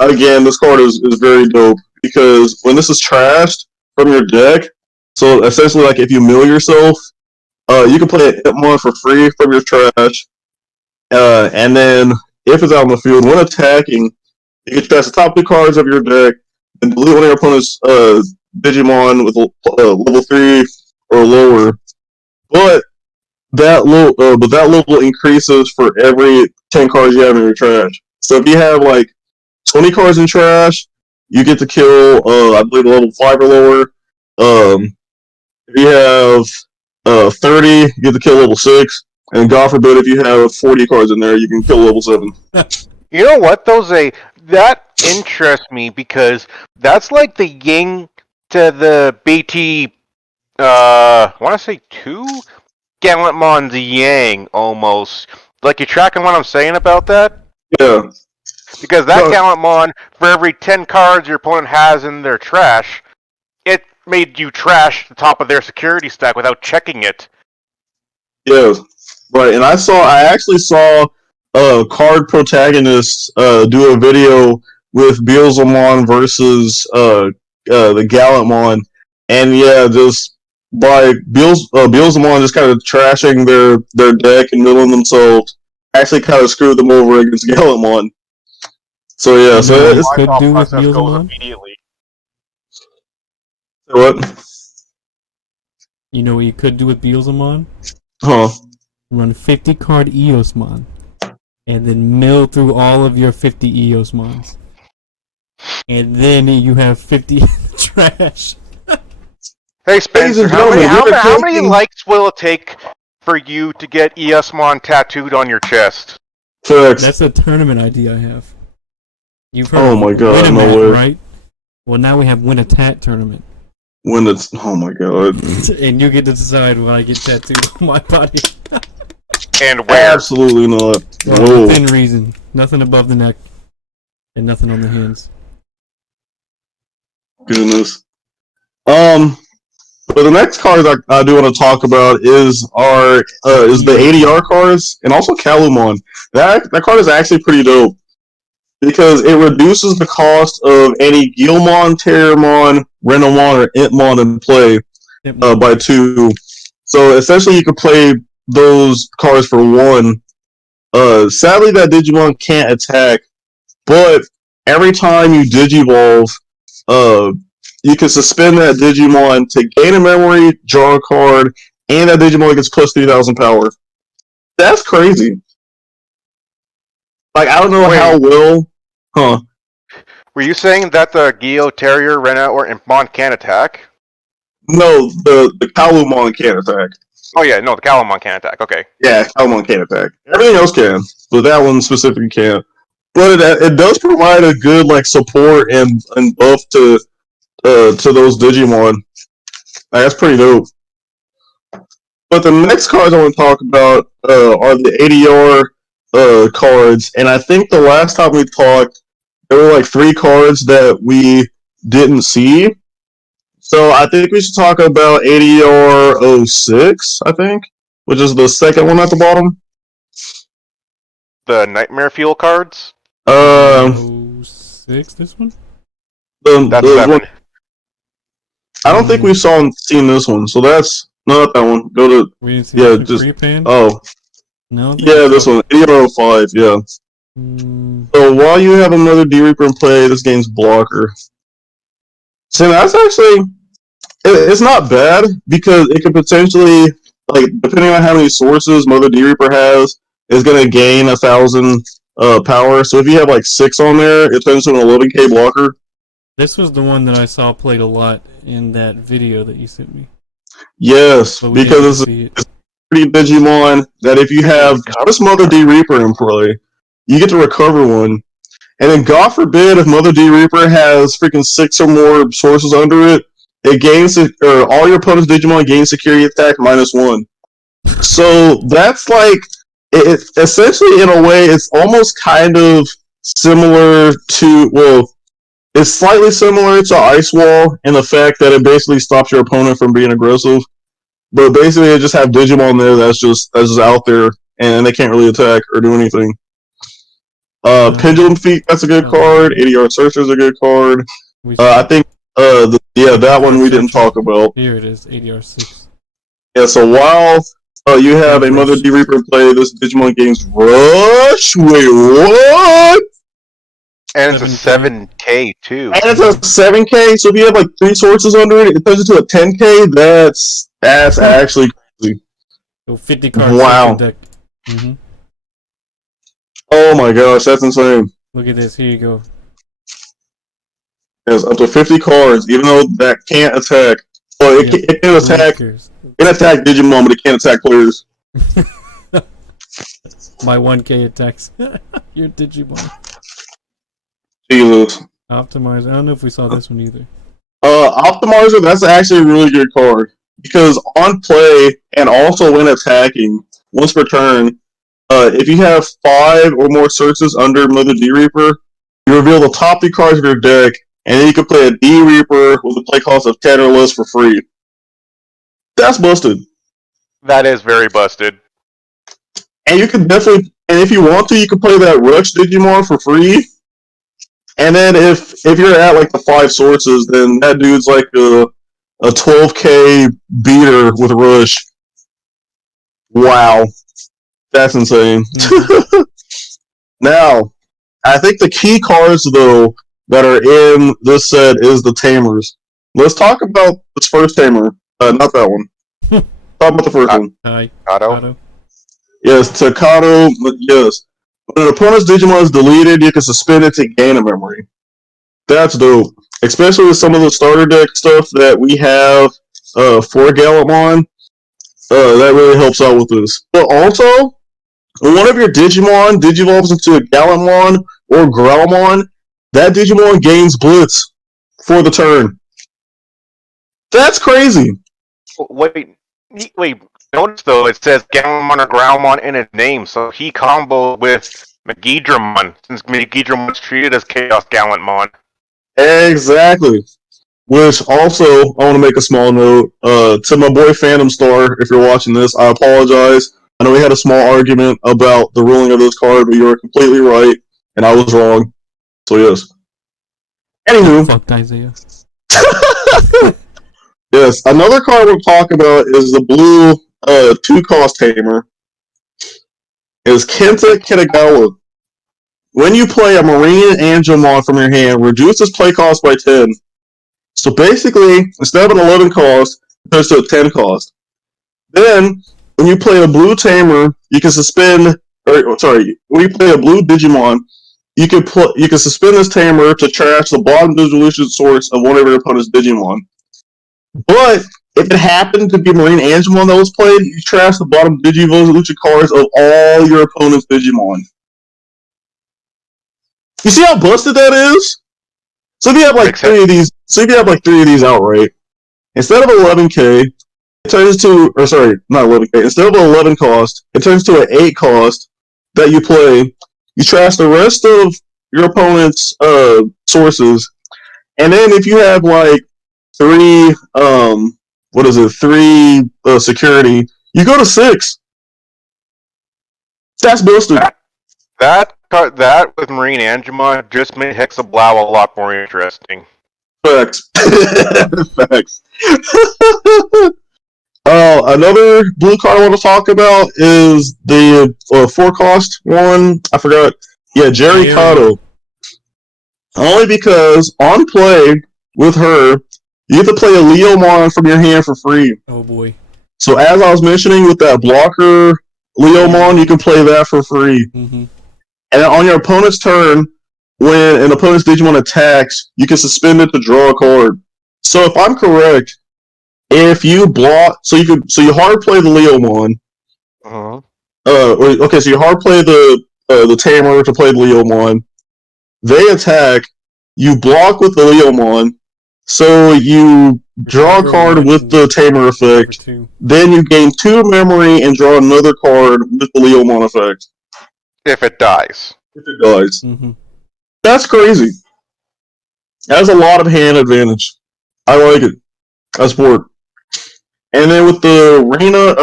again, this card is very dope because when this is trashed from your deck, so essentially like if you mill yourself, you can play an Itmon for free from your trash, and then if it's out on the field, when attacking, you can trash the top 2 cards of your deck and delete one of your opponent's Digimon with level 3 or lower, but that level increases for every 10 cards you have in your trash. So if you have like 20 cards in trash, you get to kill I believe level 5 or lower. If you have 30, you get to kill level 6. And God forbid if you have 40 cards in there, you can kill level 7. You know what, though, Zay? That interests me because that's like the yin to the BT, I want to say 2? Gallantmon's yang, almost. Like, you tracking what I'm saying about that? Yeah. Because that Gallantmon, for every 10 cards your opponent has in their trash, it made you trash the top of their security stack without checking it. Yeah, right. And I actually saw card protagonists do a video with Beelzemon versus the Gallantmon, and yeah, just by Beelzemon just kind of trashing their deck and milling themselves, actually kind of screwed them over against Gallantmon. So yeah, so could do with Beelzemon. What? You know what you could do with Beelzemon? Huh. Run 50 card Eosmon. And then mill through all of your 50 Eosmons. And then you have 50 in the trash. Hey Spencer, Ladies and gentlemen, how many likes will it take for you to get Eosmon tattooed on your chest? Facts. That's a tournament idea I have. You've heard Oh of my god, Win-A-Mat, no way. right? Well, now we have Win-A-Tat tournament. When it's oh my god. And you get to decide when I get tattooed on my body. And where? Absolutely not. Well, Whoa. within reason. Nothing above the neck. And nothing on the hands. Goodness. But the next card I do want to talk about is the ADR cards and also Kalumon. That card is actually pretty dope because it reduces the cost of any Guilmon, Terramon, Renamon, or Entmon in play by 2. So essentially, you could play those cards for 1. Sadly, that Digimon can't attack, but every time you Digivolve, you can suspend that Digimon to gain a memory, draw a card, and that Digimon gets plus 3,000 power. That's crazy. Like, I don't know how well... Huh. Were you saying that the Geo, Terrier, Rena, or Impmon can't attack? No, the Kalumon can't attack. Oh yeah, no, the Kalumon can't attack, okay. Yeah, Kalumon can't attack. Everything else can, but that one specifically can't. But it does provide a good like support and buff to those Digimon. That's pretty dope. But the next cards I want to talk about are the ADR cards, and I think the last time we talked, there were like 3 cards that we didn't see. So I think we should talk about ADR 06, I think, which is the second one at the bottom. The Nightmare Fuel cards? 06, this one? That's 7. One, I don't think we've seen this one, so that's not that one. Go to we didn't see just Pre-Pan? oh No. Yeah, this one ADR 05. Yeah. So while you have another D Reaper in play, this game's blocker. So that's actually it's not bad because it could potentially, like, depending on how many sources Mother D Reaper has, is going to gain 1,000 power. So if you have like 6 on there, it turns into an 11k blocker. This was the one that I saw played a lot in that video that you sent me. Yes, because it's pretty Digimon that if you have just Mother D Reaper in play, you get to recover one. And then, God forbid, if Mother D Reaper has freaking 6 or more sources under it, it gains, or all your opponent's Digimon gain security attack -1. So that's like, it essentially, in a way, it's almost kind of similar to, well, it's slightly similar to Ice Wall in the fact that it basically stops your opponent from being aggressive. But basically, they just have Digimon there that's just out there, and they can't really attack or do anything. Pendulum Feet, that's a good card. ADR Searcher's a good card. I think, that one we didn't talk about. Here it is, ADR 6. Yeah, so while you have a Mother D Reaper in play, this Digimon gains Rush. Wait, what? And it's a 7k too. And it's a 7k, so if you have like 3 sources under it, it turns into a 10k. That's actually crazy. So 50 cards. Wow. Deck. Mm-hmm. Oh my gosh, that's insane. Look at this, here you go. Yes, up to 50 cards, even though that can't attack. Well, it can attack. It can attack Digimon, but it can't attack players. My 1k attacks your Digimon. Jesus. Optimizer. I don't know if we saw this one either. Optimizer, that's actually a really good card. Because on play, and also when attacking, once per turn, if you have 5 or more searches under Mother D Reaper, you reveal the top 3 cards of your deck, and then you can play a D Reaper with a play cost of 10 or less for free. That's busted. That is very busted. And you can definitely, and if you want to, you can play that Rush Digimon for free. And then if you're at like the 5 sources, then that dude's like a 12k beater with Rush. Wow. That's insane. Mm-hmm. Now, I think the key cards, though, that are in this set is the Tamers. let's talk about this first tamer. Not that one. Talk about the first one. Otto? Yes, Takato. Yes. When an opponent's Digimon is deleted, you can suspend it to gain a memory. That's dope. Especially with some of the starter deck stuff that we have for Gallantmon. That really helps out with this. But also, when one of your Digimon digivolves into a Gallantmon or Growlmon, that Digimon gains Blitz for the turn. That's crazy. Wait. Notice though, it says Gallantmon or Growlmon in its name, so he comboed with Megidramon, since Megidramon's treated as Chaos Gallantmon. Exactly. Which also, I want to make a small note to my boy Phantom Star. If you're watching this, I apologize. I know we had a small argument about the ruling of this card, but you were completely right, and I was wrong. So yes. Anywho, fuck Isaiah. Yes, another card we'll talk about is the blue 2-cost tamer. Is Kenta Kitagawa. When you play a Marine Angelmon from your hand, reduce its play cost by 10. So basically, instead of an 11 cost, it turns to a 10 cost. Then, when you play a blue tamer, you can suspend. When you play a blue Digimon, you can suspend this tamer to trash the bottom dissolution source of one of your opponent's Digimon. But if it happened to be Marine Angemon that was played, you trash the bottom Digivolution cards of all your opponent's Digimon. You see how busted that is? So if you have like three of these outright, instead of 11k, it turns to, not 11k. Instead of an 11 cost, it turns to an 8 cost that you play. You trash the rest of your opponent's sources, and then if you have like 3 security, you go to 6. That's busted. That with Marine Angemon just made Hexablow a lot more interesting. Facts. Facts. Another blue card I want to talk about is the 4-cost one. I forgot. Yeah, Jerry Kato. Only because on play with her, you have to play a Leomon from your hand for free. Oh boy. So as I was mentioning with that blocker Leomon, you can play that for free. Mm-hmm. And on your opponent's turn, when an opponent's Digimon attacks, you can suspend it to draw a card. So if I'm correct, if you block, so you hard play the Leomon. Uh-huh. So you hard play the Tamer to play the Leomon. They attack. You block with the Leomon, so you draw a card with the Tamer effect. Then you gain 2 memory and draw another card with the Leomon effect. If it dies. Mm-hmm. That's crazy. That's a lot of hand advantage. I like it. I support. And then with the Reina,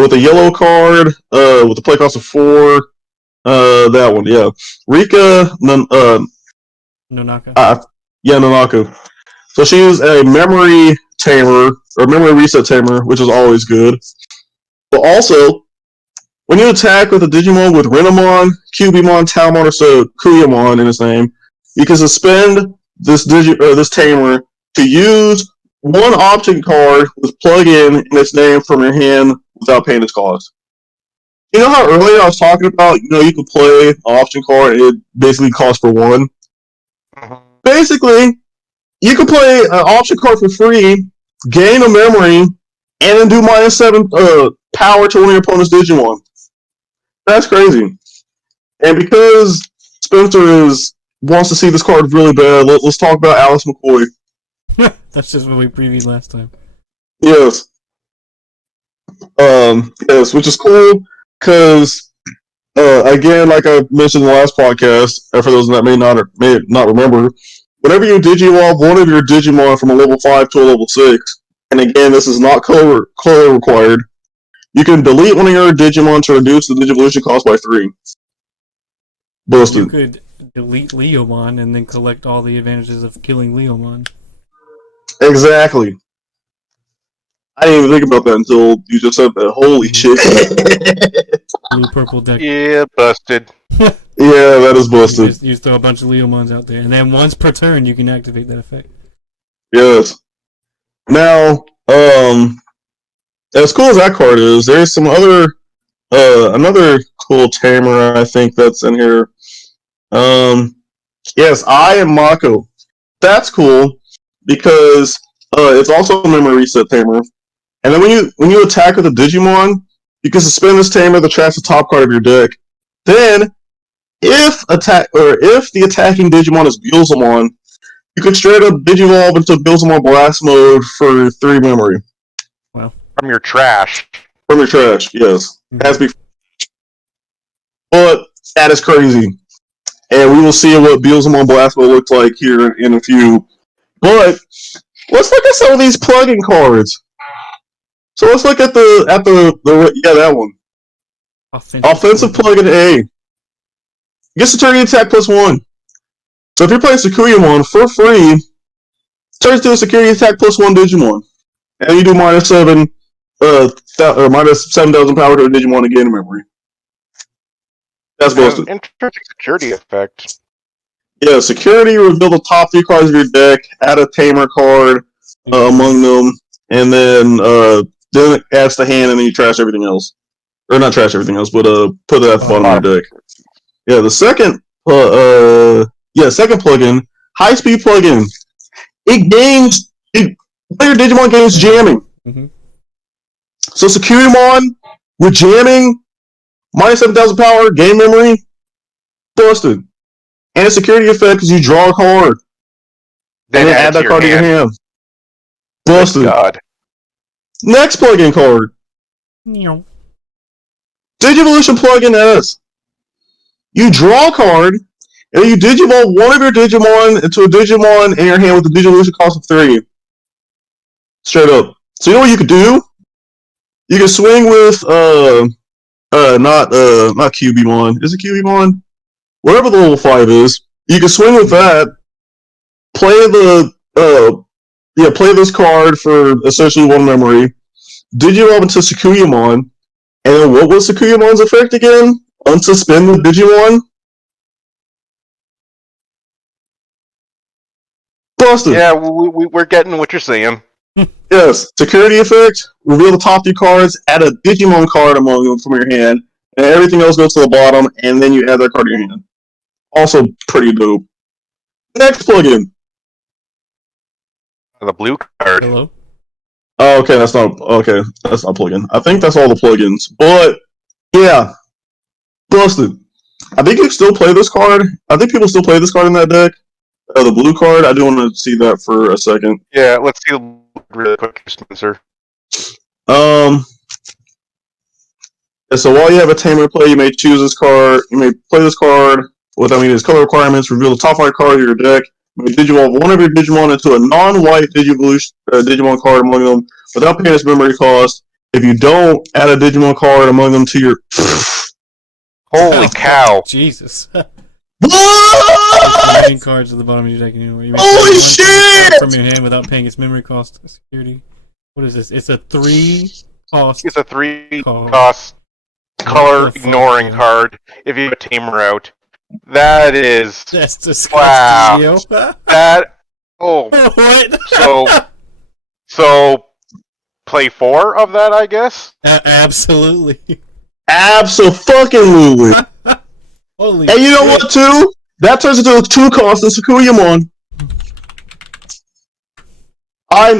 with the yellow card, with the play cost of 4, that one, yeah. Rika, Nonaka. Nonaka. So she's a memory tamer, or memory reset tamer, which is always good. But also, when you attack with a Digimon with Renamon, Cubimon, Talmon, or Kuyamon in its name, you can suspend this tamer to use one option card with plug-in in its name from your hand without paying its cost. You know how earlier I was talking about, you could play an option card and it basically costs for 1? Uh-huh. Basically, you can play an option card for free, gain a memory, and then do -7 power to one of your opponent's Digimon. That's crazy. And because Spencer wants to see this card really bad, let's talk about Alice McCoy. That's just what we previewed last time. Yes. Yes, which is cool, because, again, like I mentioned in the last podcast, for those that may not remember, whenever you Digivolve one of your Digimon from a level 5 to a level 6, and again, this is not color required, you can delete one of your Digimon to reduce the Digivolution cost by 3. Busted. You could delete Leomon and then collect all the advantages of killing Leomon. Exactly. I didn't even think about that until you just said that. Holy shit. Blue purple deck. Yeah, busted. Yeah, that is busted. You just throw a bunch of Leomons out there, and then once per turn you can activate that effect. Yes. Now, as cool as that card is, there's some other, another cool tamer I think that's in here. Yes, I am Mako. That's cool because it's also a memory reset tamer. And then when you attack with a Digimon, you can suspend this tamer that tracks the top card of your deck. Then, if the attacking Digimon is Beelzemon, you can straight up Digivolve into Beelzemon Blast mode for 3 memory. Wow. From your trash. From your trash, yes. Mm-hmm. Has to be. But that is crazy. And we will see what Beelzemon Blast mode looks like here in a few. But let's look at some of these plugin cards. So let's look at that one. Offensive plugin A. Gets security attack +1. So if you're playing Sakuyamon for free, turns to a security attack +1 Digimon. And you do -7 or -7,000 power to a Digimon again in memory. That's busted. Interesting security effect. Yeah, security, reveal the top 3 cards of your deck, add a tamer card among them, and then it adds the hand, and then you trash everything else. Or not trash everything else, but put it at the bottom of your deck. Yeah, the second plugin, high speed plugin. Player Digimon gains jamming. Mm-hmm. So Sakuyamon with jamming, -7,000 power, game memory, busted. And a security effect because you draw a card. Then add that card to your hand. Busted. God. Next plugin card. Digivolution plugin S. You draw a card, and you Digivolve one of your Digimon into a Digimon in your hand with a Digivolution cost of 3. Straight up. So you know what you could do? You can swing with not QBmon. Is it QBmon? Whatever the level 5 is. You can swing with that. Play play this card for essentially 1 memory. Digivolve into Sakuyamon. And then what was Sakuyamon's effect again? Unsuspend the Digimon? Busted. Yeah, we're getting what you're saying. Yes, security effect, reveal the top 3 cards, add a Digimon card among them from your hand, and everything else goes to the bottom, and then you add that card to your hand. Also pretty dope. Next plugin. The blue card. Hello? Oh, okay, that's not plugin. I think that's all the plugins. But yeah. Busted. I think you still play this card. I think people still play this card in that deck. The blue card, I do want to see that for a second. Yeah, let's see really quick, Spencer. So while you have a tamer play, you may choose this card. You may play this card. What that means is color requirements. Reveal the top 5 card of your deck. You may Digivolve one of your Digimon into a non-white Digimon card among them without paying its memory cost. If you don't, add a Digimon card among them to your... Holy cow. Jesus. What? Remaining cards at the bottom of your deck anyway. You may Holy shit! From your hand without paying its memory cost. Security. What is this? It's a 3 cost. It's a 3 cost color ignoring card if you have a tamer out. That's disgusting. Wow. That what? So play 4 of that, I guess. Absolutely. Absolutely. Holy and you know what, too? That turns into a 2 cost in Sakuyamon. Oh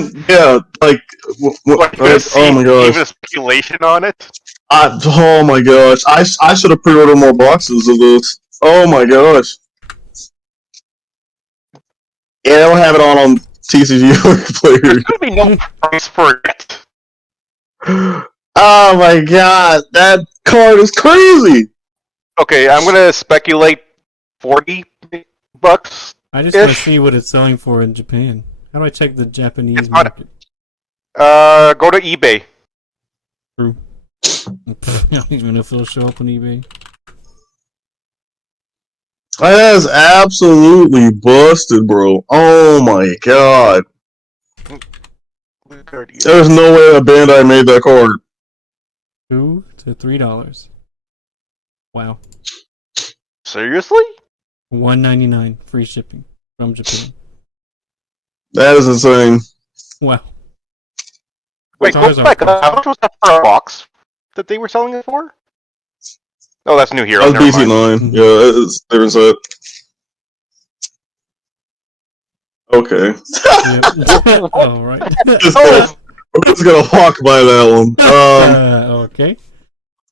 my gosh. Even a speculation on it? Oh my gosh. I should have pre-ordered more boxes of this. Oh my gosh. Yeah, I don't have it on TCG Player. There's gonna be no price for it. Oh my god, that card is crazy! Okay, I'm gonna speculate $40. I just want to see what it's selling for in Japan. How do I check the Japanese market? Go to eBay. True. I don't even know if it'll show up on eBay. That is absolutely busted, bro. Oh my god. There's no way that Bandai made that card. $2 to $3. Wow. Seriously? $199 free shipping from Japan. That is insane. Wow. Wait, go back. How much was that for a box that they were selling it for? Oh, that's New Hero. That was BC9. Mm-hmm. Yeah, it's different set. Okay. All right. We're just gonna walk by that one. Okay.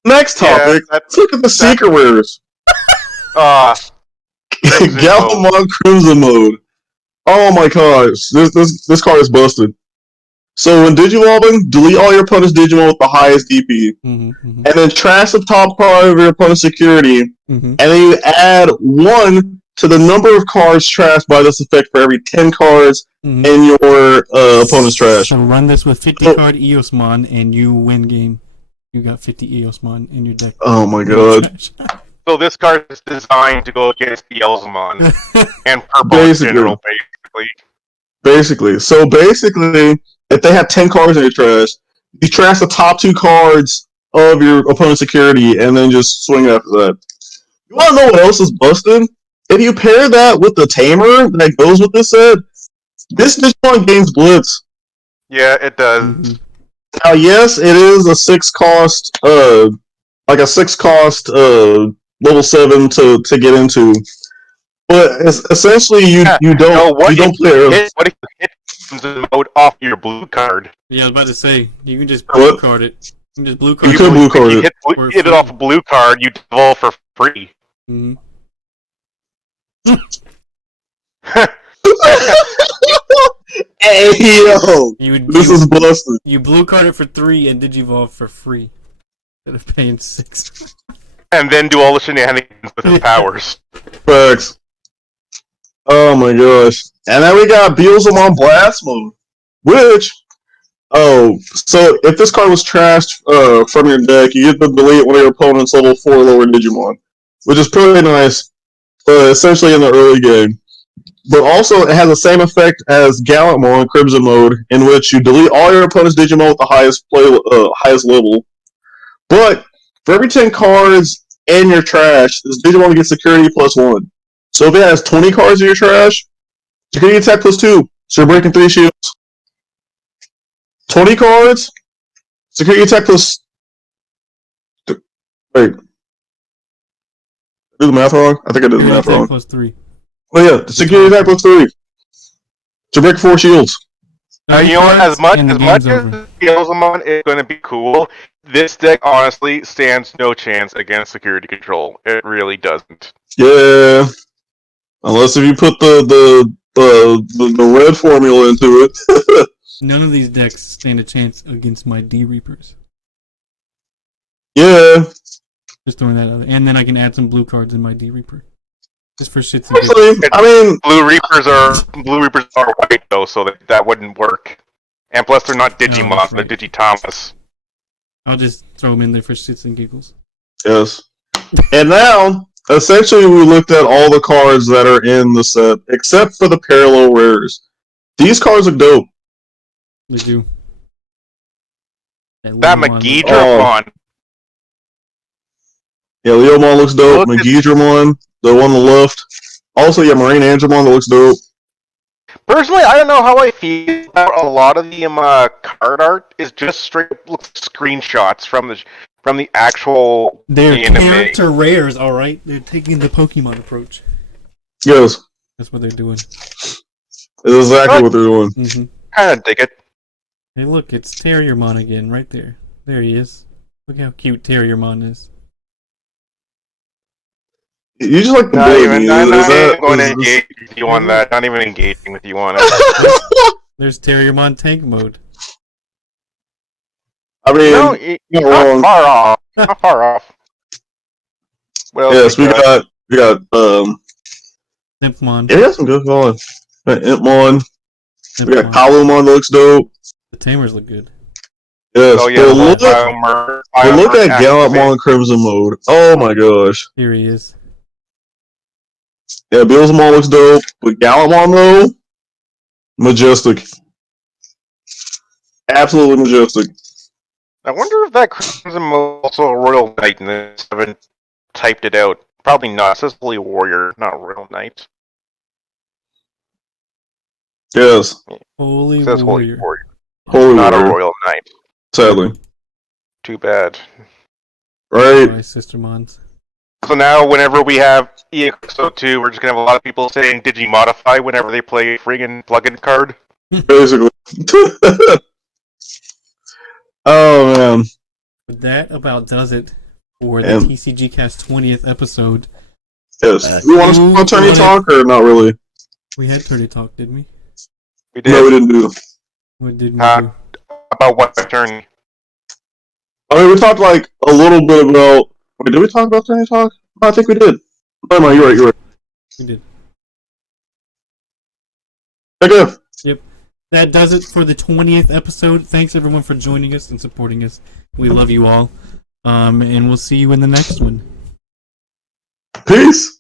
Next topic. Let's look at the secret rares. Gallimon Crimson Mode. Oh my gosh, this card is busted. So when Digivolving, delete all your opponent's Digimon with the highest DP, and then trash the top card of your opponent's security, and then you add 1 to the number of cards trashed by this effect for every 10 cards in your opponent's trash. So run this with 50 card Eosmon, and you win game. You got 50 Eosmon in your deck. Oh my god. So this card is designed to go against the Eosmon and purple in general, basically. So basically, if they have 10 cards in your trash, you trash the top 2 cards of your opponent's security and then just swing after that. You want to know what else is busted? If you pair that with the Tamer that goes with this set, this Digimon gains Blitz. Yeah, it does. Now, yes, it is a 6 cost, like a 6 cost level 7 to get into. But essentially, you don't play early. What if you hit the mode off your blue card? Yeah, I was about to say you can just blue card it. You can just blue card. You could blue card it. Hit it off a blue card. You devolve for free. Hey yo, this is busted. You blue card it for 3 and Digivolve for free instead of paying 6. And then do all the shenanigans with his powers. Facts. Oh my gosh. And then we got Beelzemon Blast Mode. Which, so if this card was trashed from your deck, you get to delete one of your opponent's level 4 lower Digimon. Which is pretty nice, essentially in the early game. But also, it has the same effect as Gallimon Crimson Mode, in which you delete all your opponent's Digimon with the highest level. But for every 10 cards in your trash, this Digimon gets security +1. So if it has 20 cards in your trash, security attack +2. So you're breaking 3 shields. 20 cards, security attack plus. Wait. Did the math wrong? I think I did the math wrong. +3. Oh yeah, the security attack +3. To break 4 shields. You know what? As much as Beelzemon is going to be cool, this deck honestly stands no chance against security control. It really doesn't. Yeah, unless if you put the red formula into it. None of these decks stand a chance against my D Reapers. Yeah. Just throwing that out there. And then I can add some blue cards in my D Reaper. Just for shits and giggles. I mean, blue Reapers are white though, so that wouldn't work. And plus, they're not Digimon, right. They're Digitamas. I'll just throw them in there for shits and giggles. Yes. And now, essentially, we looked at all the cards that are in the set, except for the parallel rares. These cards are dope. They do. That Magidramon. Yeah, Leomon looks dope. Magidramon, the one on the left. Also, yeah, Marine Angemon that looks dope. Personally, I don't know how I feel about a lot of the card art. Is just straight screenshots from the actual. They're character rares, all right. They're taking the Pokemon approach. Yes, that's what they're doing. It's exactly what they're doing. Mm-hmm. Kind of dig it. Hey, look, it's Terriermon again, right there. There he is. Look how cute Terriermon is. You just like the baby. Not even going to engage with you on that. Not even engaging with you on it. There's Terriermon tank mode. I mean, no, you're not far off. Not far off. Well, yes, we got Impmon. Yeah, we got some good ones. Impmon. We got Kalumon that looks dope. The Tamers look good. Yes, look at Gallimon Crimson Mode. Oh my gosh. Here he is. Yeah, Beelzemon looks dope, but Gallimon though, majestic. Absolutely majestic. I wonder if that Crimson Mode is also a Royal Knight and they haven't typed it out. Probably not. It says Holy Warrior, not Royal Knight. Yes. Holy It says Warrior. Holy Warrior. Holy Not Warrior. a Royal Knight. Sadly. Too bad. Right. Sorry, Sister Mons. So now, whenever we have EXO 2, we're just gonna have a lot of people saying Digimodify whenever they play a friggin' plug-in card. Basically. Oh, man. But that about does it for the And- TCG Cast 20th episode. Yes. You want to attorney talk or not really? We had Turdy Talk, didn't we? We did. No, we didn't do. What did we do? About what attorney? I mean, we talked like a little bit about. Wait, did we talk about attorney talk? No, I think we did. No, you're right. We did. Okay. Yep. That does it for the 20th episode. Thanks everyone for joining us and supporting us. We love you all. And we'll see you in the next one. Peace.